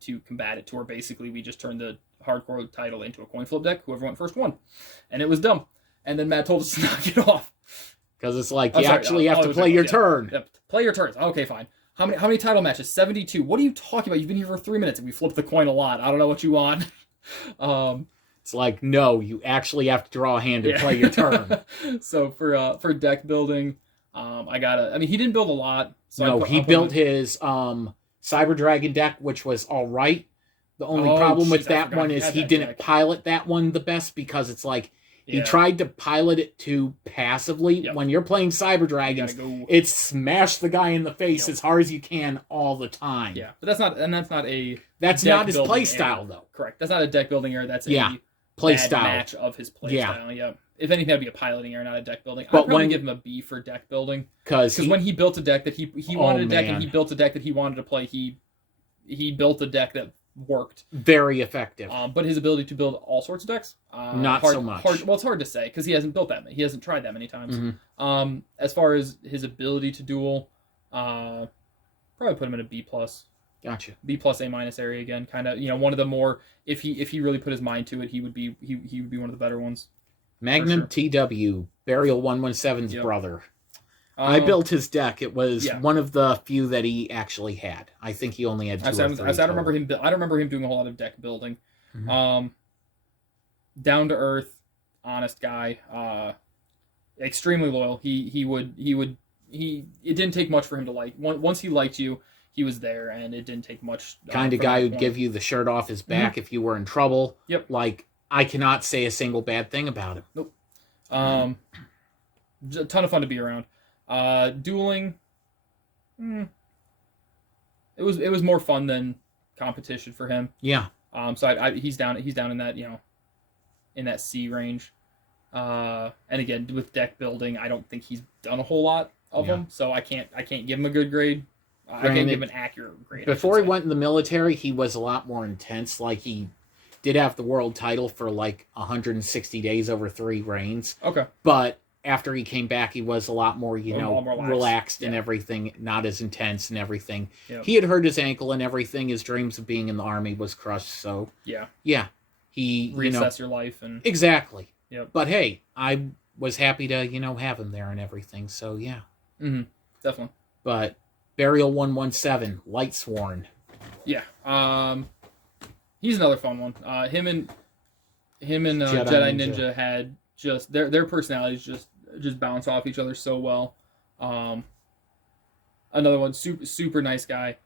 to combat it, to where basically we just turned the hardcore title into a coin flip deck. Whoever went first won, and it was dumb. And then Matt told us to knock it off because it's like you actually have to play your turn. Yep. Play your turns. Okay, fine. How many title matches? 72. What are you talking about? You've been here for 3 minutes and we flipped the coin a lot. I don't know what you want. It's like, no, you actually have to draw a hand and play your turn. So for deck building, he didn't build a lot. So he built his Cyber Dragon deck, which was all right. The only problem with that one is he didn't pilot that one the best, because it's like he tried to pilot it too passively. When you're playing Cyber Dragons, it's smash the guy in the face as hard as you can all the time. Yeah, but that's not his play style though. Correct. That's not a deck building error. That's a play bad style match of his play style. Yeah. If anything, that'd be a piloting error, not a deck building. I'd probably give him a B for deck building, because when he built a deck that he wanted a deck, and he built a deck that he wanted to play, he built a deck that worked, very effective. But his ability to build all sorts of decks, not so much. Well, it's hard to say because he hasn't built that many. He hasn't tried that many times. As far as his ability to duel, probably put him in a B plus. Gotcha. B plus A minus area again. Kind of, one of the more, if he really put his mind to it, he would be one of the better ones. Magnum TW, Burial 117's brother. I built his deck. It was one of the few that he actually had. I think he only had 2 or 3. I don't remember him doing a whole lot of deck building. Down to earth, honest guy. Extremely loyal. It didn't take much for him to like. Once he liked you, he was there, and it didn't take much. Kind of guy who'd give you the shirt off his back if you were in trouble. Yep. Like, I cannot say a single bad thing about him. Nope. A ton of fun to be around. Dueling, it was more fun than competition for him. Yeah. So he's down in that, in that C range. And again, with deck building, I don't think he's done a whole lot of them, so I can't give him a good grade. I can't give him an accurate grade. Before he went in the military, he was a lot more intense. Like, he did have the world title for like 160 days over 3 reigns. Okay. But after he came back, he was a lot more, more relaxed and everything, not as intense and everything. Yep. He had hurt his ankle and everything. His dreams of being in the army was crushed. So yeah, he reassess your life and exactly. Yep. But hey, I was happy to have him there and everything. So yeah, definitely. But Burial 117, Lightsworn. Yeah, he's another fun one. Him and Jedi Ninja had just their personalities just bounce off each other so well. Another one, super nice guy.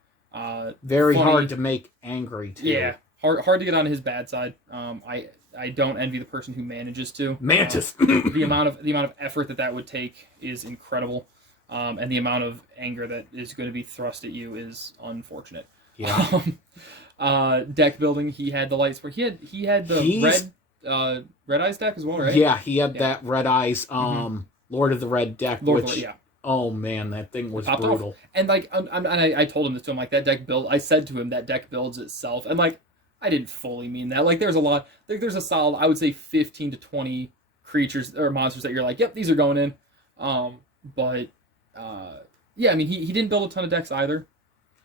Very funny. Hard to make angry too. Yeah, hard to get on his bad side. I don't envy the person who manages to. Mantis. The amount of effort that would take is incredible. And the amount of anger that is going to be thrust at you is unfortunate. Yeah. Deck building, he had the lights where he had the red eyes deck as well, right? Yeah, he had that red eyes Lord of the Red deck, oh man, that thing was brutal. Off. And like I told him this to him, like, that deck build, I said to him that deck builds itself, and like I didn't fully mean that. Like, there's a solid, I would say 15 to 20 creatures or monsters that you're like, yep, these are going in. But yeah, I mean, he didn't build a ton of decks either.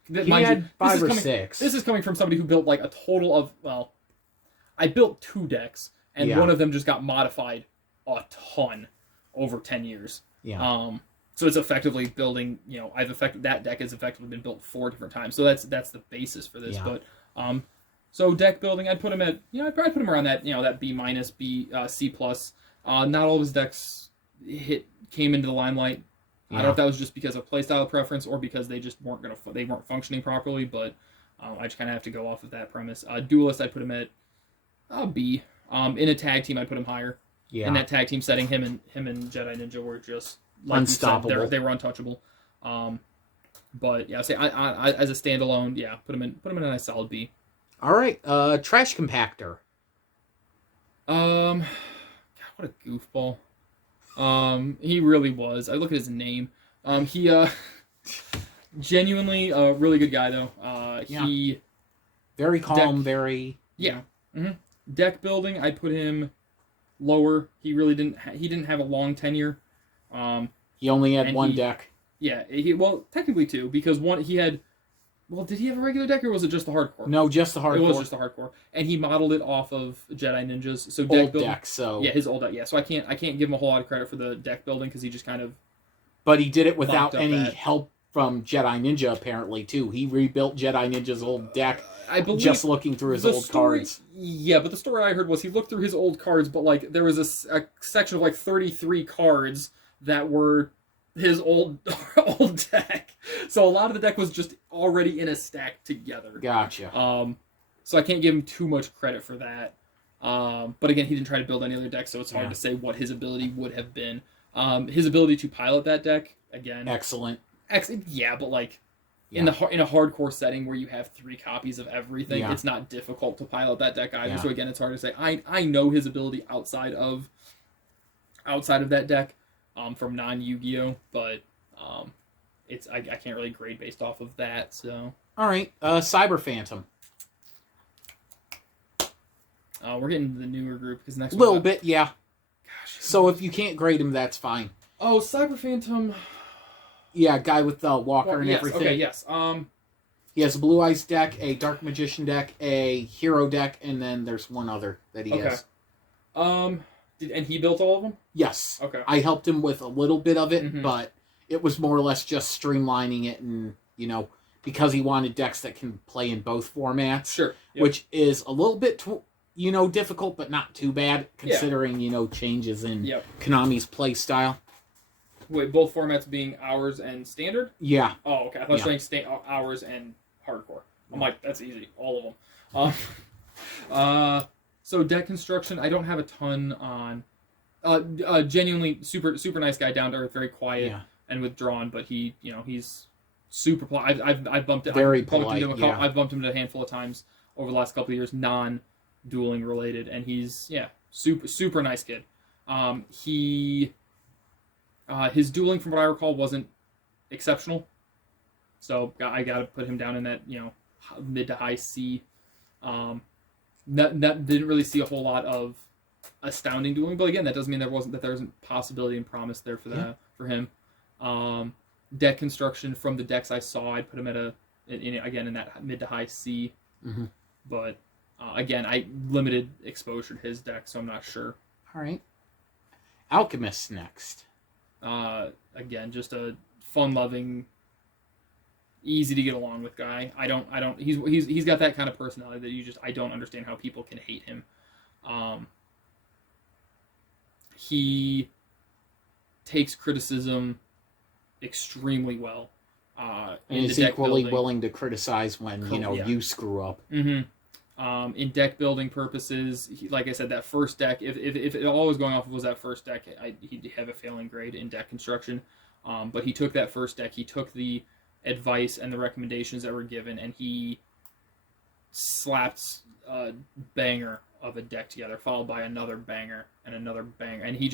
He had 5 or 6. This is coming from somebody who built like a total of, well, I built 2 decks, and one of them just got modified a ton over 10 years. Yeah. So it's effectively building, that deck has effectively been built 4 different times. So that's the basis for this. Yeah. But So deck building, I'd put him at, I'd probably put him around that, that B minus, C plus. Not all of his decks came into the limelight. I don't know if that was just because of playstyle preference or because they just weren't functioning properly, but I just kind of have to go off of that premise. Duelist, I'd put him at B. In a tag team, I'd put him higher. Yeah. In that tag team setting, him and Jedi Ninja were just unstoppable. They were untouchable. But yeah, say I as a standalone, put him in a nice solid B. All right, trash compactor. God, what a goofball. He really was. I look at his name. He genuinely a really good guy though. He very calm, deck building. I put him lower. He really didn't have a long tenure. He only had one deck. Yeah, well, technically two, because one he had. Well, did he have a regular deck, or was it just the hardcore? No, just the hardcore. It was just the hardcore, and he modeled it off of Jedi Ninjas. So old deck. So yeah, his old deck. Yeah, so I can't give him a whole lot of credit for the deck building because he just kind of. But he did it without any help from Jedi Ninja. Apparently, too. He rebuilt Jedi Ninja's old deck. I believe just looking through his old cards. Yeah, but the story I heard was he looked through his old cards, but like there was a section of like 33 cards that were his old deck. So a lot of the deck was just already in a stack together. Gotcha. So I can't give him too much credit for that. But again, he didn't try to build any other deck, so it's hard to say what his ability would have been. His ability to pilot that deck, again, excellent. Yeah, but like in a hardcore setting where you have 3 copies of everything, it's not difficult to pilot that deck either. So again, it's hard to say. I know his ability outside of that deck. From non-Yu-Gi-Oh, but I can't really grade based off of that. So all right, Cyber Phantom. We're getting to the newer group because next little bit, yeah. Gosh. So if you can't grade him, that's fine. Oh, Cyber Phantom. Yeah, guy with the walker and everything. Okay, yes. He has a Blue Eyes deck, a Dark Magician deck, a Hero deck, and then there's one other that he has. And he built all of them? Yes. Okay. I helped him with a little bit of it, but it was more or less just streamlining it and, because he wanted decks that can play in both formats. Sure. Yep. Which is a little bit, difficult, but not too bad, considering, changes in Konami's play style. Wait, both formats being hours and standard? Yeah. Oh, okay. I thought you were saying hours and hardcore. I'm like, that's easy. All of them. So deck construction, I don't have a ton on. Genuinely super nice guy, down to earth, very quiet and withdrawn. But he's super polite. I've bumped it. Very polite. I've bumped him to a handful of times over the last couple of years, non-dueling related, and he's super nice kid. His dueling, from what I recall, wasn't exceptional. So I got to put him down in that mid to high C. That didn't really see a whole lot of astounding dueling, but again, that doesn't mean there wasn't possibility and promise there for him. Deck construction, from the decks I saw, I'd put him in that mid to high C. Mm-hmm. But again, I limited exposure to his deck, so I'm not sure. All right, Alchemist next. Again, just a fun-loving, easy to get along with guy. He's got that kind of personality that I don't understand how people can hate him. He takes criticism extremely well. And is equally willing to criticize when you screw up. Mm-hmm. In deck building purposes, like I said, that first deck, if it all was going off of was that first deck, he'd have a failing grade in deck construction. But he took that first deck, he took the advice and the recommendations that were given, and he slapped a banger of a deck together, followed by another banger and another banger, and they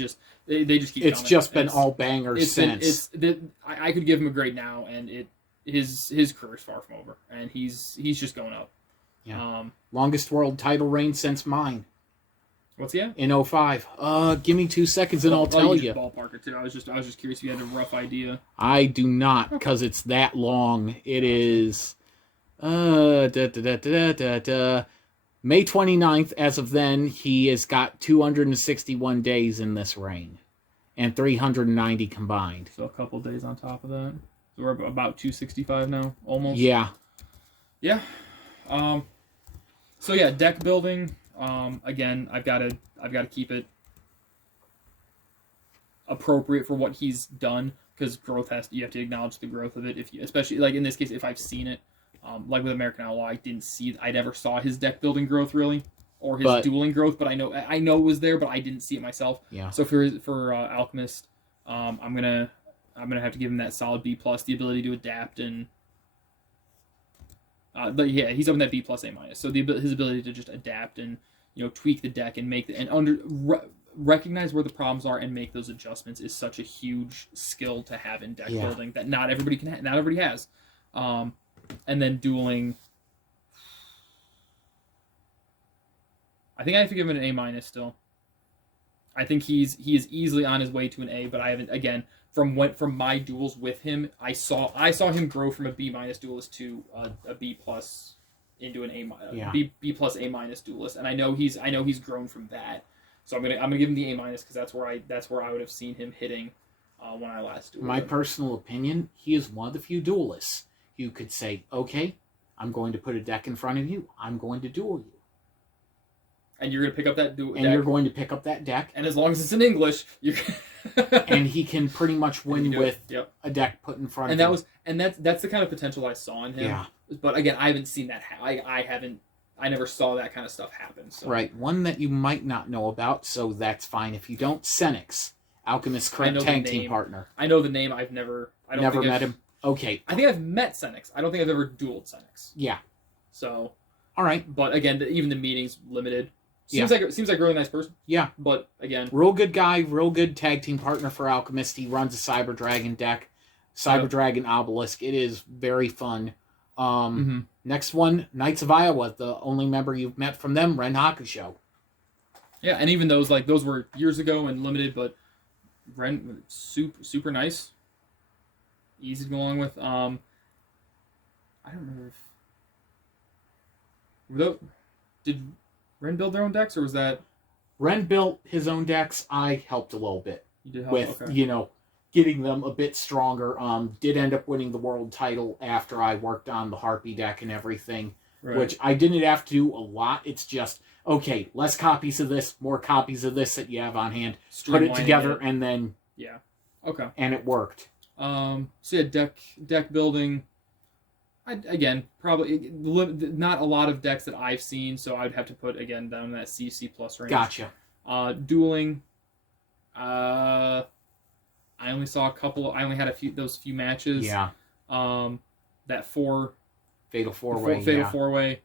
just keep. It's just been all bangers since. I could give him a grade now, and his career's far from over, and he's just going up. Yeah. Longest world title reign since mine. What's he at? In 05. Give me 2 seconds and I'll tell you. Ballpark it too. I was just curious if you had a rough idea. I do not, because it's that long. It is May 29th. As of then, he has got 261 days in this reign, and 390 combined. So a couple days on top of that. So we're about 265 now, almost. Yeah. Yeah. So yeah, deck building. Again, I've got to keep it appropriate for what he's done, because you have to acknowledge the growth of it. If you, especially like in this case, if I've seen it, like with American Outlaw, I never saw his deck building growth really, or his dueling growth, but I know it was there, but I didn't see it myself. Yeah. So for Alchemist, I'm gonna have to give him that solid B+, the ability to adapt and. But yeah, he's up in that B+, A-. So his ability to just adapt and tweak the deck and make recognize where the problems are and make those adjustments is such a huge skill to have in deck building that not everybody has. And then dueling, I think I have to give him an A- still. I think he is easily on his way to an A, but I haven't, again, from my duels with him, I saw him grow from a B- duelist to a B+ into an A-, B+ A- duelist, and I know he's grown from that. So I'm gonna give him the A- because that's where I would have seen him hitting when I last dueled. My personal opinion, he is one of the few duelists you could say, okay, I'm going to put a deck in front of you, I'm going to duel you. And you're going to pick up that deck. And you're going to pick up that deck. And as long as it's in English, you're... and he can pretty much win with a deck put in front of him. That's the kind of potential I saw in him. Yeah. But again, I haven't seen that. I never saw that kind of stuff happen. So. Right. One that you might not know about, so that's fine if you don't. Senix, Alchemist's current tag team partner. I know the name. I've never met him. Okay. I think I've met Senix. I don't think I've ever dueled Senix. Yeah. So. All right. But again, even the meeting's limited. Seems like a really nice person. Yeah. But again, real good guy, real good tag team partner for Alchemist. He runs a Cyber Dragon deck, Cyber Dragon Obelisk. It is very fun. Next one, Knights of Iowa. The only member you've met from them, Ren Hakusho. Yeah, and even those were years ago and limited, but Ren super nice, easy to go along with. I don't remember if did Ren build their own decks, or was that... Ren built his own decks. I helped a little bit. You did help? With, okay. Getting them a bit stronger. Did end up winning the world title after I worked on the Harpy deck and everything, which I didn't have to do a lot. It's just, okay, less copies of this, more copies of this that you have on hand. Put it together, and then... Yeah. Okay. And it worked. So yeah, deck building... Again, probably not a lot of decks that I've seen, so I'd have to put, again, down in that C+ range. Gotcha. Dueling, I only saw a couple. I only had those few matches. Yeah. That Fatal Four-Way. Fatal Four-Way.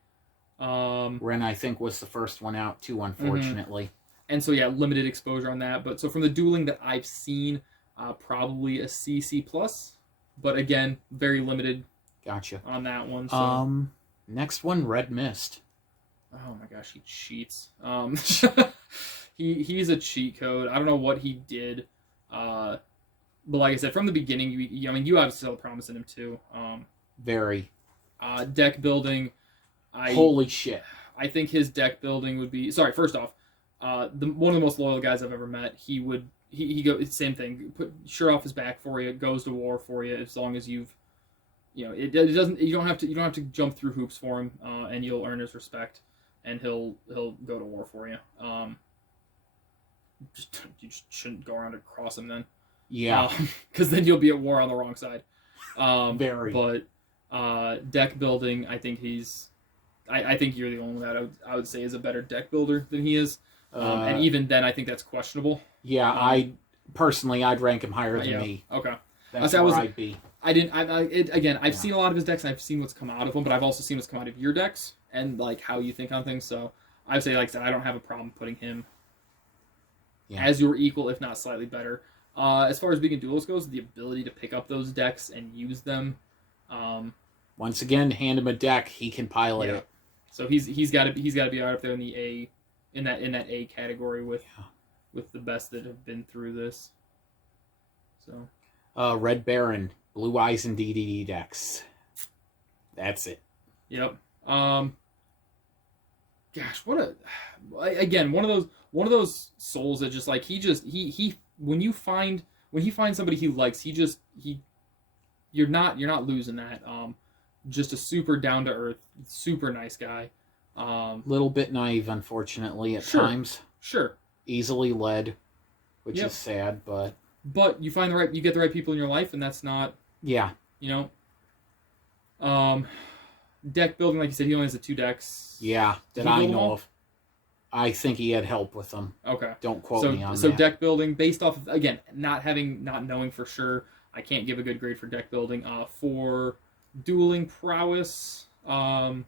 Ren, I think, was the first one out, too, unfortunately. And so, yeah, limited exposure on that. But so from the dueling that I've seen, probably a C+. But again, very limited. Gotcha. On that one. So. Next one, Red Mist. Oh my gosh, he cheats. He's a cheat code. I don't know what he did. But like I said, from the beginning, you obviously saw the promise in him too. Very. Deck building. Holy shit. I think his deck building would be... Sorry, first off, one of the most loyal guys I've ever met. He go same thing. Put shirt off his back for you. Goes to war for you as long as you've... it doesn't. You don't have to jump through hoops for him, and you'll earn his respect, and he'll go to war for you. You just shouldn't go around and cross him then. Yeah, because then you'll be at war on the wrong side. Very. But deck building, I think I think you're the only one that I would say is a better deck builder than he is. And even then, I think that's questionable. Yeah, I'd rank him higher than me. Okay, that's where I'd be. I've seen a lot of his decks, and I've seen what's come out of them, but I've also seen what's come out of your decks and like how you think on things. So I'd say, like I said, I don't have a problem putting him as your equal, if not slightly better. As far as being a duelist goes, the ability to pick up those decks and use them. Once again, hand him a deck, he can pilot it. So he's got to be right up there in the A, in that A category with the best that have been through this. So. Red Baron, Blue Eyes, and DDD decks. That's it. Yep. Gosh, again, one of those souls that just like he when he finds somebody he likes, you're not losing that. Just a super down to earth, super nice guy. Little bit naive, unfortunately, at Sure. times. Sure. Easily led, which is sad, but you find you get the right people in your life, and that's not, yeah. Deck building, like you said, he only has the 2 decks. Yeah, that I know of. I think he had help with them. Okay. Don't quote me on that. So deck building, based off of, again, not knowing for sure, I can't give a good grade for deck building. For dueling prowess, you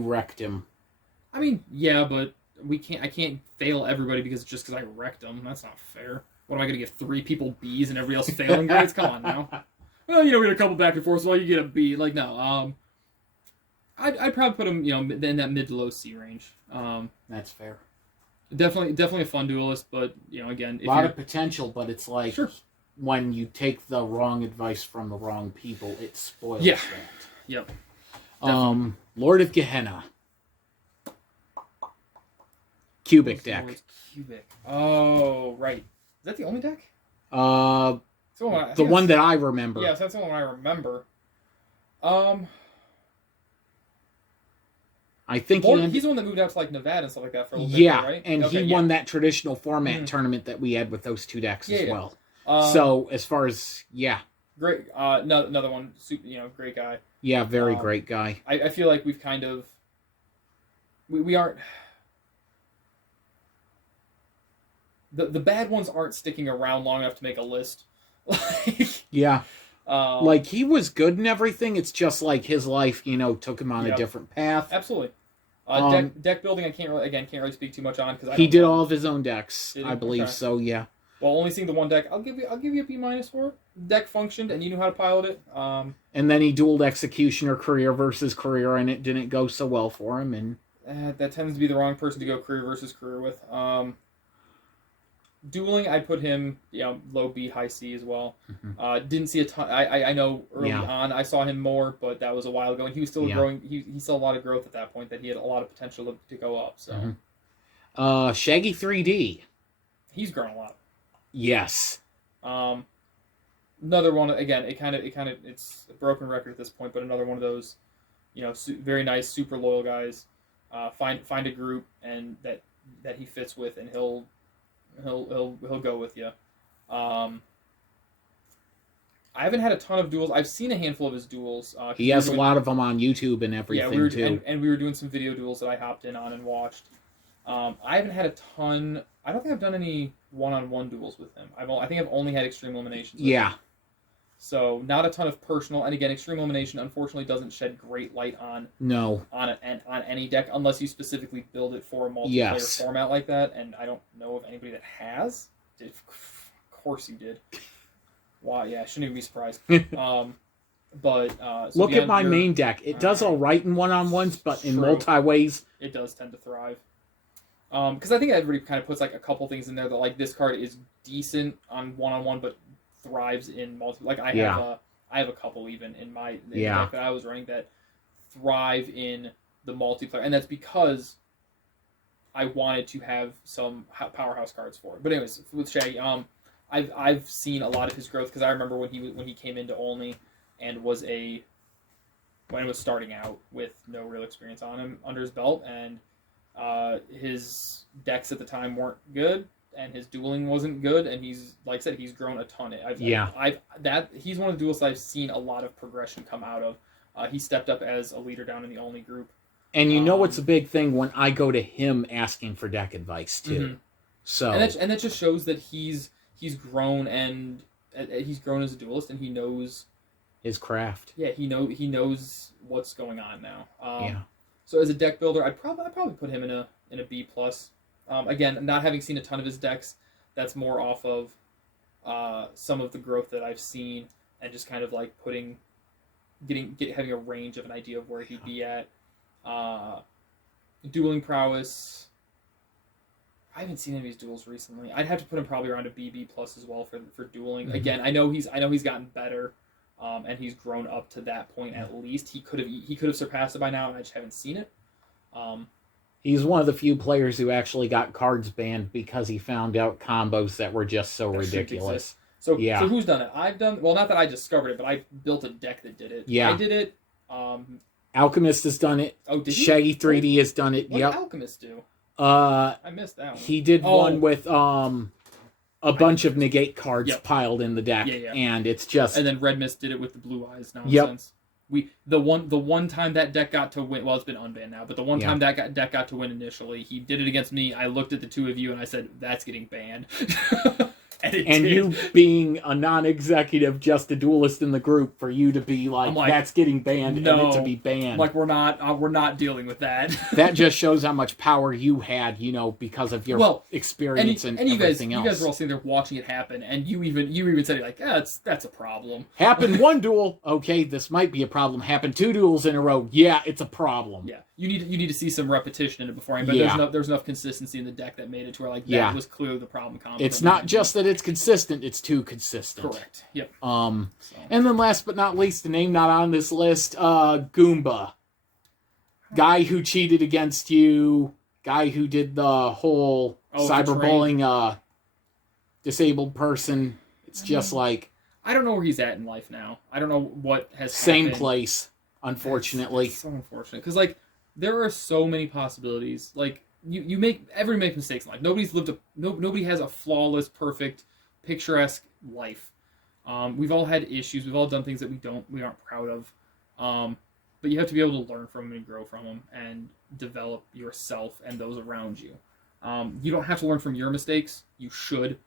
wrecked him. I mean, yeah, but I can't fail everybody because I wrecked them. That's not fair. What am I going to give 3 people Bs and everybody else failing grades? Come on now. Well, we had a couple back and forth, so you get a B. Like, no. I'd probably put him, in that mid to low C range. That's fair. Definitely a fun duelist, but again, a lot of potential, but it's like sure. when you take the wrong advice from the wrong people, it spoils yeah. that. Yep. Lord of Gehenna. Cubic deck. Cubic. Oh, right. Is that the only deck? The one that I remember. Yes, that's the one I remember. I think he's the one that moved out to like Nevada and stuff like that for a little bit, right? And he won that traditional format tournament that we had with those 2 decks as well. So as far as great, another one, super, great guy. Yeah, very great guy. I feel like we've kind of we aren't. The bad ones aren't sticking around long enough to make a list. Yeah. Like, he was good and everything. It's just like his life, took him on a different path. Absolutely. Deck building, I can't really speak too much on because he did all of his own decks, I believe. Okay. So yeah. Well, only seeing the one deck, I'll give you a B- for it. Deck functioned, and you knew how to pilot it. And then he dueled Executioner career versus career, and it didn't go so well for him. And that tends to be the wrong person to go career versus career with. Dueling, I put him, low B, high C as well. Mm-hmm. Didn't see a ton. I know early on I saw him more, but that was a while ago, and he was still growing. He saw a lot of growth at that point. That he had a lot of potential to go up. So, Shaggy 3D, he's grown a lot. Yes. Another one. Again, it's a broken record at this point, but another one of those, very nice, super loyal guys. Find a group and that he fits with, and he'll go with you. I haven't had a ton of duels. I've seen a handful of his duels. He has a lot of them on YouTube and everything too. And we were doing some video duels that I hopped in on and watched. I haven't had a ton. I don't think I've done any one-on-one duels with him. I think I've only had Extreme Eliminations. With him. So not a ton of personal. And again, Extreme Elimination unfortunately doesn't shed great light on any deck unless you specifically build it for a multiplayer format like that. And I don't know of anybody that has. Of course you did. Wow, yeah, I shouldn't even be surprised. So look at my main deck. It does all right in one-on-ones, but in multi-ways, it does tend to thrive. Because I think everybody kind of puts like a couple things in there that like this card is decent on one-on-one, but thrives in multi. Like I have a couple even in the deck that I was running that thrive in the multiplayer, and that's because I wanted to have some powerhouse cards for it. But anyways, with Shaggy, I've seen a lot of his growth because I remember when he came into Olney and when it was starting out with no real experience on him under his belt, and his decks at the time weren't good, and his dueling wasn't good, and he's like I said, he's grown a ton. He's one of the duelists I've seen a lot of progression come out of. He stepped up as a leader down in the Olney group. And what's a big thing when I go to him asking for deck advice too. Mm-hmm. So and that just shows that he's grown, and he's grown as a duelist, and he knows his craft. Yeah, he knows what's going on now. So as a deck builder, I'd probably put him in a B+. Again, not having seen a ton of his decks, that's more off of some of the growth that I've seen, and just kind of like having a range of an idea of where he'd be at. Dueling prowess, I haven't seen any of these duels recently. I'd have to put him probably around a B+ as well for dueling. Mm-hmm. Again, I know he's gotten better, and he's grown up to that point at least. He could have surpassed it by now, and I just haven't seen it. He's one of the few players who actually got cards banned because he found out combos that were just so ridiculous. So who's done it? I've done. Well, not that I discovered it, but I built a deck that did it. Yeah. I did it. Alchemist has done it. Oh, did he? Shaggy 3D has done it. What Yep. did Alchemist do? I missed that one. He did one with a bunch of negate cards piled in the deck, and it's just. And then Red Mist did it with the blue eyes nonsense. The one time that deck got to win. Well, it's been unbanned now, but the one time that deck got to win initially, he did it against me. I looked at the two of you and I said, "That's getting banned." And you being a non-executive, just a duelist in the group, for you to be like that's getting banned, no, and it to be banned. Like we're not dealing with that. That just shows how much power you had, because of your experience and everything else. You guys were all sitting there watching it happen, and you even said like, that's a problem. Happened one duel, okay, this might be a problem. Happened 2 duels in a row, yeah, it's a problem. Yeah, you need to see some repetition in it beforehand, but there's enough consistency in the deck that made it to where that was clearly the problem combo. It's not just that it's consistent, it's too consistent. Correct. Yep. And then last but not least, the name not on this list, Goomba. Guy who cheated against you, guy who did the whole cyberbullying disabled person. It's just like, I don't know where he's at in life now. I don't know what has same happened. Place, unfortunately. It's so unfortunate because there are so many possibilities. Everyone makes mistakes in life. Nobody has a flawless, perfect, picturesque life. We've all had issues. We've all done things that we aren't proud of. But you have to be able to learn from them and grow from them and develop yourself and those around you. You don't have to learn from your mistakes. You should.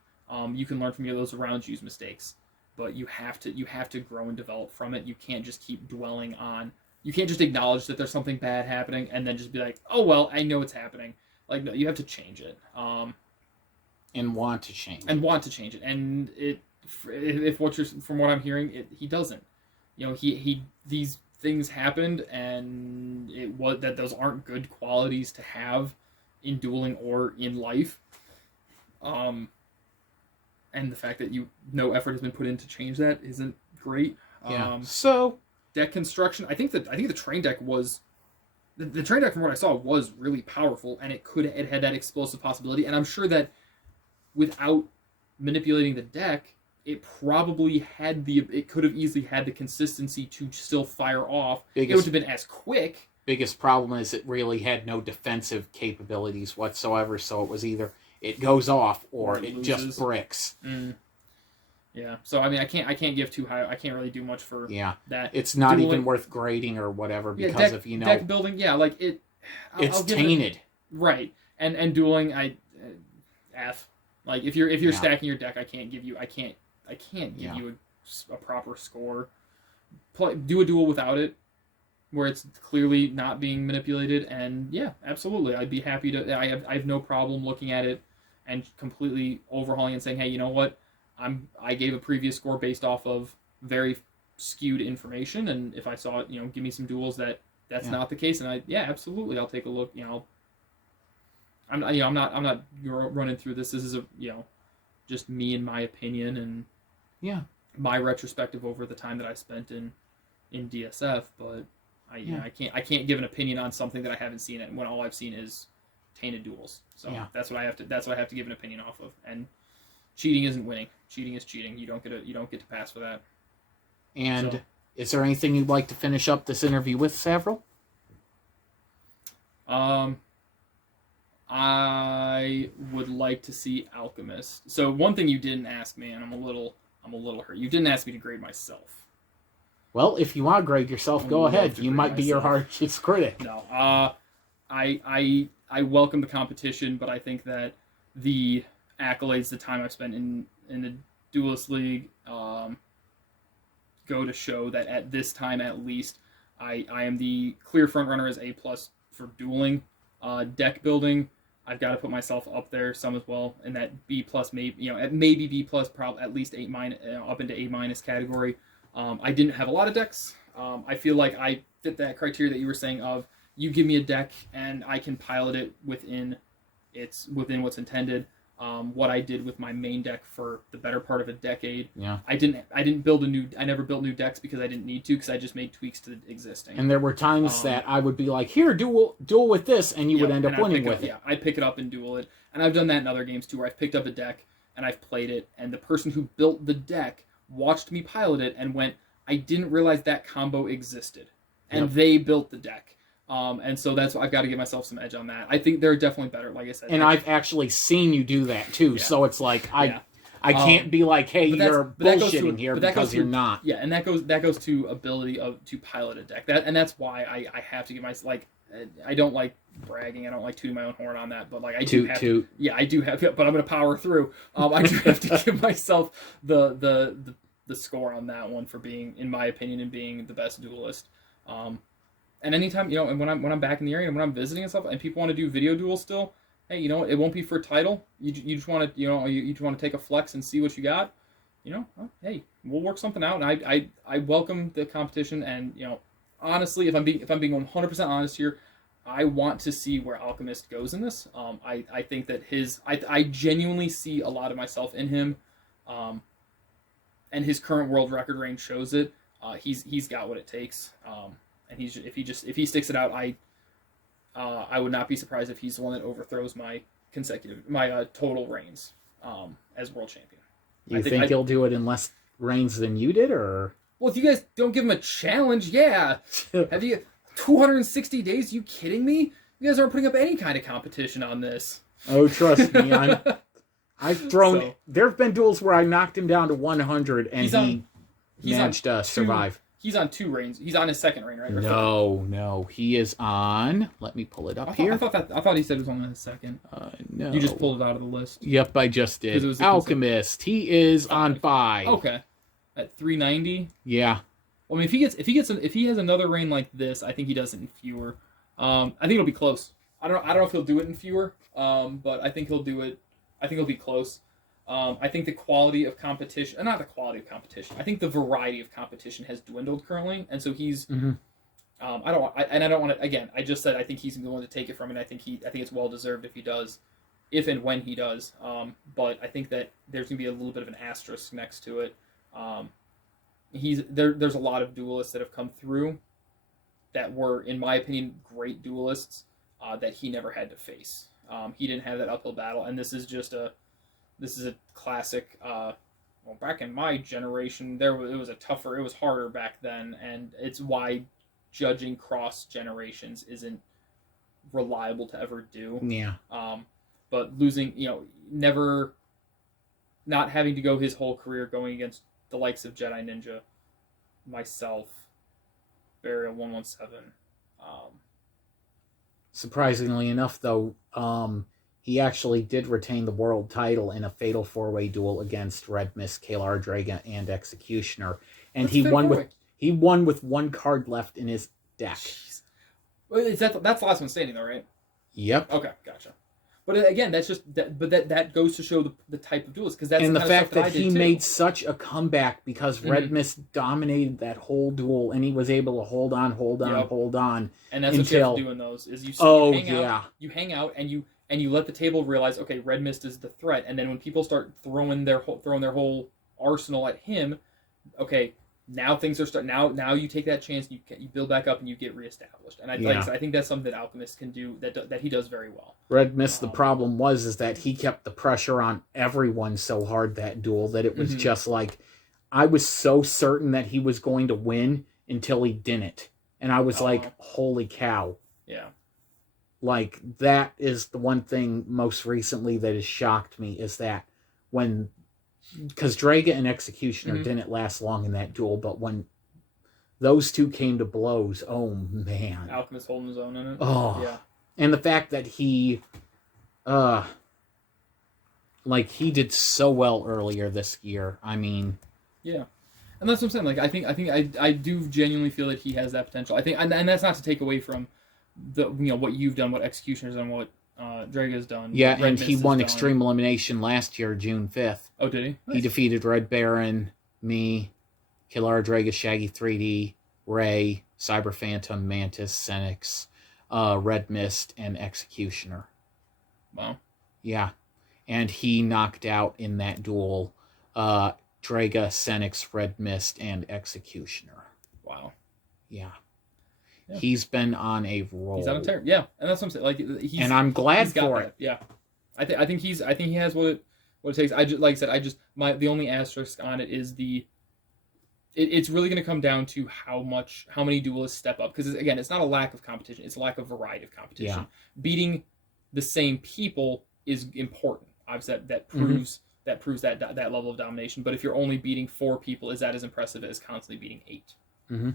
You can learn from those around you's mistakes, but you have to grow and develop from it. You can't just keep dwelling on. You can't just acknowledge that there's something bad happening and then just be like, oh well, I know it's happening. No, you have to change it. And want to change. And from what I'm hearing, he doesn't. These things happened, and those aren't good qualities to have in dueling or in life. And the fact that no effort has been put in to change that isn't great. So deck construction, I think the train deck was the train deck, from what I saw, was really powerful, and it had that explosive possibility. And I'm sure that without manipulating the deck, it could have easily had the consistency to still fire off. It would have been as quick. Biggest problem is it really had no defensive capabilities whatsoever, so it was either it goes off or it just bricks. Yeah, so I mean, I can't give too high. I can't really do much for that. It's not even worth grading or whatever because of deck building. Yeah, it's tainted, right? And dueling, F. If you're stacking your deck, I can't give you a proper score. Do a duel without it, where it's clearly not being manipulated, and yeah, absolutely, I'd be happy to. I have no problem looking at it and completely overhauling and saying, hey, you know what? I gave a previous score based off of very skewed information, and if I saw it, give me some duels that's not the case, and absolutely, I'll take a look. I'm not running through this. This is just me and my opinion and my retrospective over the time that I spent in DSF, but I can't give an opinion on something that I haven't seen it when all I've seen is tainted duels. So that's what I have to give an opinion off of. And cheating isn't winning. Cheating is cheating. You don't get to pass for that. And is there anything you'd like to finish up this interview with, Savaril? I would like to see Alchemist. So one thing you didn't ask me, and I'm a little hurt. You didn't ask me to grade myself. Well, if you want to grade yourself, go ahead. You might be your harshest critic. No, I welcome the competition, but I think that the accolades, the time I've spent in the Duelist League, go to show that at this time at least, I am the clear front runner as A+ for dueling. Deck building, I've got to put myself up there some as well, in that B+, maybe B+, probably at least up into A- category. I didn't have a lot of decks. I feel like I fit that criteria that you were saying of you give me a deck and I can pilot it within what's intended. What I did with my main deck for the better part of a decade. Yeah. I never built new decks because I didn't need to, because I just made tweaks to the existing. And there were times that I would be like, here, duel with this, and you would end up winning with it. Yeah, I'd pick it up and duel it. And I've done that in other games too, where I've picked up a deck and I've played it, and the person who built the deck watched me pilot it and went, I didn't realize that combo existed. and they built the deck. And so that's I've got to give myself some edge on that. I think they're definitely better, like I said. And I've actually seen you do that too, so it's like I can't be like, hey, you're bullshitting here because you're not. Yeah, and that goes to ability to pilot a deck. And that's why I have to give myself, like, I don't like bragging. I don't like tooting my own horn on that, but like I do have to. Yeah, I do have, but I'm gonna power through. I do have to give myself the score on that one for being, in my opinion, and being the best duelist. And anytime, and when I'm back in the area and when I'm visiting and stuff, and people want to do video duels still, hey, it won't be for a title. You just want to, you just want to take a flex and see what you got. Hey, we'll work something out. And I welcome the competition. And honestly, if I'm being 100% honest here, I want to see where Alchemist goes in this. I think that I genuinely see a lot of myself in him, and his current world record range shows it. He's got what it takes. And if he sticks it out, I would not be surprised if he's the one that overthrows my total reigns as world champion. You think he'll do it in less reigns than you did, or? Well, if you guys don't give him a challenge, yeah. Have you 260 days? You kidding me? You guys aren't putting up any kind of competition on this. Oh, trust me, I've thrown. There have been duels where I knocked him down to 100, and he managed to survive. He's on 2 reigns. He's on his second reign, right? No. He is on. Let me pull it up here. I thought he said it was on his second. No. You just pulled it out of the list. Yep, I just did. Alchemist. He is on 5. Okay. At 390. Yeah. Well, I mean, if he has another reign like this, I think he does it in fewer. I think it'll be close. I don't know if he'll do it in fewer. But I think he'll do it. I think it'll be close. I think the quality of competition, not the quality of competition, I think the variety of competition has dwindled currently, and so he's. Mm-hmm. I don't want to. Again, I just said I think he's the one to take it from me. I think it's well deserved if he does, if and when he does. But I think that there's gonna be a little bit of an asterisk next to it. There's a lot of duelists that have come through, that were, in my opinion, great duelists, that he never had to face. He didn't have that uphill battle, and this is a classic. Back in my generation, it was harder back then, and it's why judging cross generations isn't reliable to ever do. Yeah. But losing, not having to go his whole career going against the likes of Jedi Ninja, myself, Burial 117. Surprisingly enough, though, he actually did retain the world title in a fatal 4-way duel against Red Mist, Kalar Draga, and Executioner, and he won with 1 card left in his deck. Jeez. That's the last one standing, though, right? Yep. Okay, gotcha. But again, that's just that goes to show the type of duelist, because that's and the fact that he made too. such a comeback because Red Mist dominated that whole duel, and he was able to hold on, and that's what you have to do in those is you hang out, and you let the table realize, okay, Red Mist is the threat, and then when people start throwing their whole arsenal at him, okay, now things are starting. Now you take that chance, you build back up, and you get reestablished. And I think that's something that Alchemist can do that he does very well. Red Mist, the problem is that he kept the pressure on everyone so hard that duel that it was just like, I was so certain that he was going to win until he didn't, and I was like, holy cow. Yeah. Like, that is the one thing most recently that has shocked me, is that because Draga and Executioner didn't last long in that duel, but when those two came to blows, oh man. Alchemist holding his own in it. Oh. Yeah. And the fact that he did so well earlier this year. I mean. Yeah. And that's what I'm saying. Like, I do genuinely feel that he has that potential. I think, and that's not to take away from what you've done, what Executioner's done, what Draga's done. Yeah, and he won Extreme Elimination last year, June 5th. Oh, did he? Nice. He defeated Red Baron, me, Kilara Draga, Shaggy 3D, Ray, Cyber Phantom, Mantis, Senix, Red Mist, and Executioner. Wow. Yeah. And he knocked out in that duel Draga, Senix, Red Mist, and Executioner. Wow. Yeah. He's been on a roll. He's on a tear. Yeah, and that's what I'm saying. Like, and I'm glad for it. Yeah, I think he has what it takes. The only asterisk on it is the it's really going to come down to how many duelists step up. Because again, it's not a lack of competition; it's a lack of variety of competition. Yeah. Beating the same people is important. Obviously, that proves that level of domination. But if you're only beating 4 people, is that as impressive as constantly beating 8? Mm-hmm.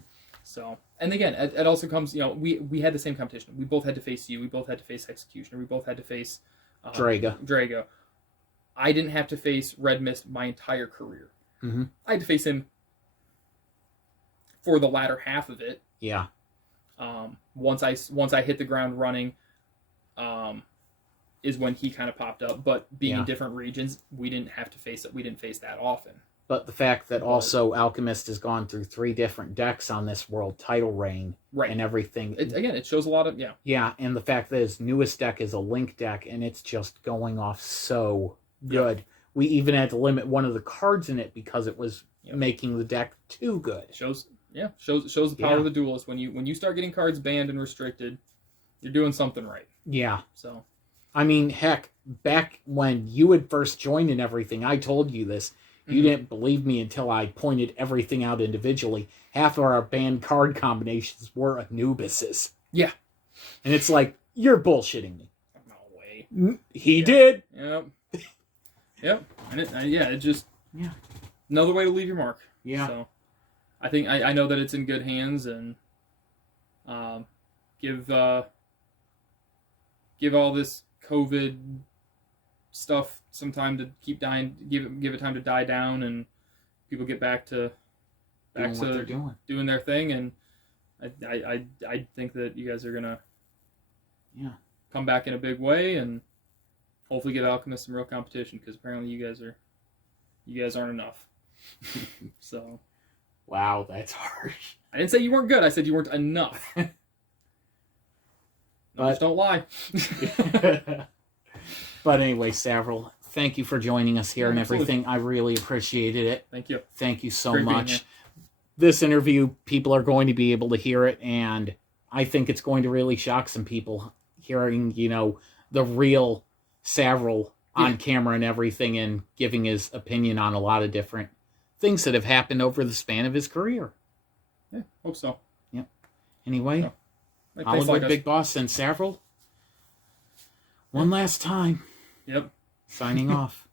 So, and again, it also comes. We had the same competition. We both had to face you. We both had to face Executioner. We both had to face Drago. I didn't have to face Red Mist my entire career. Mm-hmm. I had to face him for the latter half of it. Yeah. Once I hit the ground running, is when he kind of popped up. But being in different regions, we didn't have to face it. We didn't face that often. But the fact that also Alchemist has gone through 3 different decks on this world title reign, right, and everything. It shows a lot of Yeah, and the fact that his newest deck is a Link deck, and it's just going off so good. We even had to limit one of the cards in it because it was making the deck too good. Shows the power of the Duelist. When you start getting cards banned and restricted, you're doing something right. Yeah. So, I mean, heck, back when you had first joined and everything, I told you this. You didn't believe me until I pointed everything out individually. Half of our banned card combinations were Anubises. Yeah. And it's like, you're bullshitting me. No way. He did. Yep. Yep. And it just another way to leave your mark. Yeah. So I think I know that it's in good hands, and give all this COVID stuff some time to keep dying. Give it time to die down, and people get back to what they're doing their thing. And I think that you guys are gonna come back in a big way, and hopefully give Alchemist some real competition, because apparently you guys aren't enough. So, wow, that's harsh. I didn't say you weren't good. I said you weren't enough. Numbers don't lie. But anyway, Savaril, thank you for joining us here and everything. I really appreciated it. Thank you. Thank you so much. This interview, people are going to be able to hear it, and I think it's going to really shock some people hearing, the real Savaril on camera and everything, and giving his opinion on a lot of different things that have happened over the span of his career. Yeah, hope so. Yep. Anyway, Thanks, Hollywood Big Boss and Savaril, one last time. Yep. Signing off.